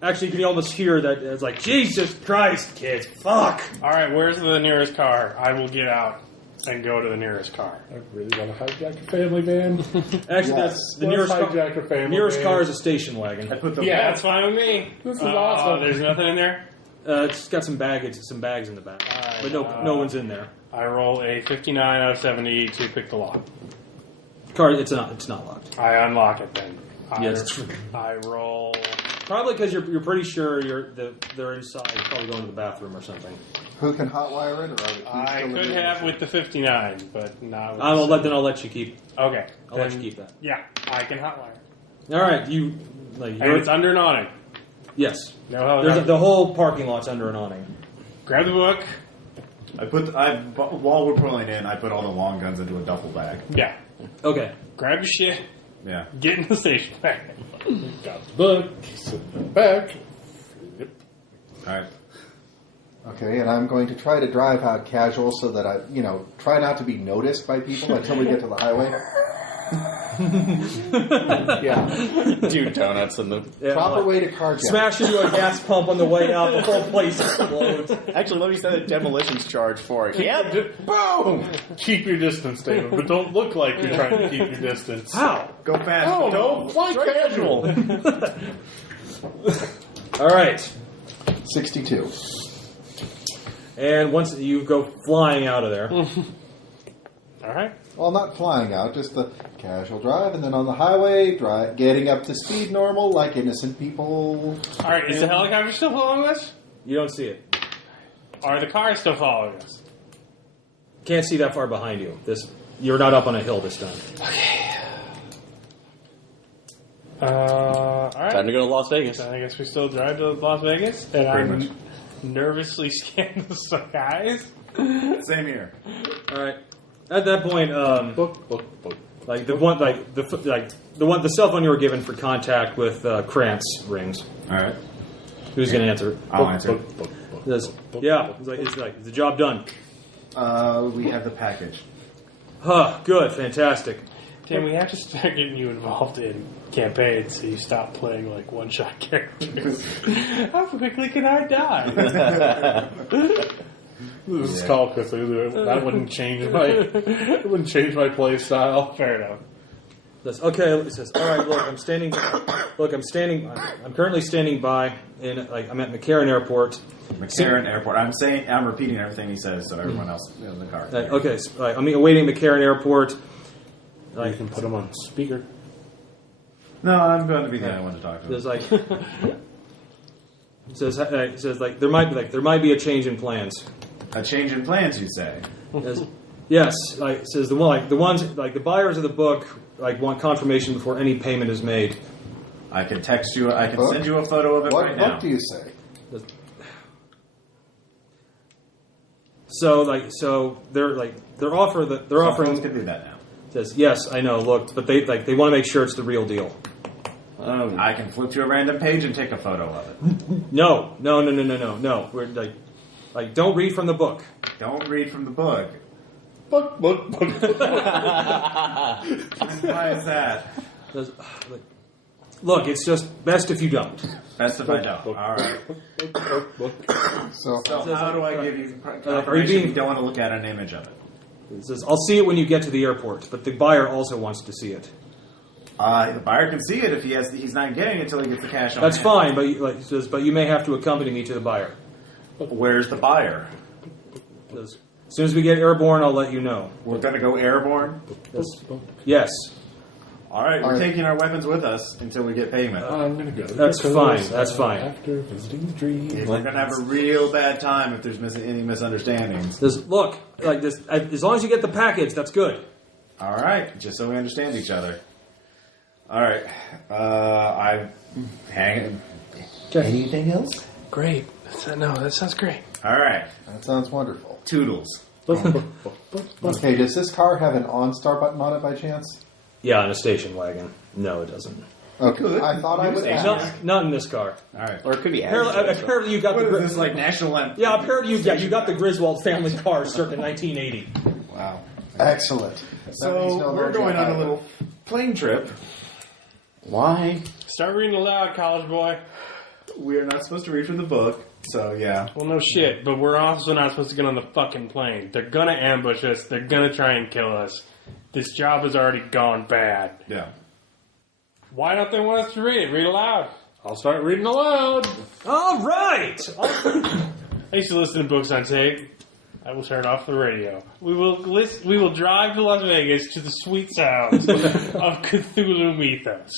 actually, you can almost hear that it's like, Jesus Christ, kids, fuck. All right, where's the nearest car? I will get out and go to the nearest car. I really want to hijack a family van. Actually, Yes. that's the nearest car. Hijack a family Nearest van. car is a station wagon. I put the Yeah, that's fine with me. This is awesome. There's nothing in there? It's got some bags in the back, but no one's in there. I roll a 59 out of 70 to pick the lock. Car, it's not locked. I unlock it then. Yes. I roll... Probably because you're pretty sure they're inside, probably going to the bathroom or something. Who can hotwire it? Or I could have with the 59, but not with I'll let you keep. Okay. I'll let you keep that. Yeah, I can hotwire. All right, And it's under an awning. Yes. No, The whole parking lot's under an awning. Grab the book. While we're pulling in, I put all the long guns into a duffel bag. Yeah. Okay. Grab your shit. Yeah. Get in the station wagon. Got the book, sit in the back. Yep. All right. Okay, and I'm going to try to drive out casual so that I, try not to be noticed by people until we get to the highway. Yeah. Do donuts in the... Proper way to carjack. Smash into a gas pump on the way out. The whole place explodes. Actually, let me set a demolitions charge for it. Yep. Boom! Keep your distance, David, but don't look like you're trying to keep your distance. How? Go fast. Oh, no, fly casual. All right. 62. And once you go flying out of there. All right. Well, not flying out, just the casual drive, and then on the highway, getting up to speed normal like innocent people. All right, is the helicopter still following us? You don't see it. Are the cars still following us? Can't see that far behind you. You're not up on a hill this time. All right. Time to go to Las Vegas. I guess we still drive to Las Vegas, and Pretty much. nervously scan the skies. Same here. All right. At that point, Book. like the cell phone you were given for contact with Krantz rings. All right. Who's going to answer? I'll answer. Yeah. It's like is the job done? We have the package. Huh. Good. Fantastic. Tim, we have to start getting you involved in campaigns so you stop playing like one-shot characters. How quickly can I die? This is Call of Cthulhu. That wouldn't change my play style. Fair enough. Says, okay. It says, all right. Look, I'm currently standing by I'm at McCarran Airport. McCarran Airport. I'm repeating everything he says, so everyone else in the car. Okay. I'm awaiting McCarran Airport. You can put him on speaker. No, I'm going to be the only one to talk to. There's it says there might be a change in plans. A change in plans, you say? Yes. It says the buyers of the book want confirmation before any payment is made. I can text you. I can send you a photo of it right now. What do you say? So they're offering. Can do that now. Says yes, I know. Look, but they want to make sure it's the real deal. I can flip to a random page and take a photo of it. No. We're don't read from the book. Don't read from the book. Book. Why is that? Look, it's just best if you don't. Best if I don't. All right. So How do I give you are confirmation you if you don't want to look at an image of it? It says, I'll see it when you get to the airport, but the buyer also wants to see it. The buyer can see it if he's not getting it until he gets the cash on That's hand. fine, but it says, but you may have to accompany me to the buyer. Where's the buyer? It says, as soon as we get airborne, I'll let you know. We're going to go airborne? Yes. All right, we're taking our weapons with us until we get payment. I'm going to go. That's fine. That's fine. After visiting the dream. We're going to have a real bad time if there's any misunderstandings. Says, look, as long as you get the package, that's good. All right, just so we understand each other. All right, anything else? Great. No, that sounds great. All right, that sounds wonderful. Toodles. Okay, does this car have an OnStar button on it by chance? Yeah, in a station wagon. No, it doesn't. Okay, I thought I would ask. Not in this car. All right. Or it could be Apparently you got What the is this, like National Lamp? Yeah, apparently you got the Griswold family car circa 1980. Wow. Excellent. So we're going on a little plane trip. Why? Start reading aloud, college boy. We are not supposed to read from the book, so yeah. Well, no shit, but we're also not supposed to get on the fucking plane. They're gonna ambush us. They're gonna try and kill us. This job has already gone bad. Yeah. Why don't they want us to read it? Read aloud. I'll start reading aloud. All right. I used to listen to books on tape. I will turn off the radio. We will drive to Las Vegas to the sweet sounds of Cthulhu mythos.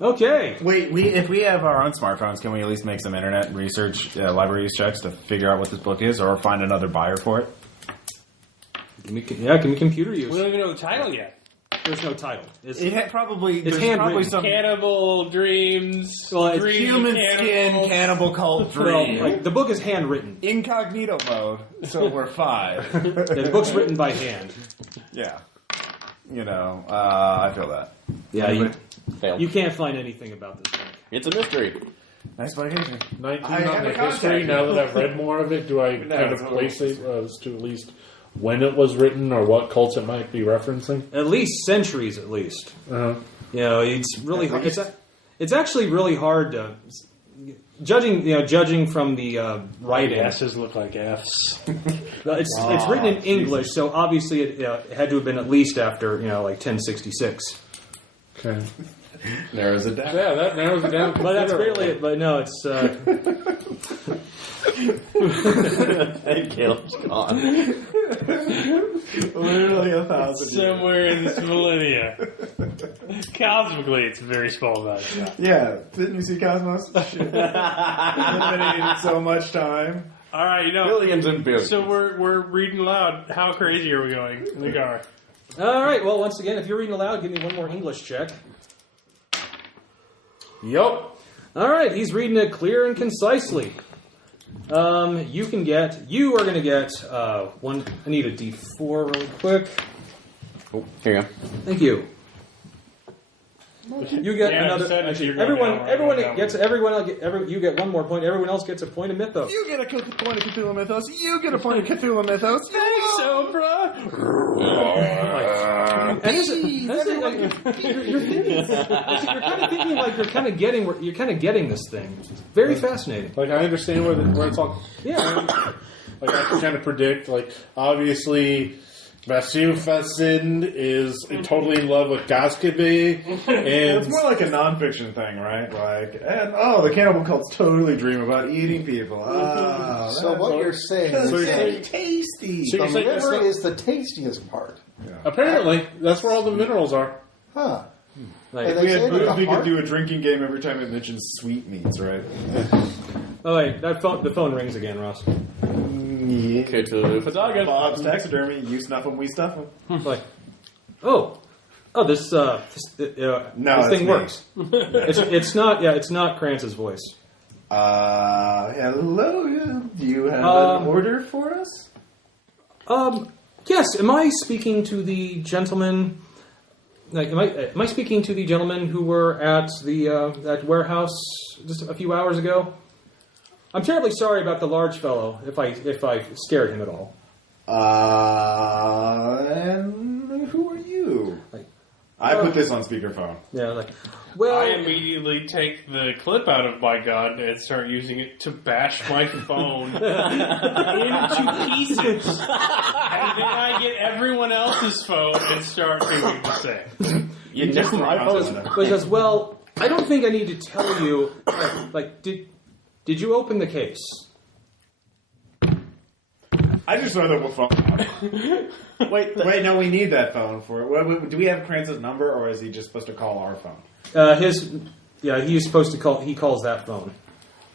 Okay. Wait, if we have our own smartphones, can we at least make some internet research, library use checks to figure out what this book is, or find another buyer for it? Give me computer use. We don't even know the title yet. There's no title. It's There's probably handwritten. some Cannibal Dreams. Well, it's Dream human Cannibal. skin cannibal cult well, dream. the book is handwritten. Incognito mode, so we're 5. Yeah, the book's written by hand. Yeah. I feel that. Yeah, Failed. you can't find anything about this book. It's a mystery. Nice vacation. 19 I on have the a contact. history. Now that I've read more of it, do I kind of it's place it as to at least when it was written or what cults it might be referencing? At least centuries, at least. It's really hard. It's actually really hard to judging from the writing. S's look like F's. It's written in English, so obviously it had to have been at least after 1066. Okay. Narrows it down. Yeah, that narrows it down. But that's really it. But no, it's. And Caleb's gone. Literally 1,000 years. Somewhere in this millennia. Cosmically, it's a very small amount of time. Yeah, didn't you see Cosmos? Shit. Eliminated so much time. All right, Billions and billions. So we're reading aloud. How crazy are we going in the car? All right. Well, once again, if you're reading aloud, give me one more English check. Yup. All right. He's reading it clear and concisely. You are going to get one. I need a D4 really quick. Oh, here you go. Thank you. You get Yeah, another. decided Actually, you're going down, everyone right? gets. You get one more point. Everyone else gets a point of mythos. You get a point of Cthulhu Mythos. You get a point of Cthulhu Mythos. So, bro. And you're kind of thinking like you're kind of getting this thing. It's very fascinating. Like, I understand where it's all... Yeah. Like, I can kind of predict, like, obviously, Vasu Fasin is totally in love with Gaskabe, and It's more like a nonfiction thing, right? The cannibal cults totally dream about eating people. So what you're saying is Very tasty. So the you're saying liver is the tastiest part. apparently that's where all the minerals are. Huh. Like, And We, they say that the we could heart- do a drinking game every time it mentions sweetmeats, right? oh wait, the phone rings again, Ross. Cthulhu Fataga. Bob's taxidermy. You snuff them, we stuff them. Like, this thing me. works. It's not Kranz's voice. Hello. Do you have an order for us? Yes. Am I speaking to the gentleman? Like, am I speaking to the gentleman who were at the that warehouse just a few hours ago? I'm terribly sorry about the large fellow. If I scared him at all. And who are you? I put this on speakerphone. Yeah. I immediately take the clip out of my gun and start using it to bash my phone into pieces. And then I get everyone else's phone and start doing the same. You just my phone. Because, I don't think I need to tell you. Did you open the case? I just throw the phone out. Wait, no, we need that phone for it. Do we have Kranz's number, or is he just supposed to call our phone? He's supposed to call. He calls that phone.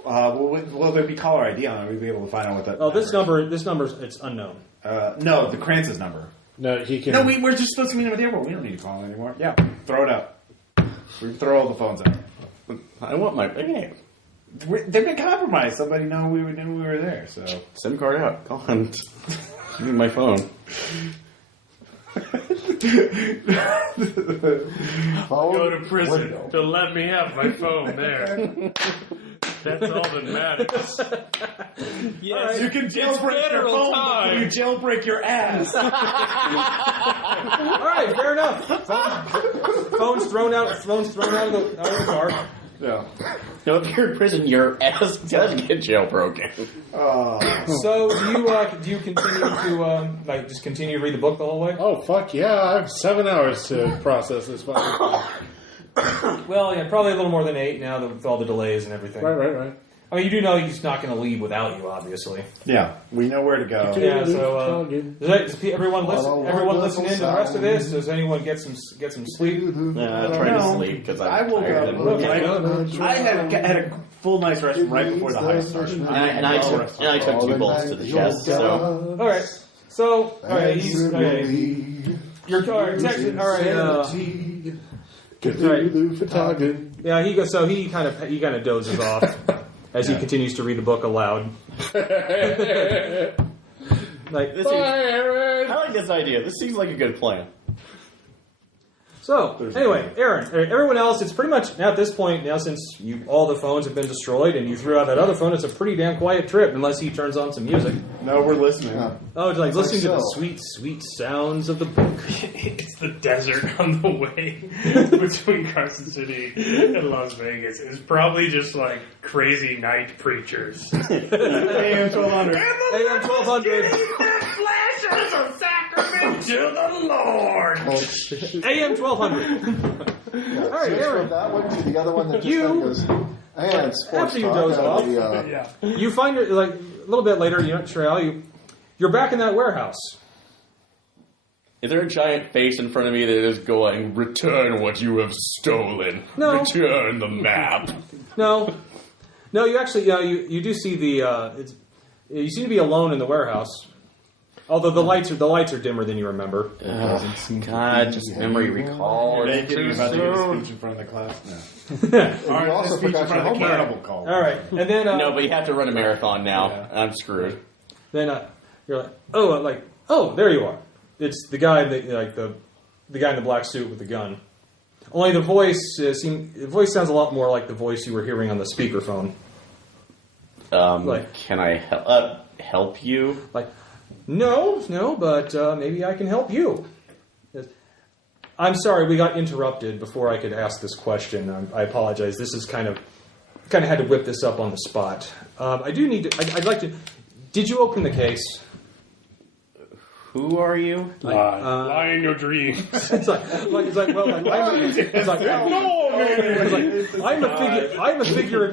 Will there be caller ID on it? We'd be able to find out what that. This number, it's unknown. No, the Kranz's number. No, he can. No, we're just supposed to meet him at the airport. We don't need to call him anymore. Yeah, throw it out. We throw all the phones out. I want my They've been compromised. Somebody knew we were there. So SIM card out. Go on. Give me my phone. Go to prison. They'll let me have my phone there. That's all that matters. Yes, you can jailbreak your phone. Time. You jailbreak your ass. All right, fair enough. Phone's thrown out of the car. Yeah. No, if you're in prison, your ass does get jailbroken. So do you continue to just continue to read the book the whole way? Oh fuck yeah! I have 7 hours to process this fucking thing. Well, yeah, probably a little more than 8 now with all the delays and everything. Right. I mean, you do know he's not going to leave without you, obviously. Yeah, we know where to go. Yeah. So does everyone listen in to the rest of this? Does anyone get some sleep? I'm trying to sleep because I I'm woke tired. up. I had a full night's rest right before the heist started. And I took 2 bullets to the chest. So All right. So all right, you're texting. All right. Cthulhu Fataga. Yeah, he goes. So he kind of dozes off as he continues to read the book aloud. I like this idea. This seems like a good plan. So, anyway, Aaron, everyone else, it's pretty much, now at this point, now since all the phones have been destroyed and you threw out that other phone, it's a pretty damn quiet trip, unless he turns on some music. No, we're listening. Oh, it's like listening to the sweet, sweet sounds of the book. It's the desert on the way between Carson City and Las Vegas. It's probably just like crazy night preachers. AM 1200. AM 1200. Flashes of sacrament to the Lord. AM 1200. All right, Aaron. That one to the other one that just You- goes. And sports After you talk doze out off. of the, Yeah. You find it, like, a little bit later, you're back in that warehouse. Is there a giant face in front of me that is going, "Return what you have stolen. No. Return the map." No, you actually, you do see you seem to be alone in the warehouse. Although the lights are dimmer than you remember. God, just memory recall. You're naked and about to give a speech in front of the class? No. All right, also speech in forgot front of the your cannibal call. All right, and then No, but you have to run a marathon now. Yeah. I'm screwed. then you're like, there you are. It's the guy that the guy in the black suit with the gun. Only the voice sounds a lot more like the voice you were hearing on the speakerphone. Can I help you? Like, no, but maybe I can help you. I'm sorry, we got interrupted before I could ask this question. I apologize. This is kind of had to whip this up on the spot. I do need to. I'd like to. Did you open the case? Who are you? Lie in your dreams. It's like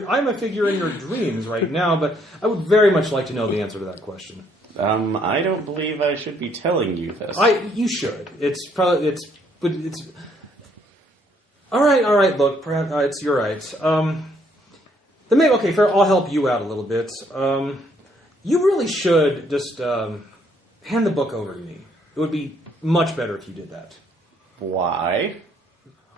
I'm a figure in your dreams right now, but I would very much like to know the answer to that question. I don't believe I should be telling you this. You should. All right. Look, perhaps you're right. Okay, fair. I'll help you out a little bit. You really should just hand the book over to me. It would be much better if you did that. Why?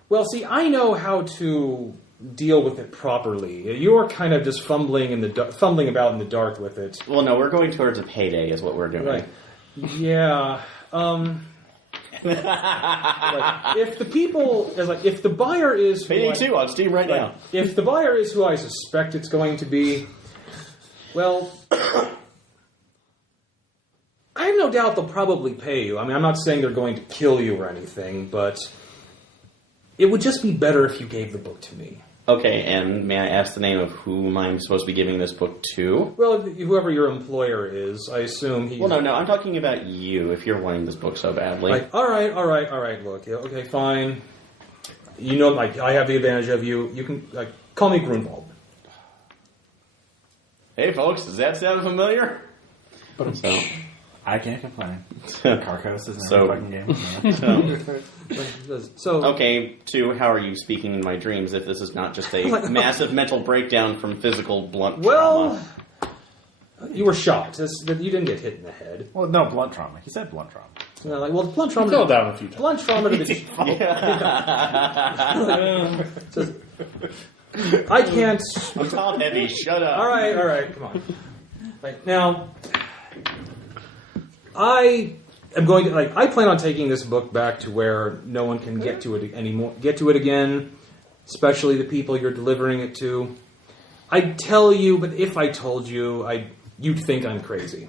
Well, see, I know how to deal with it properly. You're kind of just fumbling about in the dark with it. Well, no, we're going towards a payday, is what we're doing. Right. Yeah. If the buyer is Payday 2 on Steam right now. If the buyer is who I suspect it's going to be, well, I have no doubt they'll probably pay you. I mean, I'm not saying they're going to kill you or anything, but it would just be better if you gave the book to me. Okay, and may I ask the name of whom I'm supposed to be giving this book to? Well, whoever your employer is, I assume he's... Well, no, I'm talking about you, if you're wanting this book so badly. All right, look, okay, fine. You know, I have the advantage of you. You can, call me Grunwald. Hey, folks, does that sound familiar? So... I can't complain. Carcos is a fucking game. So okay, how are you speaking in my dreams if this is not just a massive mental breakdown from physical blunt trauma? You were shot. You didn't get hit in the head. Well, no, blunt trauma. He said blunt trauma. Blunt trauma. Fell down a few times. Blunt trauma to the... I can't... I'm top heavy, shut up. All right, come on. Now... I am going to I plan on taking this book back to where no one can get to it anymore. Get to it again, especially the people you're delivering it to. I'd tell you, but if I told you, you'd think I'm crazy.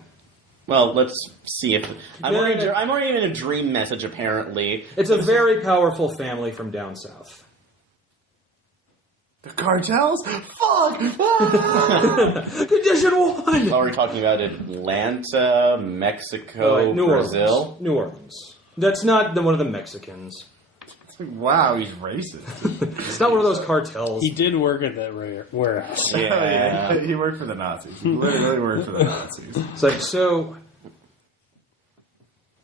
Well, let's see if I'm already in a dream message. Apparently, it's a very powerful family from down south. The cartels? Fuck! Condition 1! Are we talking about Atlanta, Mexico, Brazil? New Orleans. That's not one of the Mexicans. Wow, he's racist. It's not one of those cartels. He did work at that warehouse. Yeah. He worked for the Nazis. He literally worked for the Nazis. So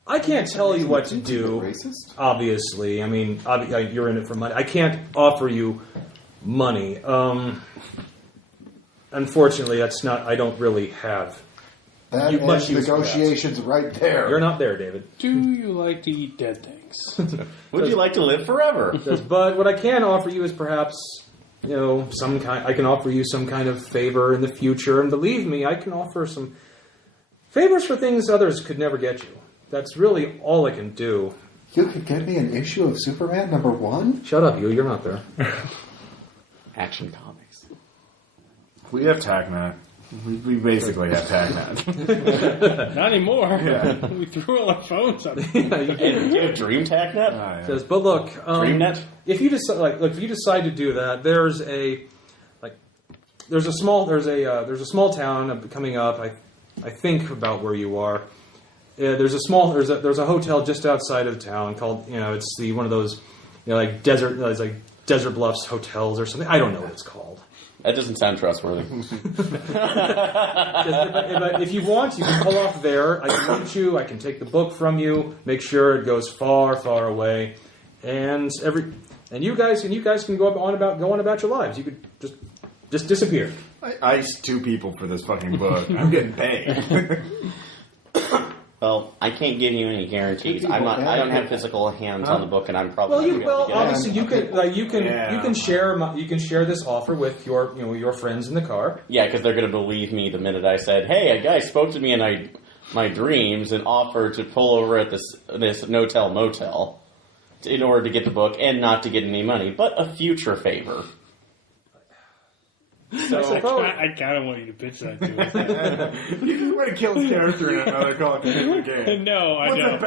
I can't tell you what to do. Racist? Obviously. I mean, you're in it for money. I can't offer you money. Unfortunately, that's not. I don't really have. That ends negotiations right there. You're not there, David. Do you like to eat dead things? Would you like to live forever? But what I can offer you is perhaps, some kind. I can offer you some kind of favor in the future, and believe me, I can offer some favors for things others could never get you. That's really all I can do. You could get me an issue of Superman #1? Shut up, you're not there. Action Comics. We have TACNet. We basically have TACNet. Not anymore. Yeah. We threw all our phones on it. Do you have Dream TACNet? Yeah. But look, DreamNet? If you decide to do that, there's a small town coming up. I think about where you are. There's a hotel just outside of town called it's one of those Desert Bluffs hotels or something. I don't know what it's called. That doesn't sound trustworthy. If you want, you can pull off there. I can meet you. I can take the book from you. Make sure it goes far, far away, and you guys can go on about your lives. You could just disappear. I iced 2 people for this fucking book. I'm getting paid. Well, I can't give you any guarantees. I don't have physical hands on the book, and I'm probably not going to get obviously you can share this offer with your friends in the car. Yeah, because they're going to believe me the minute I said, "Hey, a guy spoke to me in my dreams and offered to pull over at this motel in order to get the book and not to get any money, but a future favor." So I kind of want you to pitch that to us. You just want to kill his character in another Call of Cthulhu game. No, I know.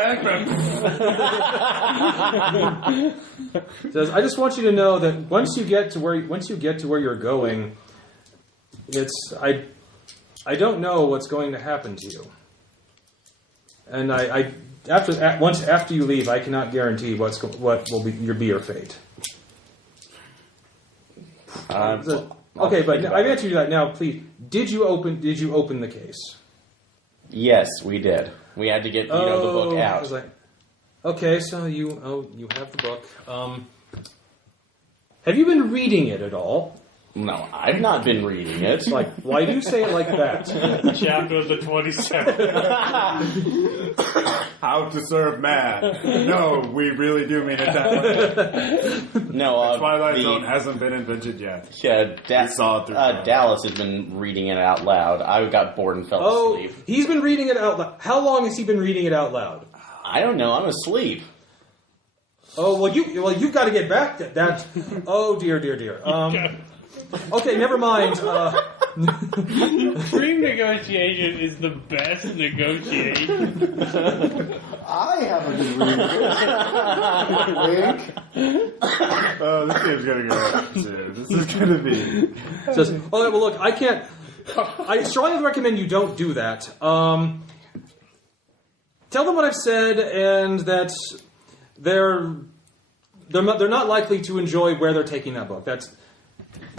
Says, I just want you to know that once you get to where you're going, I don't know what's going to happen to you, and after you leave, I cannot guarantee what will be your fate. Okay, but I've answered you that now. Please, did you open the case? Yes, we did. We had to get the book out. I was like, okay, so you have the book. Have you been reading it at all? No, I've not been reading it. It's like, why do you say it like that? Chapter the 27th. How to serve man. No, we really do mean it that way. No, Twilight Zone hasn't been invented yet. Yeah, saw it through Dallas has been reading it out loud. I got bored and fell asleep. He's been reading it out loud. How long has he been reading it out loud? I don't know. I'm asleep. Oh, well, you've got to get back to that. Oh, dear. Okay, never mind. Dream negotiation is the best negotiation. I haven't been reading it. Oh, this game's gonna go up too. This is gonna be. Says, well, look, I can't. I strongly recommend you don't do that. Tell them what I've said, and that they're not likely to enjoy where they're taking that book. That's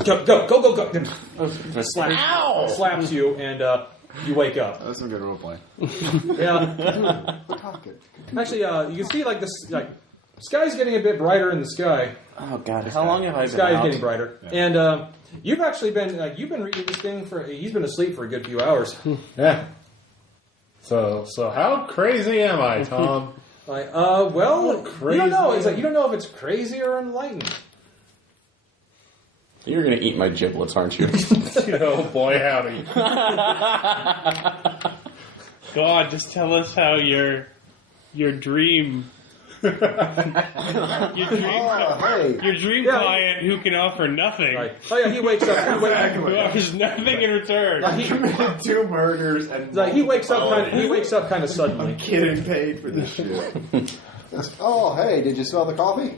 go. Slaps you, and you wake up. That's some good role playing. Yeah. Actually, you can see the sky's getting a bit brighter in the sky. Oh God! How long have I been The sky is out? getting brighter, and you've actually been reading this thing for. He's been asleep for a good few hours. Yeah. So how crazy am I, Tom? Well, crazy. you don't know. It's like you don't know if it's crazy or enlightened. You're gonna eat my giblets, aren't you? Oh boy, howdy! God, just tell us how your dream. Your dream client who can offer nothing. Right. Oh yeah, he wakes up. Who offers nothing in return. He committed 2 murders and He wakes up kind of suddenly. I'm getting paid for this shit. Oh, hey, did you smell the coffee?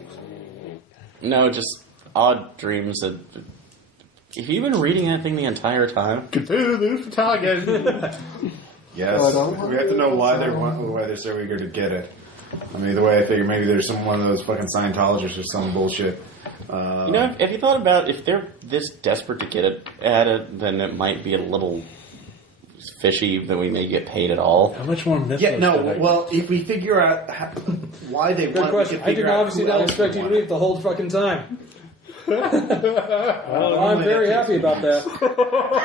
No, just odd dreams. Have you been reading that thing the entire time? Cthulhu Target. Yes, we have to know why they're so eager to get it. I mean, the way I figure maybe there's one of those fucking Scientologists or some bullshit. Have you thought about if they're this desperate to get it at it, then it might be a little fishy that we may get paid at all. How much more mythos? Yeah, no. Well, if we figure out why they Good want, question. I did obviously not expect you to read the whole fucking time. I'm very happy about that.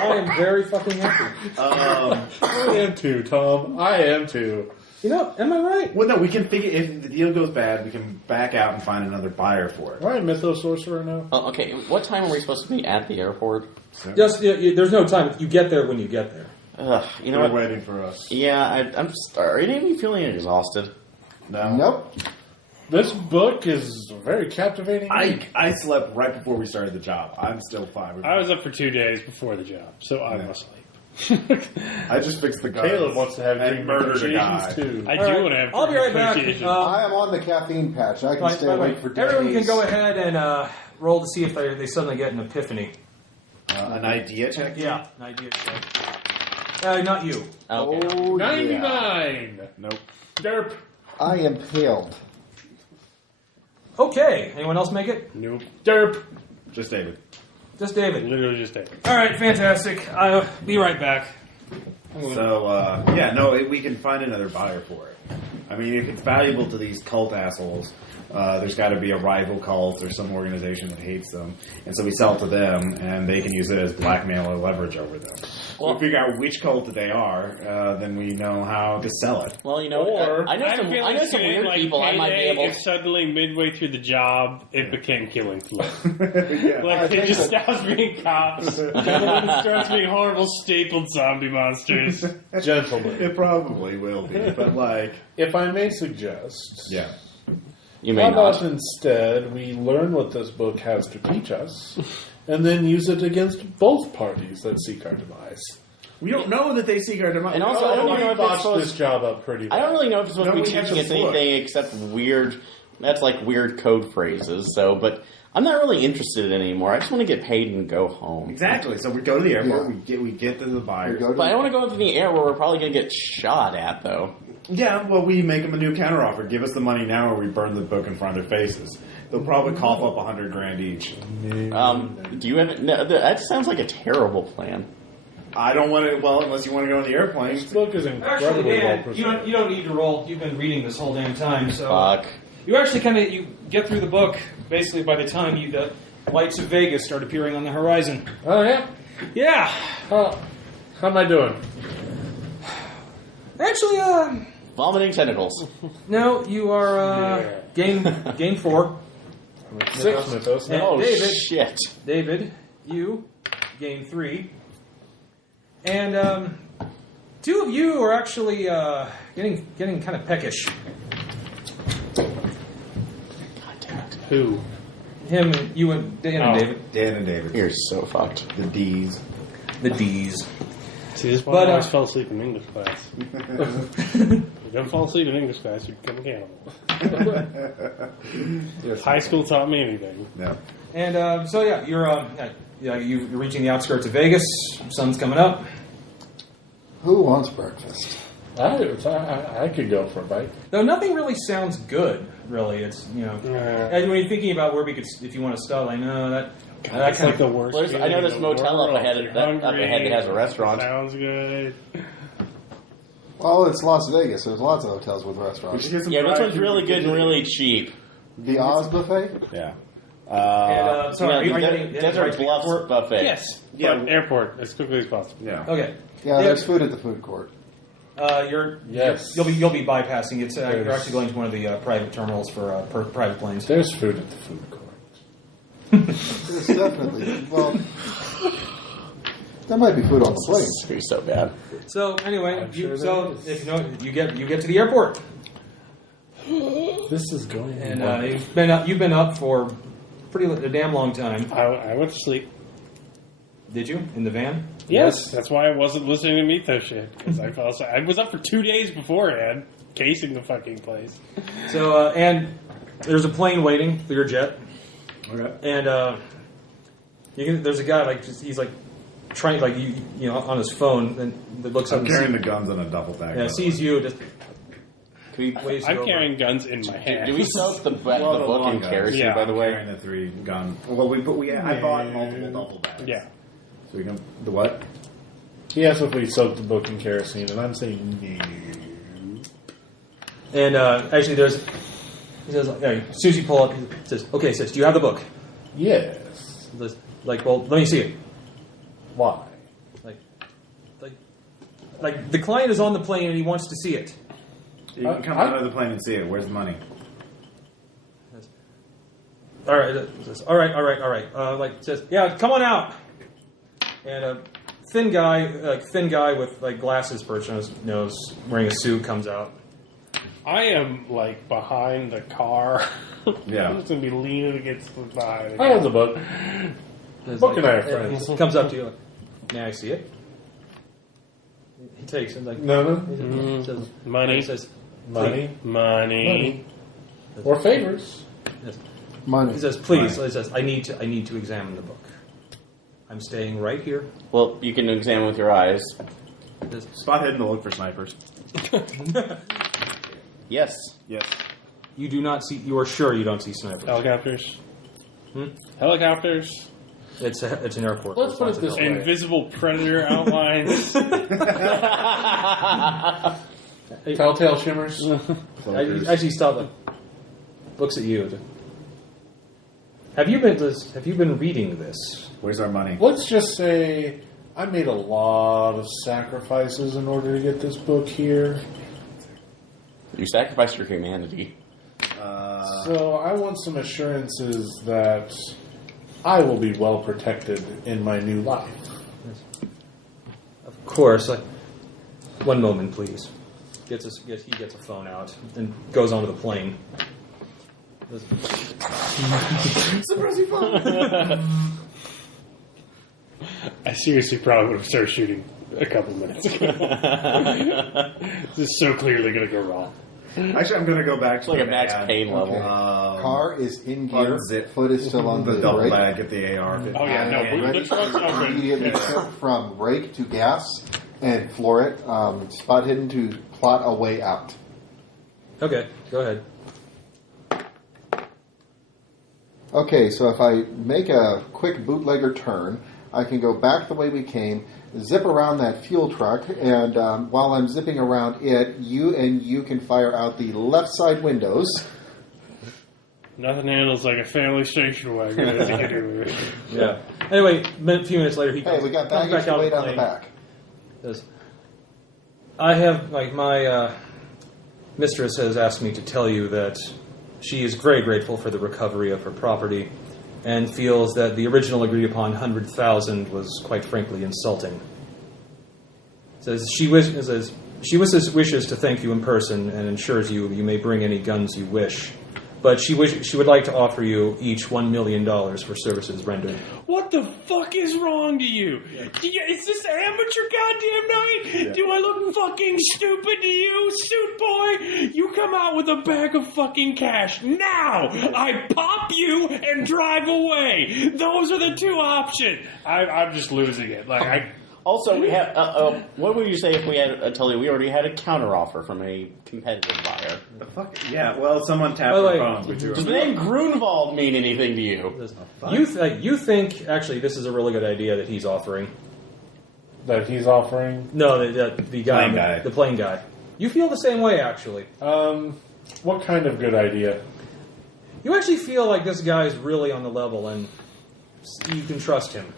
I am very fucking happy. I am too, Tom. I am too. You know, am I right? Well, no, we can figure if the deal goes bad, we can back out and find another buyer for it. Right, Mythos Sorcerer now. Okay, what time are we supposed to be at the airport? Just there's no time. You get there when you get there. You know They're what? waiting for us. Yeah, I'm just. Are any of you feeling exhausted? No. Nope. This book is very captivating. I slept right before we started the job. I'm still fine. I was up for 2 days before the job, so I was asleep. I just fixed the guns. Caleb wants to have and dream murdered a guy. too. I All do right, want to have I'll be right back. negotiations. I am on the caffeine patch. I can stay awake for days. Everyone can go ahead and roll to see if they suddenly get an epiphany. An idea check? Yeah, an idea check. Not you. Okay. Oh, 99. Nope. Derp. I am impaled. Okay. Anyone else make it? Nope. Derp. Just David. Just David. Literally just David. All right, fantastic. I'll be right back. So, we can find another buyer for it. I mean, if it's valuable to these cult assholes, there's got to be a rival cult or some organization that hates them. And so we sell it to them, and they can use it as blackmail or leverage over them. Well, if we figure out which cult they are, then we know how to sell it. Well, I know some weird people I might be able. If suddenly midway through the job, it became Killing Floor. Yeah. Like it just stops being cops, and starts being horrible stapled zombie monsters. Gentlemen. It probably will be, but If I may suggest. yeah. You may How not. about instead we learn what this book has to teach us, and then use it against both parties that seek our demise? We don't know that they seek our demise. And also, I don't we know if it's botched supposed. this job up pretty well. I don't really know if it's supposed No, to be we have teaching to us look. anything except weird. That's like weird code phrases. So, but I'm not really interested in it anymore. I just want to get paid and go home. Exactly. So we go to the airport. Yeah. We get to the buyer. But I don't want to go into the air where we're probably going to get shot at, though. Yeah, well, we make them a new counteroffer. Give us the money now, or we burn the book in front of their faces. They'll probably cough up $100,000 each. Do you have? No, that sounds like a terrible plan. I don't want to. Well, unless you want to go on the airplane. This book is incredibly well you preserved. don't need to roll. You've been reading this whole damn time, so Fuck. you actually you get through the book. Basically, by the time the lights of Vegas start appearing on the horizon. Oh, yeah? Yeah, How am I doing? actually, Vomiting tentacles. no, you are game 4. 6 mythos. And Oh, David, shit. David, you game 3, and 2 of you are actually getting kind of peckish. Who? Him, you, and Dan and David. Dan and David. You're so fucked. The D's. The D's. See, this is why But, I always fell asleep in English class. If you don't fall asleep in English class, you become a cannibal. High school taught me anything. No. And so yeah, you're reaching the outskirts of Vegas. Sun's coming up. Who wants breakfast? I could go for a bite. Though nothing really sounds good. Really, it's and when you're thinking about where we could, if you want to stop, I know that. That's like the worst. Well, I know feeling this in the motel up world. ahead You're that has a restaurant. Sounds good. Well, it's Las Vegas. There's lots of hotels with restaurants. Yeah, this one's really good and really cheap. The Oz buffet? Yeah. And so are you getting Desert right to the Bluffs airport? buffet. Yes. Yeah. But airport as quickly as possible. Yeah. Okay. Yeah, there's food at the food court. Yes. You'll be bypassing it. You're actually going to one of the private terminals for private planes. There's food at the food court. There's definitely. Well, there might be food on the plane. This is so bad. So anyway, sure if you get to the airport, This is going and well. you've been up for a damn long time. I went to sleep. Did you in the van? Yes, that's why I wasn't listening to Mythos shit. Because I fell asleep. I was up for 2 days beforehand, casing the fucking place. So and there's a plane waiting for your jet, Okay. and there's a guy he's trying on his phone and that looks up I'm and carrying the guns on a duffel bag. yeah, sees you just Can we, waves you I'm over. carrying guns in my hand. do we sell the book long in guns. kerosene, Yeah, by the I'm way? carrying the 3 gun. Well, I bought multiple duffel bags. Yeah. So we can the what? He asked if we soaked the book in kerosene, and I'm saying no. And actually, he says, as soon as you pull up, he says, "Okay," says, "Do you have the book?" Yes. He says, well, let me see it. Why? Like the client is on the plane and he wants to see it. You can come out of the plane and see it. Where's the money? All right, it says, all right. Says, yeah, come on out. And a thin guy with glasses perched on his nose, wearing a suit, comes out. I am behind the car. Yeah. I'm just gonna be leaning against the behind. I have the book. Says, Book and I are friends. He comes up to you. May I see it? He takes it. No. He says, Money. He says, Money. Or favors. yes. Money. He says, please. He says, I need to examine the book. I'm staying right here. Well, you can examine with your eyes. He says, Spot hidden to look for snipers. Yes. Yes. you do not see. You are sure you don't see snipers. Helicopters. Hmm? Helicopters. It's an airport. Let's put it this way. Invisible predator outlines. Telltale shimmers. Actually, stop. Looks at you. Have you been reading this? Where's our money? Let's just say I made a lot of sacrifices in order to get this book here. You sacrificed your humanity. So I want some assurances that I will be well protected in my new life. Of course. One moment, please. He gets a phone out and goes onto the plane. I seriously probably would have started shooting a couple minutes ago. This is so clearly going to go wrong. Actually, I'm going to go back It's to like a the max van. pain level. Car is in gear. Unzip Foot is still on the the double brake. bag at the AR. Oh yeah, no, And the ready truck's to open. immediately flip from brake to gas and floor it. Spot hidden to plot a way out. Okay, go ahead. Okay, so if I make a quick bootlegger turn, I can go back the way we came, zip around that fuel truck, and while I'm zipping around it, you can fire out the left side windows. Nothing handles like a family station wagon as you can do. Yeah. Anyway, a few minutes later, he Hey, we got comes baggage back to out of wait the on the plane. back. Says, I have, my mistress has asked me to tell you that she is very grateful for the recovery of her property and feels that the original agreed upon 100,000 was quite frankly insulting. Says she wishes to thank you in person and ensures you may bring any guns you wish. But she would like to offer you each $1 million for services rendered. What the fuck is wrong to you? Is this amateur goddamn night? Yeah. Do I look fucking stupid to you, suit boy? You come out with a bag of fucking cash now. I pop you and drive away. Those are the two options. I'm just losing it. Also, we have. What would you say if we had? Tell you, we already had a counteroffer from a competitive buyer. The fuck? Yeah, well, someone tapped By the the way, phone. Does the name Grunwald mean anything to you? You think actually this is a really good idea that he's offering? That he's offering. No, the guy, Plane guy. the plane guy. You feel the same way actually. What kind of good idea? You actually feel like this guy is really on the level and you can trust him.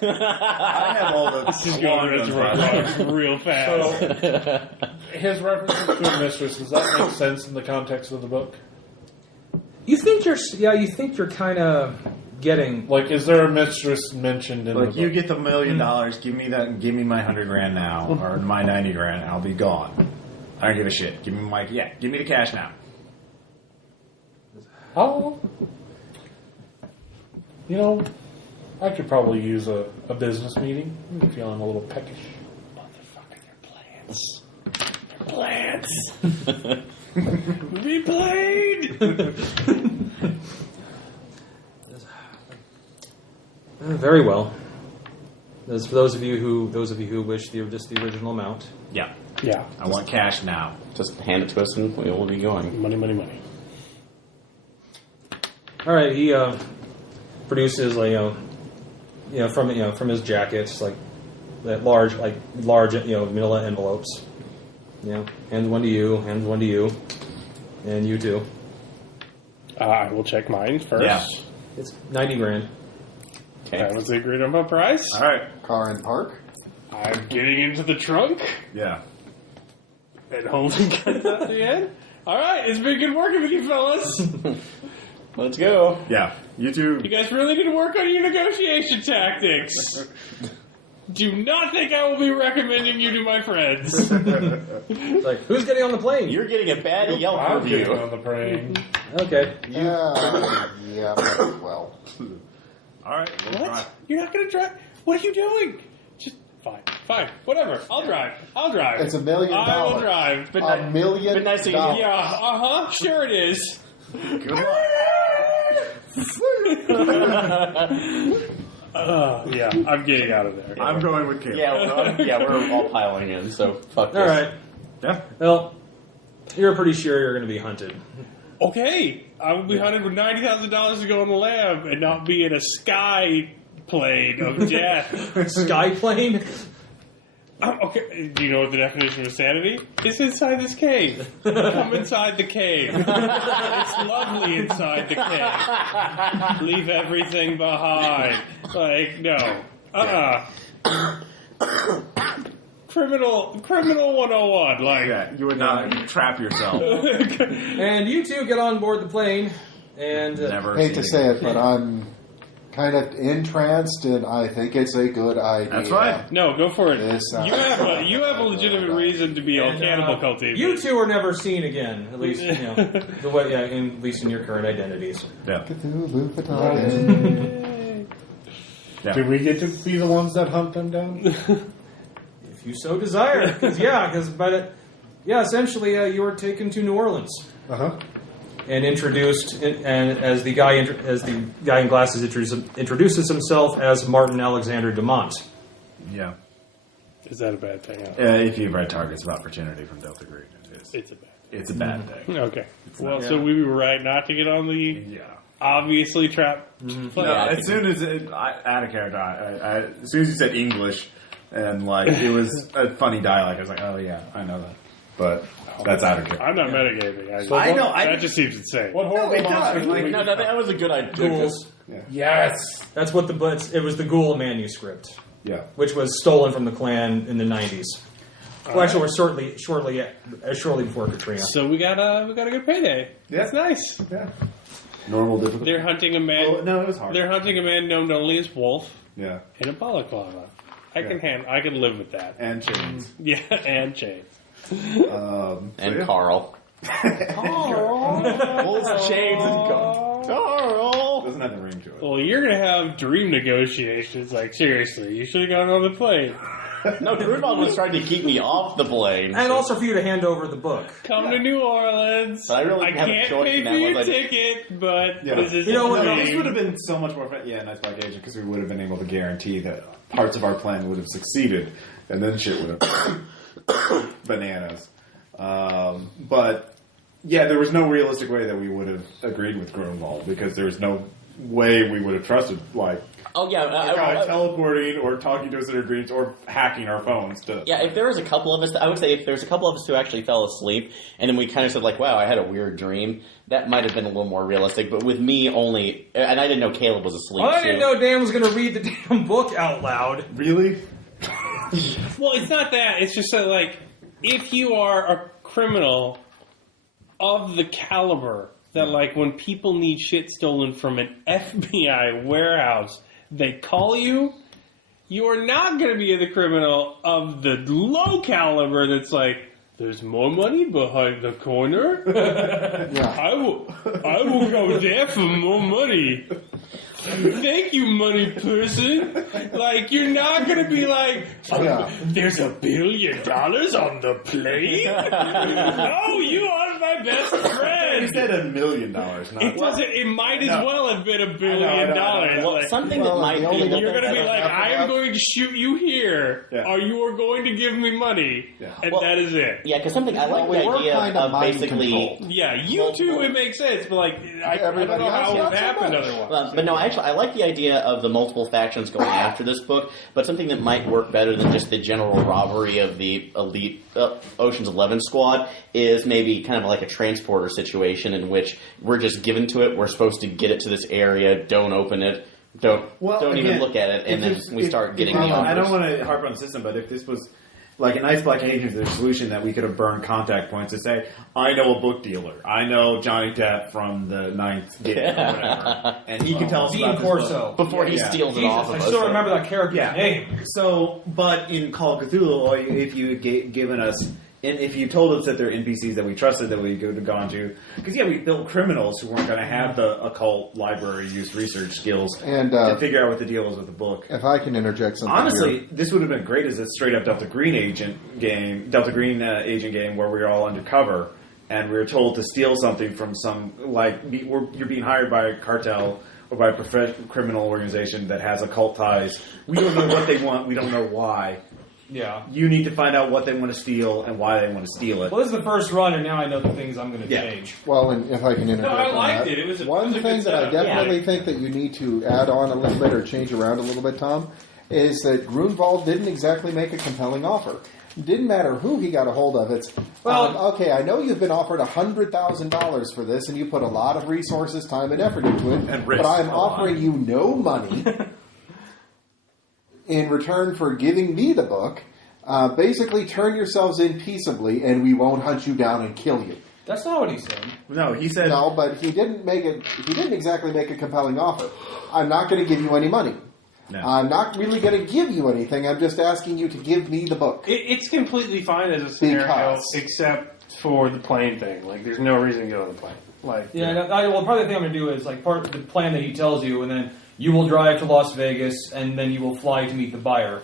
I have all the This is going real fast. His reference to a mistress, does that make sense in the context of the book? You think you're kind of getting. Like, is there a mistress mentioned in the Like, book? you get the $1 million, give me that, give me my $100,000 now, or my $90,000, I'll be gone. I don't give a shit. Give me the cash now. Oh. You know, I could probably use a business meeting. I'm feeling a little peckish. Motherfucker, your plans. Be played. Very well. As for those of you who wish just the original amount. Yeah. Yeah. I want cash now. Just hand it to us and we will be going. Money, money, money. All right, he produces from his jackets that large manila envelopes. Hands one to you, and you too. I will check mine first. Yeah. It's $90,000. That was the agreed upon price. All right. Car and park. I'm getting into the trunk Yeah. and holding guns at the end. All right, it's been good working with you fellas. Let's go. Yeah. You two. You guys really need to work on your negotiation tactics. Do not think I will be recommending you to my friends. It's like, who's getting on the plane? You're getting a bad Yelp I'm getting review. on the plane. Okay. Yeah, well. All right. We'll What? try. You're not going to drive? What are you doing? Just fine, whatever. I'll drive. It's $1 million. I will drive. But $1 million. But nice to get you. yeah, sure it is. Good luck. Yeah, I'm getting out of there. I'm going with Kim. We're all piling in, so fuck this. All right. Yeah. Well, you're pretty sure you're going to be hunted. Okay, I will be hunted with $90,000 to go in the lab and not be in a sky plane of death. Sky plane? Okay, do you know what the definition of sanity? It's inside this cave. Come inside the cave. It's lovely inside the cave. Leave everything behind. Like, no. Criminal 101. Like, Yeah. You would not trap yourself. And you two get on board the plane, and Never. Hate to say it, but I'm kind of entranced, and I think it's a good idea. That's right. no, go for it. This, You have a legitimate reason to be a cannibal cultist. you two are never seen again. At least, the way, at least in your current identities. Yeah. Cthulhu Photography. Yeah. Do we get to be the ones that hunt them down? If you so desire, because by Yeah, essentially, you were taken to New Orleans and introduced, and as the guy in glasses introduces himself as Martin Alexander Dumont. Yeah. Is that a bad thing? If you've read Targets of Opportunity from Delta Green, it's a bad thing. Okay. Well, so we were right not to get on the obviously trapped. No, as soon as I had a character, as soon as you said English and like it was a funny dialect, I was like, oh yeah, I know that. But that's out of character. I'm not mitigating. I know. That just seems insane. What horrible monsters? No, that was a good idea. Ghouls. Yes. That's what it was the Ghoul manuscript, Yeah. which was stolen from the Klan in the 90s. Well, actually, we're shortly before Katrina. So we got a good payday. Yeah. That's nice. Yeah. Normal difficulty. They're hunting a man. Oh, no, it was hard. They're hunting a man known only as Wolf Yeah. in a balaclava. I can live with that. And chains. Yeah, and chains. And Carl. Wolf's chains and Carl. Doesn't have the ring to it. Well, you're gonna have dream negotiations. Like seriously, you should have gone on the plane. No, Grunwald was trying to keep me off the plane. And also for you to hand over the book. Come to New Orleans. But I really I have a can't choice pay in for that your one, but- ticket, but Yeah. this is You know what, the This dream. would have been so much more fun. Yeah, Nice Black Agent, because we would have been able to guarantee that parts of our plan would have succeeded, and then shit would have bananas. But yeah, there was no realistic way that we would have agreed with Grunwald, because there was no way we would have trusted, like, Oh, yeah. a guy teleporting or talking to us in our dreams or hacking our phones to... Yeah, if there was a couple of us, I would say if there was a couple of us who actually fell asleep, and then we kind of said, like, wow, I had a weird dream, that might have been a little more realistic. But with me only, and I didn't know Caleb was asleep, Well, I didn't know Dan was going to read the damn book out loud. Really? Well, it's not that. It's just that, like, if you are a criminal of the caliber that, like, when people need shit stolen from an FBI warehouse, they call you, you're not going to be the criminal of the low caliber that's like, there's more money behind the corner. I will go there for more money. Thank you, money person. Like, you're not going to be like, there's $1 billion on the plane? No, you are my best friend. You said $1 million, not... It might as well have been $1 billion. Well, Like, something that might be... you're going to be like, I am going to shoot you here, or you are going to give me money, and that is it. Yeah, because something I like we the were idea kind of of mind basically... controlled. Yeah, you two, it makes sense, but like, I don't Everybody know else, how it would not have so happened much. otherwise. But no, actually, I like the idea of the multiple factions going after this book, but something that might work better than just the general robbery of the elite Ocean's 11 squad is maybe kind of like a transporter situation in which we're just given to it, we're supposed to get it to this area, don't open it, don't even look at it, and then we start getting the I don't offers. want to harp on the system, but if this was like a Nice Black Agent, there's a solution that we could have burned contact points to say, I know a book dealer. I know Johnny Depp from the Ninth Gate or whatever. And he can tell us Dean about this Corso. book. Before he steals it Jesus, off of I us. still remember that character's name. So, but in Call of Cthulhu, if you had given us, and if you told us that they're NPCs that we trusted that we could have gone to, because we built criminals who weren't going to have the occult library use research skills And to figure out what the deal was with the book. if I can interject something Honestly, here. this would have been great as a straight up Delta Green agent game where we were all undercover and we were told to steal something from some you're being hired by a cartel or by a criminal organization that has occult ties. We don't know what they want. We don't know why. Yeah. You need to find out what they want to steal and why they want to steal it. Well, this is the first run, and now I know the things I'm going to change. Well, and if I can interject I on liked that, it. It was a one good thing that I setup. definitely think that you need to add on a little bit or change around a little bit, Tom, is that Grunwald didn't exactly make a compelling offer. It didn't matter who he got a hold of. It's, okay, I know you've been offered $100,000 for this, and you put a lot of resources, time, and effort into it, And risk but I'm a lot. offering you no money in return for giving me the book. Basically, turn yourselves in peaceably, and we won't hunt you down and kill you. That's not what he said. No, he said... No, but he didn't exactly make a compelling offer. I'm not going to give you any money. No. I'm not really going to give you anything. I'm just asking you to give me the book. It's completely fine as a scenario, Because. except for the plane thing. Like, there's no reason to get on the plane. Like, Well, part of the thing I'm going to do is, like, part of the plan that he tells you, and then you will drive to Las Vegas, and then you will fly to meet the buyer.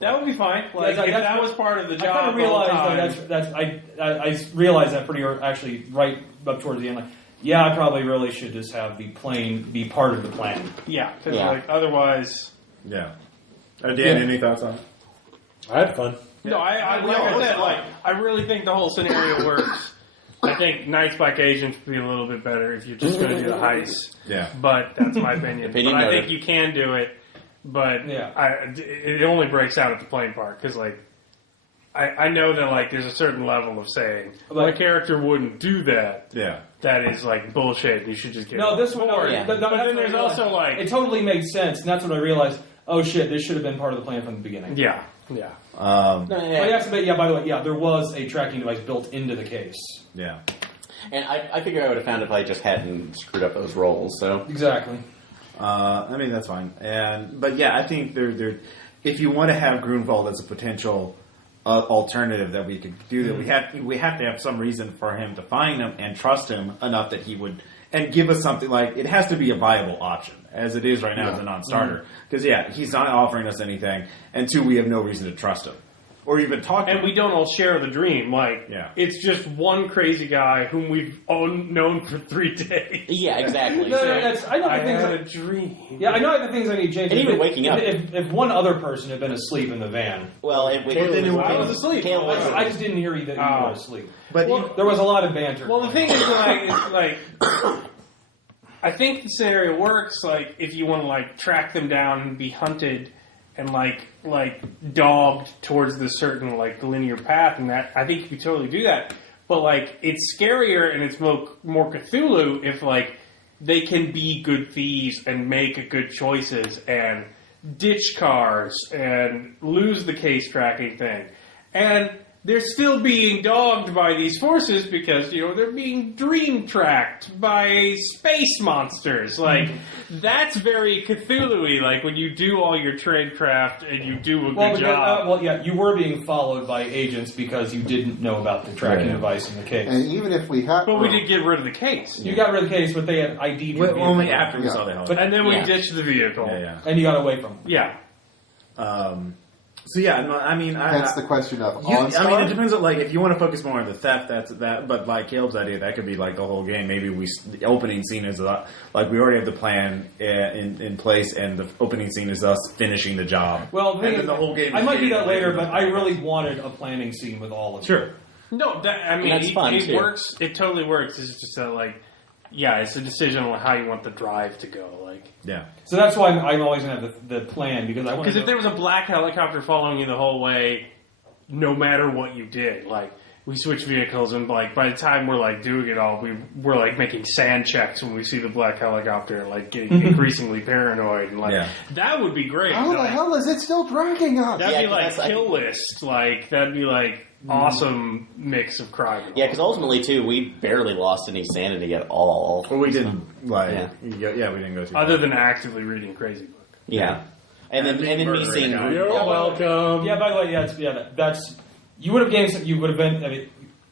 That would be fine. Like, Yeah, if that's- that was part of the I job. kind of realized that I realized that pretty actually right up towards the end. Like, yeah, I probably really should just have the plane be part of the plan. Yeah, because Yeah. like otherwise. Yeah. Dan, any thoughts on it? I had fun. No, I really think the whole scenario works. I think Night Spike Agents would be a little bit better if you're just going to do the heist. Yeah. But that's my opinion. Opinion but I noted. think you can do it. But Yeah. it only breaks out at the plane part because like I know that like there's a certain level of saying my character wouldn't do that. Yeah. That is like bullshit. You should just get No, this one. No, Yeah. but then there's also like it totally made sense, and that's when I realized. Oh shit! This should have been part of the plan from the beginning. yeah. But you have to admit, by the way, there was a tracking device built into the case. Yeah. And I figured I would have found it if I just hadn't screwed up those rolls. So Exactly. I mean, that's fine. But yeah, I think if you want to have Grunwald as a potential alternative that we could do, that we have to have some reason for him to find him and trust him enough that he would and give us something like it has to be a viable option as it is right now as a non-starter. Because he's not offering us anything, and two, we have no reason to trust him or even talk to And him. we don't all share the dream. Like, Yeah. it's just one crazy guy whom we've all known for 3 days. yeah, exactly. No, So- I know I the things. had a dream. Yeah, I know the things I need changing. And even waking up. If one other person had been asleep in the van, well, I was asleep. Caleb was I just didn't hear that you were asleep. But There was a lot of banter. Well, the thing is, like, I think the scenario works, like, if you want to, like, track them down and be hunted and, like dogged towards this certain, like, linear path, and that, I think you could totally do that. But, like, it's scarier and it's more Cthulhu if, like, they can be good thieves and make good choices and ditch cars and lose the case tracking thing. And they're still being dogged by these forces because, they're being dream tracked by space monsters. Like, that's very Cthulhu-y, like, when you do all your tradecraft and you do a good job. You were being followed by agents because you didn't know about the tracking Right. device in the case. And even if we have, But we did get rid of the case. You got rid of the case, but they had ID'd your vehicle. only after we saw the helicopter. And then we Yeah. ditched the vehicle. Yeah. And you got away from them. Yeah. So yeah, no, I mean, that's the question of I OnStar. mean, it depends on, like, if you want to focus more on the theft, that's that. But like Caleb's idea, that could be like the whole game. Maybe the opening scene is like we already have the plan in place, and the opening scene is us finishing the job. Well, the thing and is, then the whole game. I is might do that getting- later, but I really wanted a planning scene with all of Sure. them. No, I mean, that's fun, it too. works. It totally works. It's just that, like, yeah, it's a decision on how you want the drive to go. Like, Yeah. So that's why I'm always going to have the plan, because I want because if there was a black helicopter following you the whole way, no matter what you did, like, we switch vehicles, and like by the time we're like doing it all, we're like making sand checks when we see the black helicopter, and like getting increasingly paranoid, and like that would be great. How the hell is it still tracking us? That'd Yeah, be 'cause like that's, like- kill list. Like that'd be like awesome mix of crime. Yeah, because ultimately, too, we barely lost any sanity at all. Well, we didn't like. Yeah. Yeah, we didn't go too. Other than actively reading crazy book. Yeah. And then me murdering seeing... a guy. You're welcome. Yeah, by the way, that's you would have gained some. You would have been. I mean,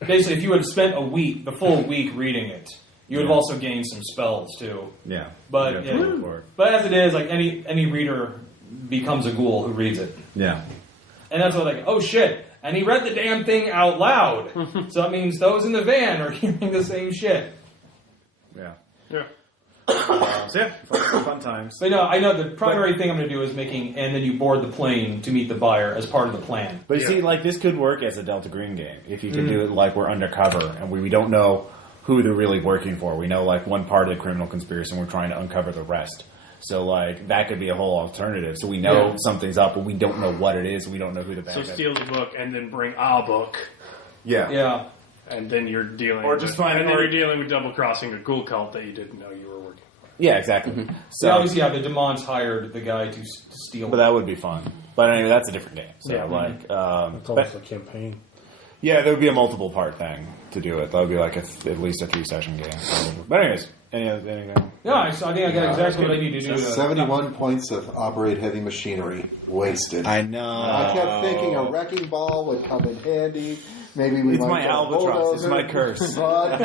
basically, if you had spent the full week reading it, you would have also gained some spells too. Yeah, But yeah, yeah, but as it is, like any reader becomes a ghoul who reads it, yeah. and that's what like, oh shit, and he read the damn thing out loud, so that means those in the van are hearing the same shit. Yeah. Yeah. So yeah, fun times. But no, I know the primary thing I'm going to do is and then you board the plane to meet the buyer as part of the plan. But you see, like, this could work as a Delta Green game if you can do it like we're undercover and we don't know who they're really working for. We know like one part of the criminal conspiracy, and we're trying to uncover the rest. So like that could be a whole alternative. So we know something's up, but we don't know what it is. We don't know who the bad So guy is. steal the book and then bring a book, Yeah. and then you're dealing, Or just find- and then or- you're dealing with double crossing a ghoul cult that you didn't know you were working. Yeah, exactly. So obviously, the Demons hired the guy to steal. But that would be fun. But anyway, that's a different game. So like, It's almost a campaign. yeah, there would be a multiple part thing to do it. That would be like at least a 3-session game. Probably. But anyways, anything? No, I think I got exactly what I need to do. 71 points of operate heavy machinery wasted. I know. I kept thinking a wrecking ball would come in handy. Maybe we It's might my get a albatross. It's bulldozer. my curse. But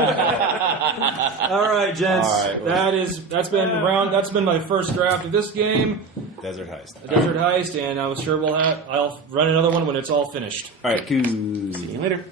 All right, gents. All right, well- That's been my first draft of this game. Desert Heist. The Desert Heist, and I'm sure I'll run another one when it's all finished. All right, cool. See you later.